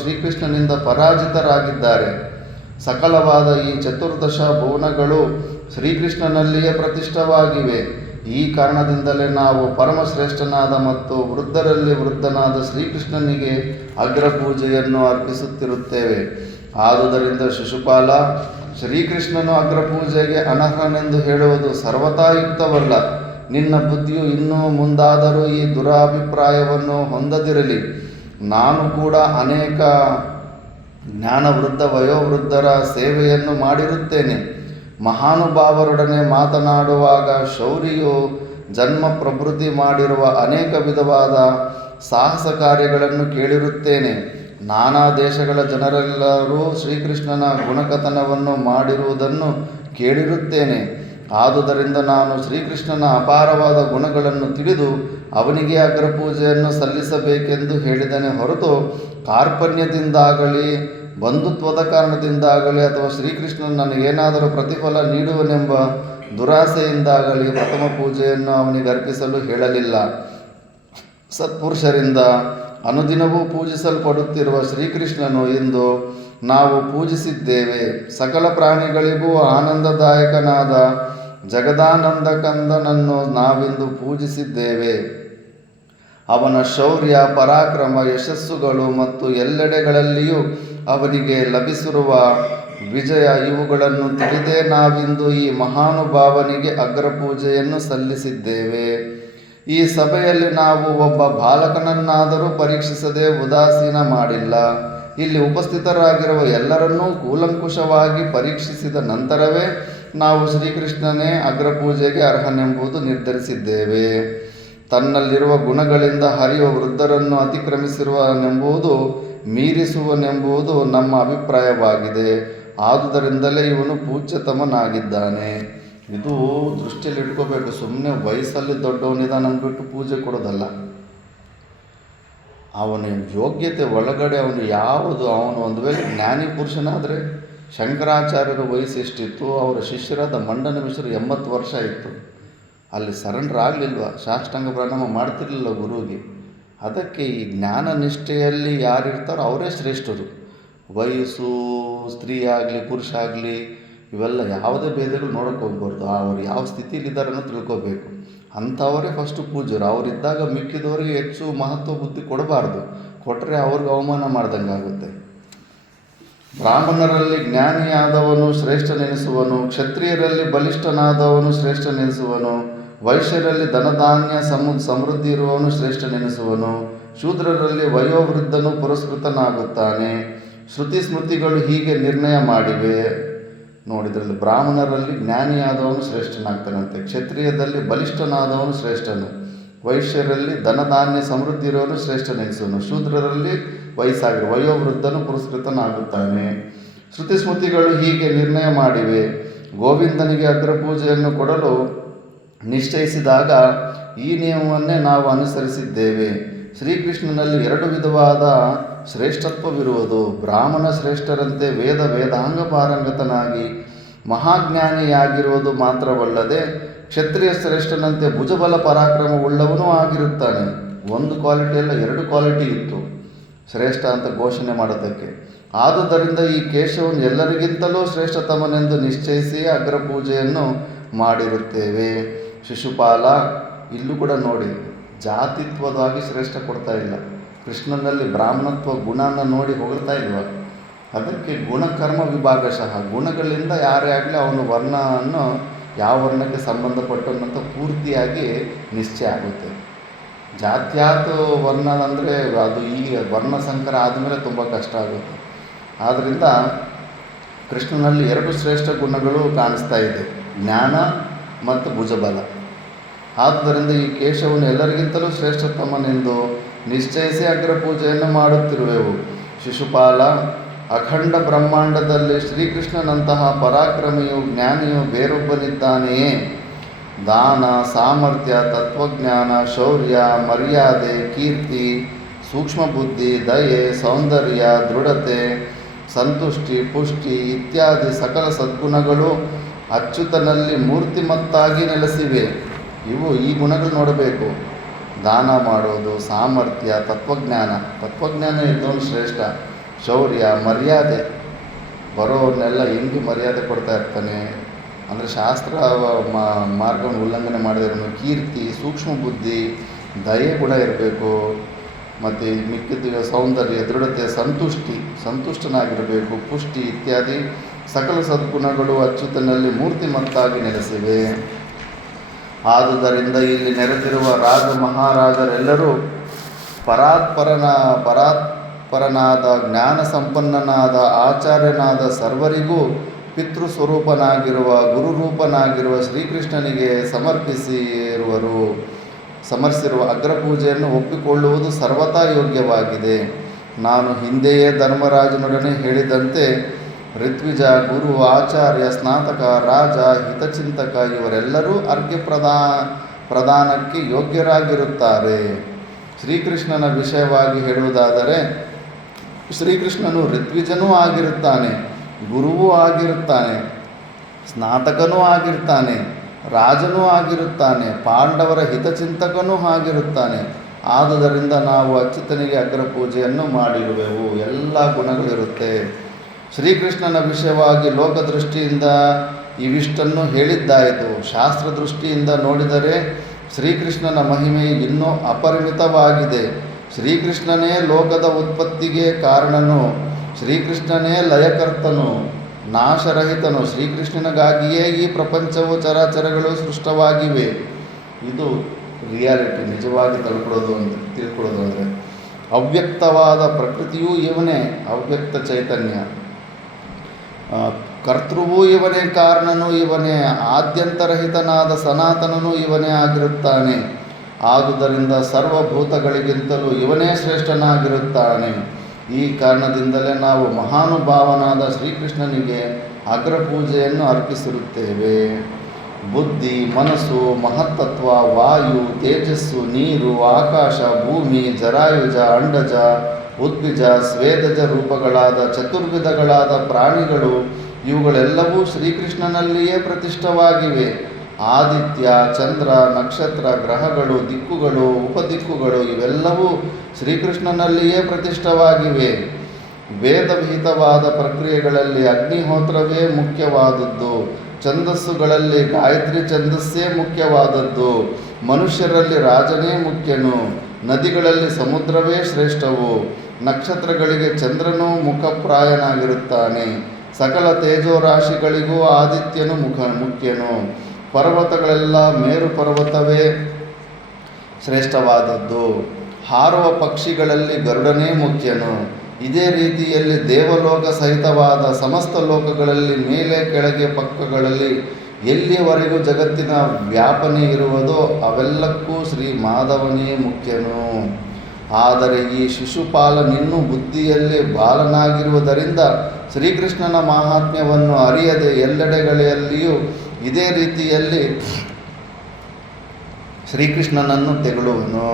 ಶ್ರೀಕೃಷ್ಣನಿಂದ ಪರಾಜಿತರಾಗಿದ್ದಾರೆ. ಸಕಲವಾದ ಈ ಚತುರ್ದಶ ಭುವನಗಳು ಶ್ರೀಕೃಷ್ಣನಲ್ಲಿಯೇ ಪ್ರತಿಷ್ಠವಾಗಿವೆ. ಈ ಕಾರಣದಿಂದಲೇ ನಾವು ಪರಮಶ್ರೇಷ್ಠನಾದ ಮತ್ತು ವೃದ್ಧರಲ್ಲಿ ವೃದ್ಧನಾದ ಶ್ರೀಕೃಷ್ಣನಿಗೆ ಅಗ್ರಪೂಜೆಯನ್ನು ಅರ್ಪಿಸುತ್ತಿರುತ್ತೇವೆ. ಆದುದರಿಂದ ಶಿಶುಪಾಲ, ಶ್ರೀಕೃಷ್ಣನು ಅಗ್ರಪೂಜೆಗೆ ಅನರ್ಹನೆಂದು ಹೇಳುವುದು ಸರ್ವತಾ ಯುಕ್ತವಲ್ಲ. ನಿನ್ನ ಬುದ್ಧಿಯು ಇನ್ನೂ ಮುಂದಾದರೂ ಈ ದುರಾಭಿಪ್ರಾಯವನ್ನು ಹೊಂದದಿರಲಿ. ನಾನು ಕೂಡ ಅನೇಕ ಜ್ಞಾನವೃದ್ಧ ವಯೋವೃದ್ಧರ ಸೇವೆಯನ್ನು ಮಾಡಿರುತ್ತೇನೆ. ಮಹಾನುಭಾವರೊಡನೆ ಮಾತನಾಡುವಾಗ ಶೌರಿಯು ಜನ್ಮ ಪ್ರವೃತ್ತಿ ಮಾಡಿರುವ ಅನೇಕ ವಿಧವಾದ ಸಾಹಸ ಕಾರ್ಯಗಳನ್ನು ಕೇಳಿರುತ್ತೇನೆ. ನಾನಾ ದೇಶಗಳ ಜನರೆಲ್ಲರೂ ಶ್ರೀಕೃಷ್ಣನ ಗುಣಕಥನವನ್ನು ಮಾಡಿರುವುದನ್ನು ಕೇಳಿರುತ್ತೇನೆ. ಆದುದರಿಂದ ನಾನು ಶ್ರೀಕೃಷ್ಣನ ಅಪಾರವಾದ ಗುಣಗಳನ್ನು ತಿಳಿದು ಅವನಿಗೆ ಅಗ್ರಪೂಜೆಯನ್ನು ಸಲ್ಲಿಸಬೇಕೆಂದು ಹೇಳಿದನೇ ಹೊರತು ಕಾರ್ಪಣ್ಯದಿಂದಾಗಲಿ ಬಂಧುತ್ವದ ಕಾರಣದಿಂದಾಗಲಿ ಅಥವಾ ಶ್ರೀಕೃಷ್ಣನು ನನಗೇನಾದರೂ ಪ್ರತಿಫಲ ನೀಡುವನೆಂಬ ದುರಾಸೆಯಿಂದಾಗಲಿ ಪ್ರಥಮ ಪೂಜೆಯನ್ನು ಅವನಿಗೆ ಅರ್ಪಿಸಲು ಹೇಳಲಿಲ್ಲ. ಸತ್ಪುರುಷರಿಂದ ಅನುದಿನವೂ ಪೂಜಿಸಲ್ಪಡುತ್ತಿರುವ ಶ್ರೀಕೃಷ್ಣನು ಎಂದು ನಾವು ಪೂಜಿಸಿದ್ದೇವೆ. ಸಕಲ ಪ್ರಾಣಿಗಳಿಗೂ ಆನಂದದಾಯಕನಾದ ಜಗದಾನಂದಕಂದನನ್ನು ನಾವಿಂದು ಪೂಜಿಸಿದ್ದೇವೆ. ಅವನ ಶೌರ್ಯ, ಪರಾಕ್ರಮ, ಯಶಸ್ಸುಗಳು ಮತ್ತು ಎಲ್ಲೆಡೆಗಳಲ್ಲಿಯೂ ಅವನಿಗೆ ಲಭಿಸಿರುವ ವಿಜಯ ಇವುಗಳನ್ನು ತಿಳಿದೇ ನಾವಿಂದು ಈ ಮಹಾನುಭಾವನಿಗೆ ಅಗ್ರಪೂಜೆಯನ್ನು ಸಲ್ಲಿಸಿದ್ದೇವೆ. ಈ ಸಭೆಯಲ್ಲಿ ನಾವು ಒಬ್ಬ ಬಾಲಕನನ್ನಾದರೂ ಪರೀಕ್ಷಿಸದೆ ಉದಾಸೀನ ಮಾಡಿಲ್ಲ. ಇಲ್ಲಿ ಉಪಸ್ಥಿತರಾಗಿರುವ ಎಲ್ಲರನ್ನೂ ಕೂಲಂಕುಷವಾಗಿ ಪರೀಕ್ಷಿಸಿದ ನಂತರವೇ ನಾವು ಶ್ರೀಕೃಷ್ಣನೇ ಅಗ್ರಪೂಜೆಗೆ ಅರ್ಹನೆಂಬುದು ನಿರ್ಧರಿಸಿದ್ದೇವೆ. ತನ್ನಲ್ಲಿರುವ ಗುಣಗಳಿಂದ ಹರಿಯುವ ವೃದ್ಧರನ್ನು ಅತಿಕ್ರಮಿಸಿರುವನೆಂಬುದು ಮೀರಿಸುವನೆಂಬುದು ನಮ್ಮ ಅಭಿಪ್ರಾಯವಾಗಿದೆ. ಆದುದರಿಂದಲೇ ಇವನು ಪೂಜ್ಯತಮನಾಗಿದ್ದಾನೆ. ಇದು ದೃಷ್ಟಿಯಲ್ಲಿ ಇಟ್ಕೋಬೇಕು. ಸುಮ್ಮನೆ ವಯಸ್ಸಲ್ಲಿ ದೊಡ್ಡವನಿದಾನಂದ್ಬಿಟ್ಟು ಪೂಜೆ ಕೊಡೋದಲ್ಲ. ಅವನ ಯೋಗ್ಯತೆ ಒಳಗಡೆ ಅವನು ಒಂದು ವೇಳೆ ಜ್ಞಾನಿ ಪುರುಷನಾದರೆ, ಶಂಕರಾಚಾರ್ಯರ ವಯಸ್ಸು ಎಷ್ಟಿತ್ತು, ಅವರ ಶಿಷ್ಯರಾದ ಮಂಡನ ಮಿಶ್ರು 80 ವರ್ಷ ಇತ್ತು. ಅಲ್ಲಿ ಸರೆಂಡರ್ ಆಗಲಿಲ್ವ, ಸಾಷ್ಟಾಂಗ ಪ್ರಣಾಮ ಮಾಡ್ತಿರ್ಲಿಲ್ಲ ಗುರುವಿಗೆ. ಅದಕ್ಕೆ ಈ ಜ್ಞಾನ ನಿಷ್ಠೆಯಲ್ಲಿ ಯಾರಿರ್ತಾರೋ ಅವರೇ ಶ್ರೇಷ್ಠರು. ವಯಸ್ಸು, ಸ್ತ್ರೀ ಆಗಲಿ ಪುರುಷ ಆಗಲಿ ಇವೆಲ್ಲ ಯಾವುದೇ ಭೇದಗಳು ನೋಡೋಕೆ ಹೋಗ್ಬಾರ್ದು. ಅವ್ರು ಯಾವ ಸ್ಥಿತಿಲಿದ್ದಾರೆ ಅನ್ನೋ ತಿಳ್ಕೊಬೇಕು. ಅಂಥವರೇ ಫಸ್ಟು ಪೂಜ್ಯರು. ಅವರಿದ್ದಾಗ ಮಿಕ್ಕಿದವರಿಗೆ ಹೆಚ್ಚು ಮಹತ್ವ ಬುದ್ಧಿ ಕೊಡಬಾರ್ದು. ಕೊಟ್ಟರೆ ಅವ್ರಿಗೆ ಅವಮಾನ ಮಾಡ್ದಂಗೆ ಆಗುತ್ತೆ. ಬ್ರಾಹ್ಮಣರಲ್ಲಿ ಜ್ಞಾನಿಯಾದವನು ಶ್ರೇಷ್ಠನೆನಿಸುವನು, ಕ್ಷತ್ರಿಯರಲ್ಲಿ ಬಲಿಷ್ಠನಾದವನು ಶ್ರೇಷ್ಠನೆನಿಸುವನು, ವೈಶ್ಯರಲ್ಲಿ ಧನಧಾನ್ಯ ಸಮೃದ್ಧಿ ಇರುವವನು ಶ್ರೇಷ್ಠನೆನಿಸುವನು, ಶೂದ್ರರಲ್ಲಿ ವಯೋವೃದ್ಧನು ಪುರಸ್ಕೃತನಾಗುತ್ತಾನೆ. ಶ್ರುತಿ ಸ್ಮೃತಿಗಳು ಹೀಗೆ ನಿರ್ಣಯ ಮಾಡಿವೆ. ನೋಡಿದ್ರಲ್ಲಿ ಬ್ರಾಹ್ಮಣರಲ್ಲಿ ಜ್ಞಾನಿಯಾದವನು ಶ್ರೇಷ್ಠನಾಗ್ತಾನಂತೆ, ಕ್ಷತ್ರಿಯದಲ್ಲಿ ಬಲಿಷ್ಠನಾದವನು ಶ್ರೇಷ್ಠನು, ವೈಶ್ಯರಲ್ಲಿ ಧನಧಾನ್ಯ ಸಮೃದ್ಧಿ ಇರುವವನು ಶ್ರೇಷ್ಠನೆನಿಸುವನು, ಶೂದ್ರರಲ್ಲಿ ವಯೋವೃದ್ಧನು ಪುರಸ್ಕೃತನಾಗುತ್ತಾನೆ. ಶ್ರುತಿ ಸ್ಮೃತಿಗಳು ಹೀಗೆ ನಿರ್ಣಯ ಮಾಡಿವೆ. ಗೋವಿಂದನಿಗೆ ಅಗ್ರಪೂಜೆಯನ್ನು ಕೊಡಲು ನಿಶ್ಚಯಿಸಿದಾಗ ಈ ನಿಯಮವನ್ನೇ ನಾವು ಅನುಸರಿಸಿದ್ದೇವೆ. ಶ್ರೀಕೃಷ್ಣನಲ್ಲಿ 2 ವಿಧವಾದ ಶ್ರೇಷ್ಠತ್ವವಿರುವುದು. ಬ್ರಾಹ್ಮಣ ಶ್ರೇಷ್ಠರಂತೆ ವೇದಾಂಗ ಪಾರಂಗತನಾಗಿ ಮಹಾಜ್ಞಾನಿಯಾಗಿರುವುದು ಮಾತ್ರವಲ್ಲದೆ, ಕ್ಷತ್ರಿಯ ಶ್ರೇಷ್ಠನಂತೆ ಭುಜಬಲ ಪರಾಕ್ರಮವುಳ್ಳವನೂ ಆಗಿರುತ್ತಾನೆ. 1 ಕ್ವಾಲಿಟಿ ಅಲ್ಲ, 2 ಕ್ವಾಲಿಟಿ ಇತ್ತು ಶ್ರೇಷ್ಠ ಅಂತ ಘೋಷಣೆ ಮಾಡೋದಕ್ಕೆ. ಆದುದರಿಂದ ಈ ಕೇಶವನು ಎಲ್ಲರಿಗಿಂತಲೂ ಶ್ರೇಷ್ಠತಮನೆಂದು ನಿಶ್ಚಯಿಸಿ ಅಗ್ರಪೂಜೆಯನ್ನು ಮಾಡಿರುತ್ತೇವೆ. ಶಿಶುಪಾಲ, ಇಲ್ಲೂ ಕೂಡ ನೋಡಿ, ಜಾತಿತ್ವವಾಗಿ ಶ್ರೇಷ್ಠ ಕೊಡ್ತಾ ಇಲ್ಲ. ಕೃಷ್ಣನಲ್ಲಿ ಬ್ರಾಹ್ಮಣತ್ವ ಗುಣನ ನೋಡಿ ಹೊಗಳ್ತಾ ಇಲ್ವ. ಅದಕ್ಕೆ ಗುಣಕರ್ಮ ವಿಭಾಗಶಃ, ಗುಣಗಳಿಂದ ಯಾರೇ ಆಗಲಿ ಅವನು ವರ್ಣವನ್ನು ಯಾವ ವರ್ಣಕ್ಕೆ ಸಂಬಂಧಪಟ್ಟಂತ ಪೂರ್ತಿಯಾಗಿ ನಿಶ್ಚಯ ಆಗುತ್ತೆ. ಜಾತ್ಯಾತ ವರ್ಣ ಅಂದರೆ ಅದು ಈಗ ವರ್ಣಸಂಕರ ಆದಮೇಲೆ ತುಂಬ ಕಷ್ಟ ಆಗುತ್ತೆ. ಆದ್ದರಿಂದ ಕೃಷ್ಣನಲ್ಲಿ 2 ಶ್ರೇಷ್ಠ ಗುಣಗಳು ಕಾಣಿಸ್ತಾ ಇದೆ, ಜ್ಞಾನ ಮತ್ತು ಭುಜಬಲ. ಆದ್ದರಿಂದ ಈ ಕೇಶವನು ಎಲ್ಲರಿಗಿಂತಲೂ ಶ್ರೇಷ್ಠತಮನೆಂದು ನಿಶ್ಚಯಿಸಿ ಅಗ್ರಪೂಜೆಯನ್ನು ಮಾಡುತ್ತಿರುವೆವು. ಶಿಶುಪಾಲ, ಅಖಂಡ ಬ್ರಹ್ಮಾಂಡದಲ್ಲಿ ಶ್ರೀಕೃಷ್ಣನಂತಹ ಪರಾಕ್ರಮಿಯು ಜ್ಞಾನಿಯು ಬೇರೊಬ್ಬನಿದ್ದಾನೆಯೇ? ದಾನ, ಸಾಮರ್ಥ್ಯ, ತತ್ವಜ್ಞಾನ, ಶೌರ್ಯ, ಮರ್ಯಾದೆ, ಕೀರ್ತಿ, ಸೂಕ್ಷ್ಮ ಬುದ್ಧಿ, ದಯೆ, ಸೌಂದರ್ಯ, ದೃಢತೆ, ಸಂತುಷ್ಟಿ, ಪುಷ್ಟಿ ಇತ್ಯಾದಿ ಸಕಲ ಸದ್ಗುಣಗಳು ಅಚ್ಯುತನಲ್ಲಿ ಮೂರ್ತಿಮತ್ತಾಗಿ ನೆಲೆಸಿವೆ. ಈ ಗುಣಗಳು ನೋಡಬೇಕು. ದಾನ ಮಾಡೋದು, ಸಾಮರ್ಥ್ಯ, ತತ್ವಜ್ಞಾನ ಇದ್ದವನು ಶ್ರೇಷ್ಠ. ಶೌರ್ಯ, ಮರ್ಯಾದೆ, ಬರೋರ್ನೆಲ್ಲ ಹೆಂಗೆ ಮರ್ಯಾದೆ ಕೊಡ್ತಾ ಇರ್ತಾನೆ ಅಂದರೆ ಶಾಸ್ತ್ರ ಮಾರ್ಗವನ್ನು ಉಲ್ಲಂಘನೆ ಮಾಡಿದ್ರು. ಕೀರ್ತಿ, ಸೂಕ್ಷ್ಮ ಬುದ್ಧಿ, ದಯೆ ಗುಣ ಇರಬೇಕು. ಮತ್ತು ಮಿಕ್ಕಿದ ಸೌಂದರ್ಯ, ದೃಢತೆ, ಸಂತುಷ್ಟನಾಗಿರಬೇಕು. ಪುಷ್ಟಿ ಇತ್ಯಾದಿ ಸಕಲ ಸದ್ಗುಣಗಳು ಅಚ್ಯುತನಲ್ಲಿ ಮೂರ್ತಿಮತ್ತಾಗಿ ನೆಲೆಸಿವೆ. ಆದುದರಿಂದ ಇಲ್ಲಿ ನೆರೆದಿರುವ ರಾಜ ಮಹಾರಾಜರೆಲ್ಲರೂ ಪರಾತ್ಪರನಾದ ಜ್ಞಾನ ಸಂಪನ್ನನಾದ ಆಚಾರ್ಯನಾದ ಸರ್ವರಿಗೂ ಪಿತೃಸ್ವರೂಪನಾಗಿರುವ ಗುರುರೂಪನಾಗಿರುವ ಶ್ರೀಕೃಷ್ಣನಿಗೆ ಸಮರ್ಸಿರುವ ಅಗ್ರಪೂಜೆಯನ್ನು ಒಪ್ಪಿಕೊಳ್ಳುವುದು ಸರ್ವತಾ ಯೋಗ್ಯವಾಗಿದೆ. ನಾನು ಹಿಂದೆಯೇ ಧರ್ಮರಾಜನೊಡನೆ ಹೇಳಿದಂತೆ ಋತ್ವಿಜ, ಗುರು, ಆಚಾರ್ಯ, ಸ್ನಾತಕ, ರಾಜ, ಹಿತಚಿಂತಕ ಇವರೆಲ್ಲರೂ ಅರ್ಘ್ಯ ಪ್ರದಾನಕ್ಕೆ ಯೋಗ್ಯರಾಗಿರುತ್ತಾರೆ. ಶ್ರೀಕೃಷ್ಣನ ವಿಷಯವಾಗಿ ಹೇಳುವುದಾದರೆ ಶ್ರೀಕೃಷ್ಣನು ಋತ್ವಿಜನೂ ಆಗಿರುತ್ತಾನೆ, ಗುರುವೂ ಆಗಿರುತ್ತಾನೆ, ಸ್ನಾತಕನೂ ಆಗಿರ್ತಾನೆ, ರಾಜನೂ ಆಗಿರುತ್ತಾನೆ, ಪಾಂಡವರ ಹಿತಚಿಂತಕನೂ ಆಗಿರುತ್ತಾನೆ. ಆದುದರಿಂದ ನಾವು ಅಚ್ಯುತನಿಗೆ ಅಗ್ರಪೂಜೆಯನ್ನು ಮಾಡಿರುವೆವು. ಎಲ್ಲ ಗುಣಗಳಿರುತ್ತೆ. ಶ್ರೀಕೃಷ್ಣನ ವಿಷಯವಾಗಿ ಲೋಕದೃಷ್ಟಿಯಿಂದ ಇವಿಷ್ಟನ್ನು ಹೇಳಿದ್ದಾಯಿತು. ಶಾಸ್ತ್ರದೃಷ್ಟಿಯಿಂದ ನೋಡಿದರೆ ಶ್ರೀಕೃಷ್ಣನ ಮಹಿಮೆ ಇನ್ನೂ ಅಪರಿಮಿತವಾಗಿದೆ. ಶ್ರೀಕೃಷ್ಣನೇ ಲೋಕದ ಉತ್ಪತ್ತಿಗೆ ಕಾರಣನು, ಶ್ರೀಕೃಷ್ಣನೇ ಲಯಕರ್ತನು, ನಾಶರಹಿತನು. ಶ್ರೀಕೃಷ್ಣನಿಗಾಗಿಯೇ ಈ ಪ್ರಪಂಚವು ಚರಾಚರಗಳು ಸೃಷ್ಟವಾಗಿವೆ. ಇದು ರಿಯಾಲಿಟಿ, ನಿಜವಾಗಿ ತಿಳ್ಕೊಳ್ಳೋದು ಅಂದರೆ ಅವ್ಯಕ್ತವಾದ ಪ್ರಕೃತಿಯೂ ಇವನೇ, ಅವ್ಯಕ್ತ ಚೈತನ್ಯ. ಕರ್ತೃವೂ ಇವನೇ, ಕಾರಣನೂ ಇವನೇ, ಆದ್ಯಂತರಹಿತನಾದ ಸನಾತನನೂ ಇವನೇ ಆಗಿರುತ್ತಾನೆ. ಆದುದರಿಂದ ಸರ್ವಭೂತಗಳಿಗಿಂತಲೂ ಇವನೇ ಶ್ರೇಷ್ಠನಾಗಿರುತ್ತಾನೆ. ಈ ಕಾರಣದಿಂದಲೇ ನಾವು ಮಹಾನುಭಾವನಾದ ಶ್ರೀಕೃಷ್ಣನಿಗೆ ಅಗ್ರಪೂಜೆಯನ್ನು ಅರ್ಪಿಸಿರುತ್ತೇವೆ. ಬುದ್ಧಿ, ಮನಸ್ಸು, ಮಹತ್ತತ್ವ, ವಾಯು, ತೇಜಸ್ಸು, ನೀರು, ಆಕಾಶ, ಭೂಮಿ, ಜರಾಯುಜ, ಅಂಡಜ, ಉದ್ಭಿಜ, ಸ್ವೇದಜ ರೂಪಗಳಾದ ಚತುರ್ವಿಧಗಳಾದ ಪ್ರಾಣಿಗಳು ಇವುಗಳೆಲ್ಲವೂ ಶ್ರೀಕೃಷ್ಣನಲ್ಲಿಯೇ ಪ್ರತಿಷ್ಠವಾಗಿವೆ. ಆದಿತ್ಯ, ಚಂದ್ರ, ನಕ್ಷತ್ರ, ಗ್ರಹಗಳು, ದಿಕ್ಕುಗಳು, ಉಪದಿಕ್ಕುಗಳು ಇವೆಲ್ಲವೂ ಶ್ರೀಕೃಷ್ಣನಲ್ಲಿಯೇ ಪ್ರತಿಷ್ಠವಾಗಿವೆ. ವೇದವಿಹಿತವಾದ ಪ್ರಕ್ರಿಯೆಗಳಲ್ಲಿ ಅಗ್ನಿಹೋತ್ರವೇ ಮುಖ್ಯವಾದದ್ದು. ಛಂದಸ್ಸುಗಳಲ್ಲಿ ಗಾಯತ್ರಿ ಛಂದಸ್ಸೇ ಮುಖ್ಯವಾದದ್ದು. ಮನುಷ್ಯರಲ್ಲಿ ರಾಜನೇ ಮುಖ್ಯನು. ನದಿಗಳಲ್ಲಿ ಸಮುದ್ರವೇ ಶ್ರೇಷ್ಠವು. ನಕ್ಷತ್ರಗಳಿಗೆ ಚಂದ್ರನೂ ಮುಖಪ್ರಾಯನಾಗಿರುತ್ತಾನೆ. ಸಕಲ ತೇಜೋರಾಶಿಗಳಿಗೂ ಆದಿತ್ಯನು ಮುಖ್ಯನು. ಪರ್ವತಗಳೆಲ್ಲ ಮೇರು ಪರ್ವತವೇ ಶ್ರೇಷ್ಠವಾದದ್ದು. ಹಾರುವ ಪಕ್ಷಿಗಳಲ್ಲಿ ಗರುಡನೇ ಮುಖ್ಯನು. ಇದೇ ರೀತಿಯಲ್ಲಿ ದೇವಲೋಕ ಸಹಿತವಾದ ಸಮಸ್ತ ಲೋಕಗಳಲ್ಲಿ ಮೇಲೆ ಕೆಳಗೆ ಪಕ್ಕಗಳಲ್ಲಿ ಎಲ್ಲಿಯವರೆಗೂ ಜಗತ್ತಿನ ವ್ಯಾಪನೆ ಇರುವುದೋ ಅವೆಲ್ಲಕ್ಕೂ ಶ್ರೀ ಮಾಧವನೇ ಮುಖ್ಯನು. ಆದರೆ ಈ ಶಿಶುಪಾಲನಿನ್ನೂ ಬುದ್ಧಿಯಲ್ಲಿ ಬಾಲನಾಗಿರುವುದರಿಂದ ಶ್ರೀಕೃಷ್ಣನ ಮಾಹಾತ್ಮ್ಯವನ್ನು ಅರಿಯದೆ ಎಲ್ಲೆಡೆಗಳಲ್ಲಿಯೂ ಇದೇ ರೀತಿಯಲ್ಲಿ ಶ್ರೀಕೃಷ್ಣನನ್ನು ತೆಗಳುವನು.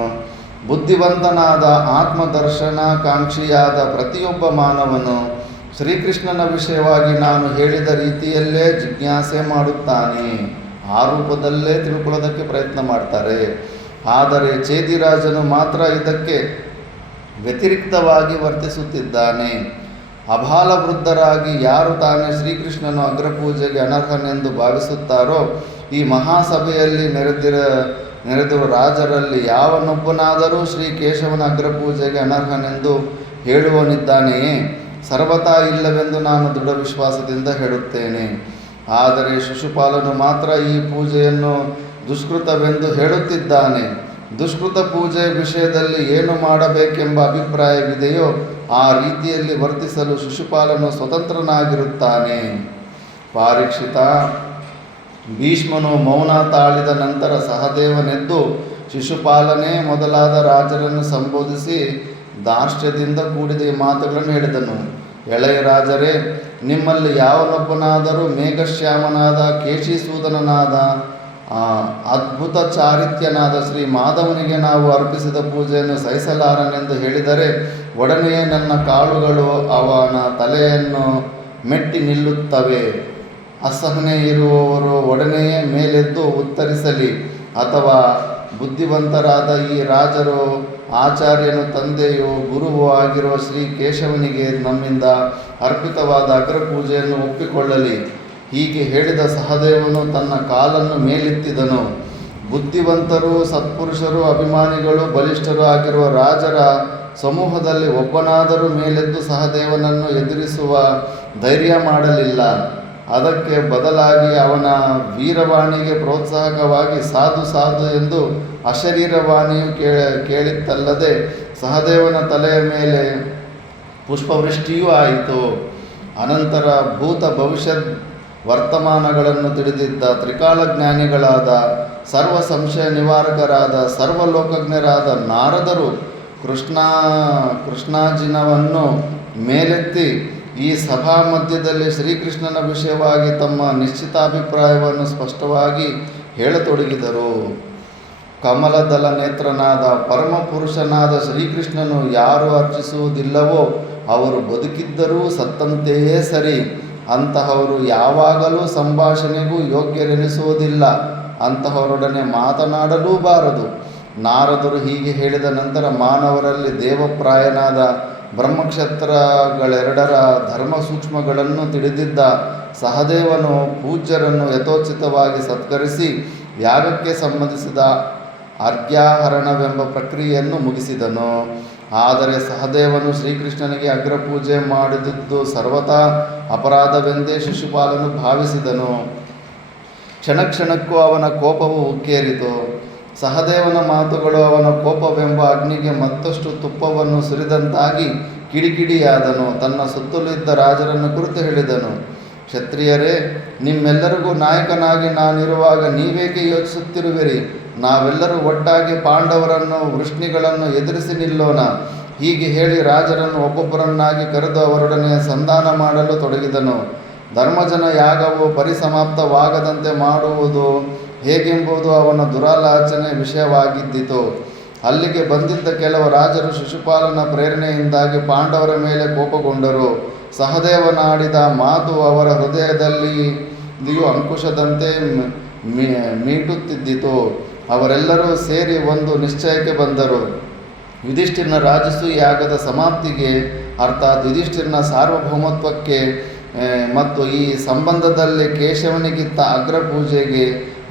ಬುದ್ಧಿವಂತನಾದ ಆತ್ಮದರ್ಶನಾಕಾಂಕ್ಷಿಯಾದ ಪ್ರತಿಯೊಬ್ಬ ಮಾನವನು ಶ್ರೀಕೃಷ್ಣನ ವಿಷಯವಾಗಿ ನಾನು ಹೇಳಿದ ರೀತಿಯಲ್ಲೇ ಜಿಜ್ಞಾಸೆ ಮಾಡುತ್ತಾನೆ. ಆ ರೂಪದಲ್ಲೇ ತಿಳ್ಕೊಳ್ಳೋದಕ್ಕೆ ಪ್ರಯತ್ನ ಮಾಡ್ತಾರೆ. ಆದರೆ ಚೇದಿರಾಜನು ಮಾತ್ರ ಇದಕ್ಕೆ ವ್ಯತಿರಿಕ್ತವಾಗಿ ವರ್ತಿಸುತ್ತಿದ್ದಾನೆ. ಅಬಾಲವೃದ್ಧರಾಗಿ ಯಾರು ತಾನೇ ಶ್ರೀಕೃಷ್ಣನು ಅಗ್ರಪೂಜೆಗೆ ಅನರ್ಹನೆಂದು ಭಾವಿಸುತ್ತಾರೋ ಈ ಮಹಾಸಭೆಯಲ್ಲಿ ನೆರೆದಿರುವ ರಾಜರಲ್ಲಿ ಯಾವನೊಬ್ಬನಾದರೂ ಶ್ರೀ ಕೇಶವನ ಅಗ್ರಪೂಜೆಗೆ ಅನರ್ಹನೆಂದು ಹೇಳುವನಿದ್ದಾನೆಯೇ? ಸರ್ವತಾ ಇಲ್ಲವೆಂದು ನಾನು ದೃಢ ವಿಶ್ವಾಸದಿಂದ ಹೇಳುತ್ತೇನೆ. ಆದರೆ ಶಿಶುಪಾಲನು ಮಾತ್ರ ಈ ಪೂಜೆಯನ್ನು ದುಷ್ಕೃತವೆಂದು ಹೇಳುತ್ತಿದ್ದಾನೆ. ದುಷ್ಕೃತ ಪೂಜೆಯ ವಿಷಯದಲ್ಲಿ ಏನು ಮಾಡಬೇಕೆಂಬ ಅಭಿಪ್ರಾಯವಿದೆಯೋ ಆ ರೀತಿಯಲ್ಲಿ ವರ್ತಿಸಲು ಶಿಶುಪಾಲನು ಸ್ವತಂತ್ರನಾಗಿರುತ್ತಾನೆ. ಪಾರೀಕ್ಷಿತ, ಭೀಷ್ಮನು ಮೌನ ತಾಳಿದ ನಂತರ ಸಹದೇವನೆದ್ದು ಶಿಶುಪಾಲನೆ ಮೊದಲಾದ ರಾಜರನ್ನು ಸಂಬೋಧಿಸಿ ಧಾರ್ಷ್ಟ್ಯದಿಂದ ಕೂಡಿದ ಈ ಮಾತುಗಳನ್ನು ಹೇಳಿದನು. ಎಳೆಯ ರಾಜರೇ, ನಿಮ್ಮಲ್ಲಿ ಯಾವನೊಬ್ಬನಾದರೂ ಮೇಘಶ್ಯಾಮನಾದ ಕೇಶಿಸೂದನನಾದ ಅದ್ಭುತ ಚಾರಿತ್ಯನಾದ ಶ್ರೀ ಮಾಧವನಿಗೆ ನಾವು ಅರ್ಪಿಸಿದ ಪೂಜೆಯನ್ನು ಸಹಿಸಲಾರನೆಂದು ಹೇಳಿದರೆ ಒಡನೆಯೇ ನನ್ನ ಕಾಲುಗಳು ಅವನ ತಲೆಯನ್ನು ಮೆಟ್ಟಿ ನಿಲ್ಲುತ್ತವೆ. ಅಸಹನೆ ಇರುವವರು ಒಡನೆಯೇ ಮೇಲೆದ್ದು ಉತ್ತರಿಸಲಿ. ಅಥವಾ ಬುದ್ಧಿವಂತರಾದ ಈ ರಾಜರು ಆಚಾರ್ಯನು ತಂದೆಯು ಗುರುವು ಆಗಿರುವ ಶ್ರೀ ಕೇಶವನಿಗೆ ನಮ್ಮಿಂದ ಅರ್ಪಿತವಾದ ಅಗ್ರಪೂಜೆಯನ್ನು ಒಪ್ಪಿಕೊಳ್ಳಲಿ. ಹೀಗೆ ಹೇಳಿದ ಸಹದೇವನು ತನ್ನ ಕಾಲನ್ನು ಮೇಲೆತ್ತಿದನು. ಬುದ್ಧಿವಂತರು, ಸತ್ಪುರುಷರು, ಅಭಿಮಾನಿಗಳು, ಬಲಿಷ್ಠರು ಆಗಿರುವ ರಾಜರ ಸಮೂಹದಲ್ಲಿ ಒಬ್ಬನಾದರೂ ಮೇಲೆದ್ದು ಸಹದೇವನನ್ನು ಎದುರಿಸುವ ಧೈರ್ಯ ಮಾಡಲಿಲ್ಲ. ಅದಕ್ಕೆ ಬದಲಾಗಿ ಅವನ ವೀರವಾಣಿಗೆ ಪ್ರೋತ್ಸಾಹಕವಾಗಿ ಸಾಧು ಸಾಧು ಎಂದು ಅಶರೀರವಾಣಿಯು ಕೇಳಿತ್ತಲ್ಲದೆ ಸಹದೇವನ ತಲೆಯ ಮೇಲೆ ಪುಷ್ಪವೃಷ್ಟಿಯೂ ಆಯಿತು. ಅನಂತರ ಭೂತ ಭವಿಷ್ಯದ್ ವರ್ತಮಾನಗಳನ್ನು ತಿಳಿದಿದ್ದ ತ್ರಿಕಾಲಜ್ಞಾನಿಗಳಾದ ಸರ್ವ ಸಂಶಯ ನಿವಾರಕರಾದ ಸರ್ವಲೋಕಜ್ಞರಾದ ನಾರದರು ಕೃಷ್ಣಾಜಿನವನ್ನು ಮೇಲೆತ್ತಿ ಈ ಸಭಾ ಮಧ್ಯದಲ್ಲಿ ಶ್ರೀಕೃಷ್ಣನ ವಿಷಯವಾಗಿ ತಮ್ಮ ನಿಶ್ಚಿತಾಭಿಪ್ರಾಯವನ್ನು ಸ್ಪಷ್ಟವಾಗಿ ಹೇಳತೊಡಗಿದರು. ಕಮಲದಲ ನೇತ್ರನಾದ ಪರಮಪುರುಷನಾದ ಶ್ರೀಕೃಷ್ಣನು ಯಾರು ಅರ್ಚಿಸುವುದಿಲ್ಲವೋ ಅವರು ಬದುಕಿದ್ದರೂ ಸತ್ತಂತೆಯೇ ಸರಿ. ಅಂತಹವರು ಯಾವಾಗಲೂ ಸಂಭಾಷಣೆಗೂ ಯೋಗ್ಯರೆನಿಸುವುದಿಲ್ಲ. ಅಂತಹವರೊಡನೆ ಮಾತನಾಡಲೂಬಾರದು. ನಾರದರು ಹೀಗೆ ಹೇಳಿದ ನಂತರ ಮಾನವರಲ್ಲಿ ದೇವಪ್ರಾಯನಾದ ಬ್ರಹ್ಮಕ್ಷತ್ರಗಳೆರಡರ ಧರ್ಮ ಸೂಕ್ಷ್ಮಗಳನ್ನು ತಿಳಿದಿದ್ದ ಸಹದೇವನು ಪೂಜ್ಯರನ್ನು ಯಥೋಚಿತವಾಗಿ ಸತ್ಕರಿಸಿ ಯಾಗಕ್ಕೆ ಸಂಬಂಧಿಸಿದ ಅರ್ಘ್ಯಾಹರಣವೆಂಬ ಪ್ರಕ್ರಿಯೆಯನ್ನು ಮುಗಿಸಿದನು. ಆದರೆ ಸಹದೇವನು ಶ್ರೀಕೃಷ್ಣನಿಗೆ ಅಗ್ರಪೂಜೆ ಮಾಡಿದುದು ಸರ್ವಥಾ ಅಪರಾಧವೆಂದೇ ಶಿಶುಪಾಲನು ಭಾವಿಸಿದನು. ಕ್ಷಣಕ್ಕೂ ಅವನ ಕೋಪವು ಉಕ್ಕೇರಿತು. ಸಹದೇವನ ಮಾತುಗಳು ಅವನ ಕೋಪವೆಂಬ ಅಗ್ನಿಗೆ ಮತ್ತಷ್ಟು ತುಪ್ಪವನ್ನು ಸುರಿದಂತಾಗಿ ಕಿಡಿಕಿಡಿಯಾದನು. ತನ್ನ ಸುತ್ತಲಿದ್ದ ರಾಜರನ್ನು ಕುರಿತು ಹೇಳಿದನು, ಕ್ಷತ್ರಿಯರೇ, ನಿಮ್ಮೆಲ್ಲರಿಗೂ ನಾಯಕನಾಗಿ ನಾನಿರುವಾಗ ನೀವೇಕೆ ಯೋಚಿಸುತ್ತಿರುವಿರಿ? ನಾವೆಲ್ಲರೂ ಒಟ್ಟಾಗಿ ಪಾಂಡವರನ್ನು ವೃಷ್ಣಿಗಳನ್ನು ಎದುರಿಸಿ ನಿಲ್ಲೋಣ. ಹೀಗೆ ಹೇಳಿ ರಾಜರನ್ನು ಒಬ್ಬೊಬ್ಬರನ್ನಾಗಿ ಕರೆದು ಅವರೊಡನೆ ಸಂಧಾನ ಮಾಡಲು ತೊಡಗಿದನು. ಧರ್ಮಜನ ಯಾಗವು ಪರಿಸಮಾಪ್ತವಾಗದಂತೆ ಮಾಡುವುದು ಹೇಗೆಂಬುದು ಅವನ ದುರಾಲೋಚನೆ ವಿಷಯವಾಗಿದ್ದಿತು. ಅಲ್ಲಿಗೆ ಬಂದಿದ್ದ ಕೆಲವು ರಾಜರು ಶಿಶುಪಾಲನ ಪ್ರೇರಣೆಯಿಂದಾಗಿ ಪಾಂಡವರ ಮೇಲೆ ಕೋಪಗೊಂಡರು. ಸಹದೇವನಾಡಿದ ಮಾತು ಅವರ ಹೃದಯದಲ್ಲಿಯೂ ಅಂಕುಶದಂತೆ ಮೀಟುತ್ತಿದ್ದಿತು. ಅವರೆಲ್ಲರೂ ಸೇರಿ ಒಂದು ನಿಶ್ಚಯಕ್ಕೆ ಬಂದರು. ಯುಧಿಷ್ಠಿರನ ರಾಜಸೂಯ ಯಾಗದ ಸಮಾಪ್ತಿಗೆ, ಅರ್ಥಾತ್ ಯುಧಿಷ್ಠಿರನ ಸಾರ್ವಭೌಮತ್ವಕ್ಕೆ ಮತ್ತು ಈ ಸಂಬಂಧದಲ್ಲಿ ಕೇಶವನಿಗಿಂತ ಅಗ್ರಪೂಜೆಗೆ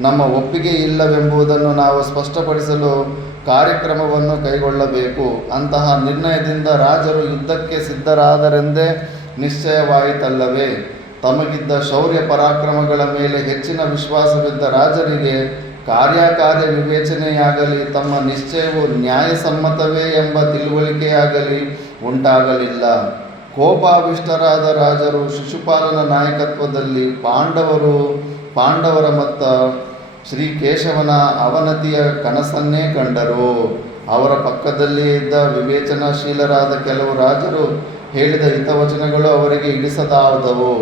ನಮ್ಮ ಒಪ್ಪಿಗೆ ಇಲ್ಲವೆಂಬುದನ್ನು ನಾವು ಸ್ಪಷ್ಟಪಡಿಸಲು ಕಾರ್ಯಕ್ರಮವನ್ನು ಕೈಗೊಳ್ಳಬೇಕು. ಅಂತಹ ನಿರ್ಣಯದಿಂದ ರಾಜರು ಯುದ್ಧಕ್ಕೆ ಸಿದ್ಧರಾದರೆಂದೇ ನಿಶ್ಚಯವಾಯಿತಲ್ಲವೇ? ತಮಗಿದ್ದ ಶೌರ್ಯ ಪರಾಕ್ರಮಗಳ ಮೇಲೆ ಹೆಚ್ಚಿನ ವಿಶ್ವಾಸವಿದ್ದ ರಾಜರಿಗೆ ಕಾರ್ಯಕಾರ್ಯ ವಿವೇಚನೆಯಾಗಲಿ ತಮ್ಮ ನಿಶ್ಚಯವು ನ್ಯಾಯಸಮ್ಮತವೇ ಎಂಬ ತಿಳುವಳಿಕೆಯಾಗಲಿ ಉಂಟಾಗಲಿಲ್ಲ. ಕೋಪಾವಿಷ್ಟರಾದ ರಾಜರು ಶಿಶುಪಾಲನ ನಾಯಕತ್ವದಲ್ಲಿ ಪಾಂಡವರ ಮತ್ತು ಶ್ರೀಕೇಶವನ ಅವನತಿಯ ಕನಸನ್ನೇ ಕಂಡರು. ಅವರ ಪಕ್ಕದಲ್ಲಿಯೇ ಇದ್ದ ವಿವೇಚನಾಶೀಲರಾದ ಕೆಲವು ರಾಜರು ಹೇಳಿದ ಹಿತವಚನಗಳು ಅವರಿಗೆ ಹಿಡಿಸದಾದವು.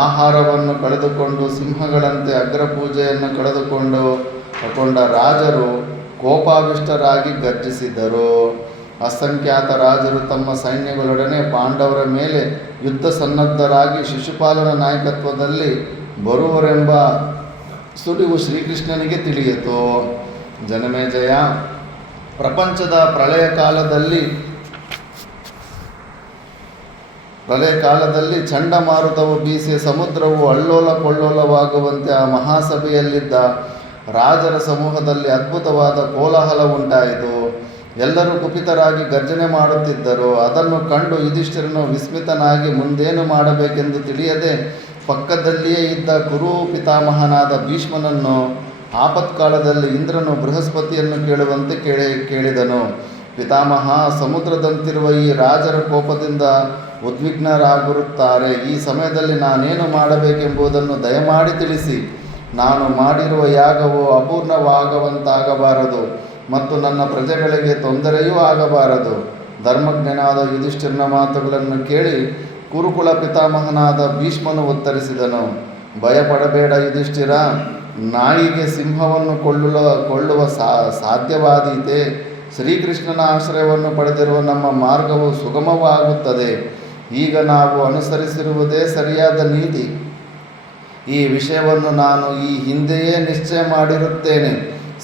ಆಹಾರವನ್ನು ಕಳೆದುಕೊಂಡು ಸಿಂಹಗಳಂತೆ ಅಗ್ರಪೂಜೆಯನ್ನು ಕಳೆದುಕೊಂಡ ರಾಜರು ಕೋಪಾವಿಷ್ಟರಾಗಿ ಗರ್ಜಿಸಿದರು. ಅಸಂಖ್ಯಾತ ರಾಜರು ತಮ್ಮ ಸೈನ್ಯಗಳೊಡನೆ ಪಾಂಡವರ ಮೇಲೆ ಯುದ್ಧ ಸನ್ನದ್ಧರಾಗಿ ಶಿಶುಪಾಲನ ನಾಯಕತ್ವದಲ್ಲಿ ಬರುವರೆಂಬ ಸುಳಿವು ಶ್ರೀಕೃಷ್ಣನಿಗೆ ತಿಳಿಯಿತು. ಜನಮೇಜಯ, ಪ್ರಪಂಚದ ಪ್ರಳಯ ಕಾಲದಲ್ಲಿ ಚಂಡಮಾರುತವು ಬೀಸಿ ಸಮುದ್ರವು ಅಲ್ಲೋಲ ಕೊಳ್ಳೋಲವಾಗುವಂತೆ ಆ ಮಹಾಸಭೆಯಲ್ಲಿದ್ದ ರಾಜರ ಸಮೂಹದಲ್ಲಿ ಅದ್ಭುತವಾದ ಕೋಲಾಹಲ ಉಂಟಾಯಿತು. ಎಲ್ಲರೂ ಕುಪಿತರಾಗಿ ಗರ್ಜನೆ ಮಾಡುತ್ತಿದ್ದರು. ಅದನ್ನು ಕಂಡು ಯುಧಿಷ್ಠಿರನು ವಿಸ್ಮಿತನಾಗಿ ಮುಂದೇನು ಮಾಡಬೇಕೆಂದು ತಿಳಿಯದೆ ಪಕ್ಕದಲ್ಲಿಯೇ ಇದ್ದ ಕುರು ಪಿತಾಮಹನಾದ ಭೀಷ್ಮನನ್ನು ಆಪತ್ಕಾಲದಲ್ಲಿ ಇಂದ್ರನು ಬೃಹಸ್ಪತಿಯನ್ನು ಕೇಳುವಂತೆ ಕೇಳಿದನು. ಪಿತಾಮಹ, ಸಮುದ್ರದಂತಿರುವ ಈ ರಾಜರ ಕೋಪದಿಂದ ಉದ್ವಿಗ್ನರಾಗಿರುತ್ತಾರೆ. ಈ ಸಮಯದಲ್ಲಿ ನಾನೇನು ಮಾಡಬೇಕೆಂಬುದನ್ನು ದಯಮಾಡಿ ತಿಳಿಸಿ. ನಾನು ಮಾಡಿರುವ ಯಾಗವು ಅಪೂರ್ಣವಾಗುವಂತಾಗಬಾರದು ಮತ್ತು ನನ್ನ ಪ್ರಜೆಗಳಿಗೆ ತೊಂದರೆಯೂ ಆಗಬಾರದು. ಧರ್ಮಜ್ಞನಾದ ಯುಧಿಷ್ಠಿರನ ಮಾತುಗಳನ್ನು ಕೇಳಿ ಕುರುಕುಲ ಪಿತಾಮಹನಾದ ಭೀಷ್ಮನು ಉತ್ತರಿಸಿದನು. ಭಯಪಡಬೇಡ ಯುಧಿಷ್ಠಿರ, ನಾಯಿಗೆ ಸಿಂಹವನ್ನು ಕೊಳ್ಳುವ ಸಾಧ್ಯವಾದೀತೆ? ಶ್ರೀಕೃಷ್ಣನ ಆಶ್ರಯವನ್ನು ಪಡೆದಿರುವ ನಮ್ಮ ಮಾರ್ಗವು ಸುಗಮವಾಗುತ್ತದೆ. ಈಗ ನಾವು ಅನುಸರಿಸಿರುವುದೇ ಸರಿಯಾದ ನೀತಿ. ಈ ವಿಷಯವನ್ನು ನಾನು ಈ ಹಿಂದೆಯೇ ನಿಶ್ಚಯ ಮಾಡಿರುತ್ತೇನೆ.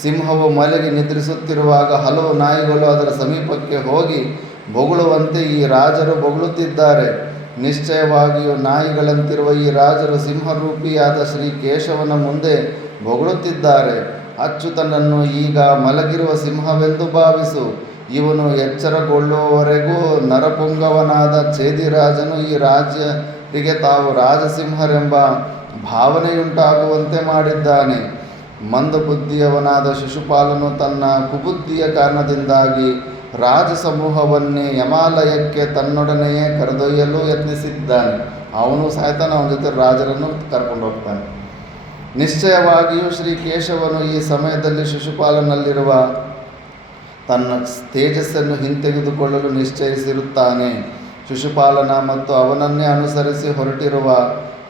ಸಿಂಹವು ಮಲಗಿ ನಿದ್ರಿಸುತ್ತಿರುವಾಗ ಹಲವು ನಾಯಿಗಳು ಅದರ ಸಮೀಪಕ್ಕೆ ಹೋಗಿ ಬೊಗಳುವಂತೆ ಈ ರಾಜರು ಬೊಗಳುತ್ತಿದ್ದಾರೆ. ನಿಶ್ಚಯವಾಗಿಯೂ ನಾಯಿಗಳಂತಿರುವ ಈ ರಾಜರು ಸಿಂಹರೂಪಿಯಾದ ಶ್ರೀ ಕೇಶವನ ಮುಂದೆ ಬೊಗಳುತ್ತಿದ್ದಾರೆ. ಅಚ್ಯುತನನ್ನು ಈಗ ಮಲಗಿರುವ ಸಿಂಹವೆಂದು ಭಾವಿಸು. ಇವನು ಎಚ್ಚರಗೊಳ್ಳುವವರೆಗೂ ನರಪುಂಗವನಾದ ಛೇದಿರಾಜನು ಈ ರಾಜ್ಯರಿಗೆ ತಾವು ರಾಜಸಿಂಹರೆಂಬ ಭಾವನೆಯುಂಟಾಗುವಂತೆ ಮಾಡಿದ್ದಾನೆ. ಮಂದಬುದ್ಧಿಯವನಾದ ಶಿಶುಪಾಲನು ತನ್ನ ಕುಬುದ್ಧಿಯ ಕಾರಣದಿಂದಾಗಿ ರಾಜಸಮೂಹವನ್ನೇ ಯಮಾಲಯಕ್ಕೆ ತನ್ನೊಡನೆಯೇ ಕರೆದೊಯ್ಯಲು ಯತ್ನಿಸಿದ್ದಾನೆ. ಅವನು ಸಾಯ್ತಾನೆ, ಅವನ ಜೊತೆ ರಾಜರನ್ನು ಕರ್ಕೊಂಡು ಹೋಗ್ತಾನೆ. ನಿಶ್ಚಯವಾಗಿಯೂ ಶ್ರೀ ಕೇಶವನು ಈ ಸಮಯದಲ್ಲಿ ಶಿಶುಪಾಲನಲ್ಲಿರುವ ತನ್ನ ತೇಜಸ್ಸನ್ನು ಹಿಂತೆಗೆದುಕೊಳ್ಳಲು ನಿಶ್ಚಯಿಸಿರುತ್ತಾನೆ. ಶಿಶುಪಾಲನ ಮತ್ತು ಅವನನ್ನೇ ಅನುಸರಿಸಿ ಹೊರಟಿರುವ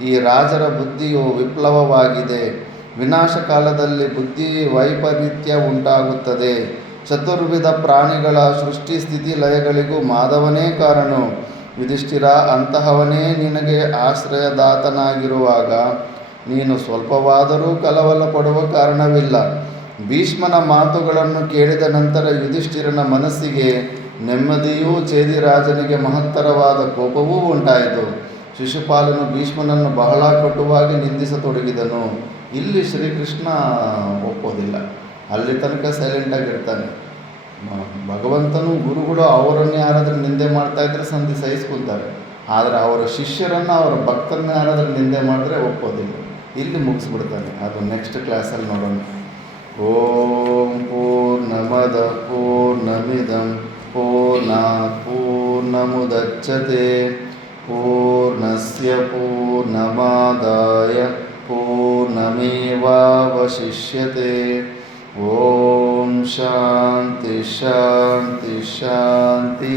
ಈ ರಾಜರ ಬುದ್ಧಿಯು ವಿಪ್ಲವವಾಗಿದೆ. ವಿನಾಶ ಕಾಲದಲ್ಲಿ ಬುದ್ಧಿ ವೈಪರೀತ್ಯ ಉಂಟಾಗುತ್ತದೆ. ಚತುರ್ವಿಧ ಪ್ರಾಣಿಗಳ ಸೃಷ್ಟಿ ಸ್ಥಿತಿ ಲಯಗಳಿಗೂ ಮಾಧವನೇ ಕಾರಣ. ಯುಧಿಷ್ಠಿರ, ಅಂತಹವನೇ ನಿನಗೆ ಆಶ್ರಯದಾತನಾಗಿರುವಾಗ ನೀನು ಸ್ವಲ್ಪವಾದರೂ ಕಳವಳ ಪಡುವ ಕಾರಣವಿಲ್ಲ. ಭೀಷ್ಮನ ಮಾತುಗಳನ್ನು ಕೇಳಿದ ನಂತರ ಯುಧಿಷ್ಠಿರನ ಮನಸ್ಸಿಗೆ ನೆಮ್ಮದಿಯೂ ಛೇದಿರಾಜನಿಗೆ ಮಹತ್ತರವಾದ ಕೋಪವೂ ಉಂಟಾಯಿತು. ಶಿಶುಪಾಲನು ಭೀಷ್ಮನನ್ನು ಬಹಳ ಕಟುವಾಗಿ ನಿಂದಿಸತೊಡಗಿದನು. ಇಲ್ಲಿ ಶ್ರೀಕೃಷ್ಣ ಒಪ್ಪೋದಿಲ್ಲ, ಅಲ್ಲಿ ತನಕ ಸೈಲೆಂಟಾಗಿರ್ತಾನೆ. ಭಗವಂತನು ಗುರುಗಳು ಅವರನ್ನು ಯಾರಾದರೂ ನಿಂದೆ ಮಾಡ್ತಾಯಿದ್ರೆ ಸಂಧಿ ಸಹಿಸ್ಕೊತಾರೆ, ಆದರೆ ಅವರ ಶಿಷ್ಯರನ್ನು ಅವರ ಭಕ್ತರನ್ನ ಯಾರಾದರೂ ನಿಂದೆ ಮಾಡಿದ್ರೆ ಒಪ್ಪೋದಿಲ್ಲ. ಇಲ್ಲಿ ಮುಗಿಸ್ಬಿಡ್ತಾನೆ. ಅದು ನೆಕ್ಸ್ಟ್ ಕ್ಲಾಸಲ್ಲಿ ನೋಡೋಣ. ಓಂ ಪೂರ್ಣಮದ ಪೂರ್ಣಮಿದಂ ಪೂರ್ಣಾತ್ ಪೂರ್ಣಮುದಚ್ಯತೆ ಪೂರ್ಣಸ್ಯ ಪೂರ್ಣಮಾದಾಯ ಪೂರ್ಣಮೇವಾವಶಿಷ್ಯತೆ. ಓಂ ಶಾಂತಿ ಶಾಂತಿ ಶಾಂತಿ.